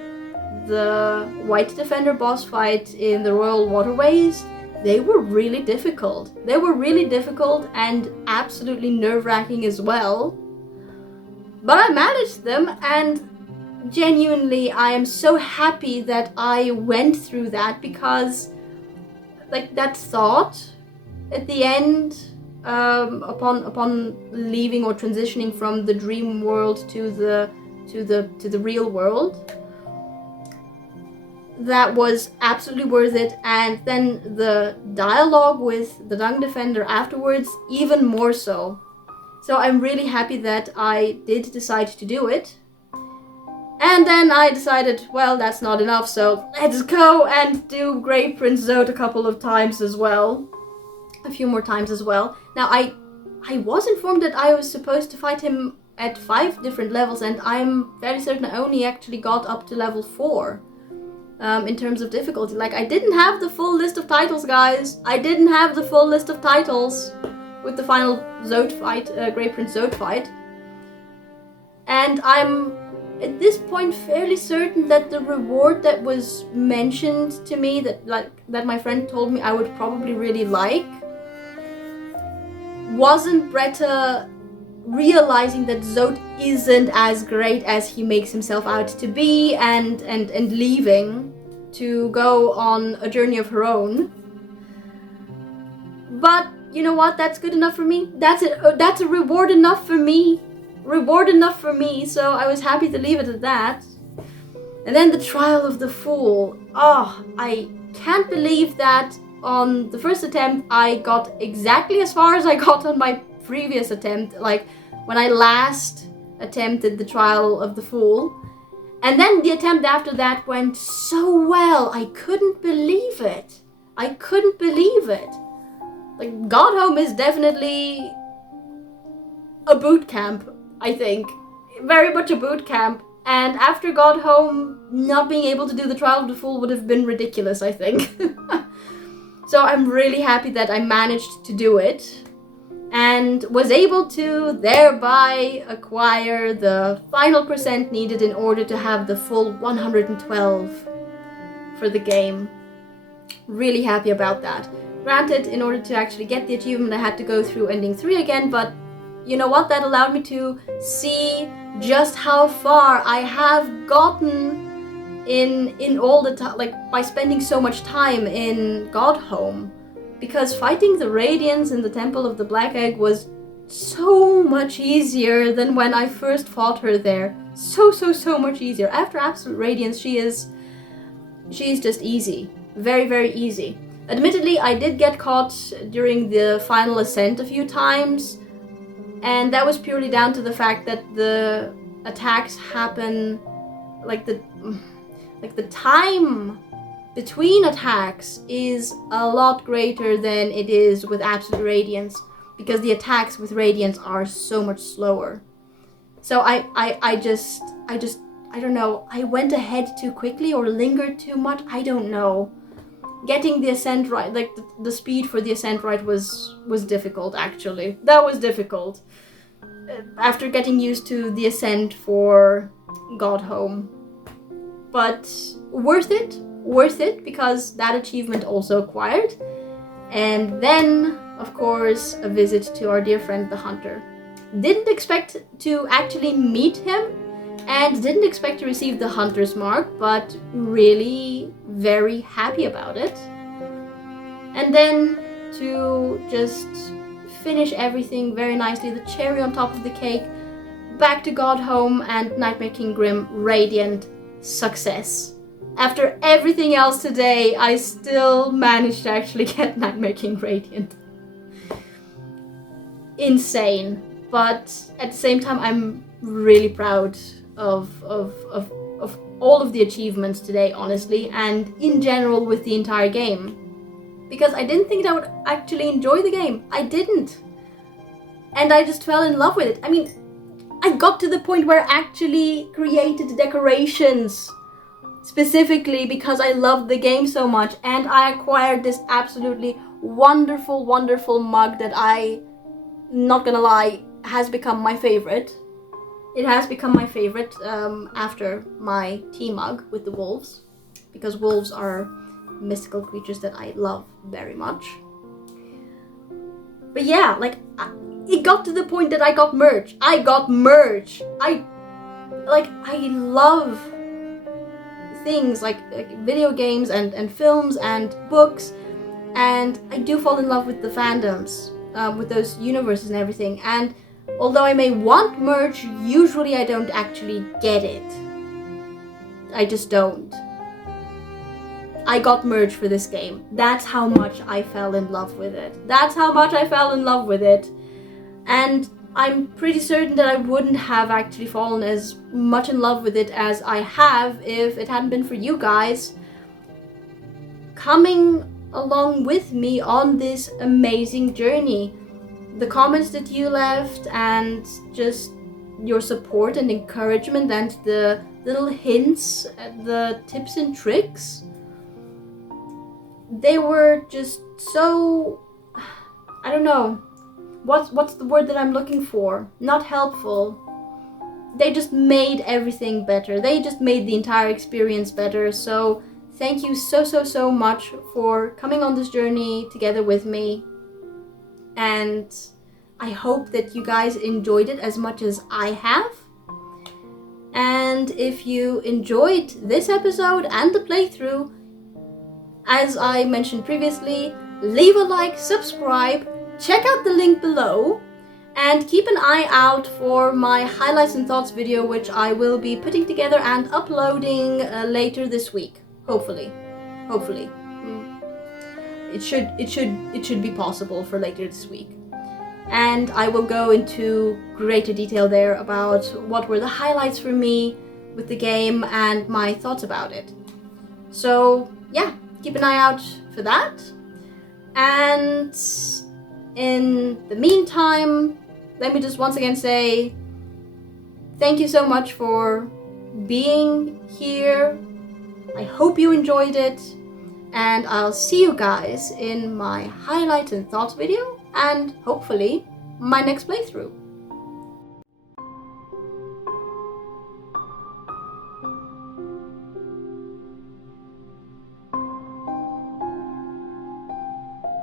the White Defender boss fight in the Royal Waterways, they were really difficult. They were really difficult and absolutely nerve-wracking as well. But I managed them, and genuinely I am so happy that I went through that, because like that thought at the end, upon leaving or transitioning from the dream world to the real world, that was absolutely worth it. And then the dialogue with the Dung Defender afterwards, even more so. So I'm really happy that I did decide to do it. And then I decided, well, that's not enough, so let's go and do Grey Prince Zode a couple of times as well. A few more times as well. Now, I was informed that I was supposed to fight him at 5 different levels, and I'm fairly certain I only actually got up to level 4 in terms of difficulty. Like, I didn't have the full list of titles, guys. I didn't have the full list of titles with the final Zode fight, Grey Prince Zode fight. And I'm at this point fairly certain that the reward that was mentioned to me, that my friend told me I would probably really like, wasn't Bretta realizing that Zode isn't as great as he makes himself out to be, and leaving to go on a journey of her own. But you know what? That's good enough for me. That's it. That's a reward enough for me. Reward enough for me. So I was happy to leave it at that. And then the Trial of the Fool. Oh, I can't believe that on the first attempt I got exactly as far as I got on my previous attempt. Like when I last attempted the Trial of the Fool. And then the attempt after that went so well. I couldn't believe it. I couldn't believe it. Like, Godhome is definitely a boot camp, I think. Very much a boot camp. And after Godhome, not being able to do the Trial of the Fool would have been ridiculous, I think. So I'm really happy that I managed to do it. And was able to thereby acquire the final percent needed in order to have the full 112 for the game. Really happy about that. Granted, in order to actually get the achievement I had to go through ending 3 again, but you know what? That allowed me to see just how far I have gotten in all the time, like by spending so much time in Godhome. Because fighting the Radiants in the Temple of the Black Egg was so much easier than when I first fought her there. So much easier. After Absolute Radiance, she is just easy. Very, very easy. Admittedly, I did get caught during the final ascent a few times, and that was purely down to the fact that the attacks happen, like the time between attacks is a lot greater than it is with Absolute Radiance, because the attacks with Radiance are so much slower. So I don't know, I went ahead too quickly or lingered too much, I don't know. Getting the ascent right, like the speed for the ascent right was difficult, actually. That was difficult. After getting used to the ascent for Godhome. But worth it, because that achievement also acquired. And then, of course, a visit to our dear friend the Hunter. Didn't expect to actually meet him, and didn't expect to receive the Hunter's Mark, but really very happy about it. And then to just finish everything very nicely, the cherry on top of the cake, back to Godhome and Nightmare King Grim Radiant success. After everything else today, I still managed to actually get Nightmare King Radiant. Insane. But at the same time, I'm really proud of all of the achievements today, honestly, and in general with the entire game. Because I didn't think that I would actually enjoy the game. I didn't. and I just fell in love with it. I mean, I got to the point where I actually created decorations specifically because I loved the game so much, and I acquired this absolutely wonderful, wonderful mug that not gonna lie, has become my favorite. It has become my favorite after my tea mug with the wolves, because wolves are mystical creatures that I love very much. But yeah, like, it got to the point that I got merch. I love things like video games and films and books, and I do fall in love with the fandoms, with those universes and everything. And although I may want merch, usually I don't actually get it. I just don't. I got merch for this game. That's how much I fell in love with it. And I'm pretty certain that I wouldn't have actually fallen as much in love with it as I have if it hadn't been for you guys coming along with me on this amazing journey. The comments that you left, and just your support and encouragement, and the little hints, the tips and tricks, they were just so, I don't know, what's the word that I'm looking for? Not helpful. They just made everything better. They just made the entire experience better. So thank you so much for coming on this journey together with me. And I hope that you guys enjoyed it as much as I have. And if you enjoyed this episode and the playthrough, as I mentioned previously, leave a like, subscribe, check out the link below, and keep an eye out for my highlights and thoughts video, which I will be putting together and uploading later this week. Hopefully. It should be possible for later this week. And I will go into greater detail there about what were the highlights for me with the game and my thoughts about it. So yeah, keep an eye out for that. And in the meantime, let me just once again say thank you so much for being here. I hope you enjoyed it, and I'll see you guys in my highlights and thoughts video, and hopefully my next playthrough.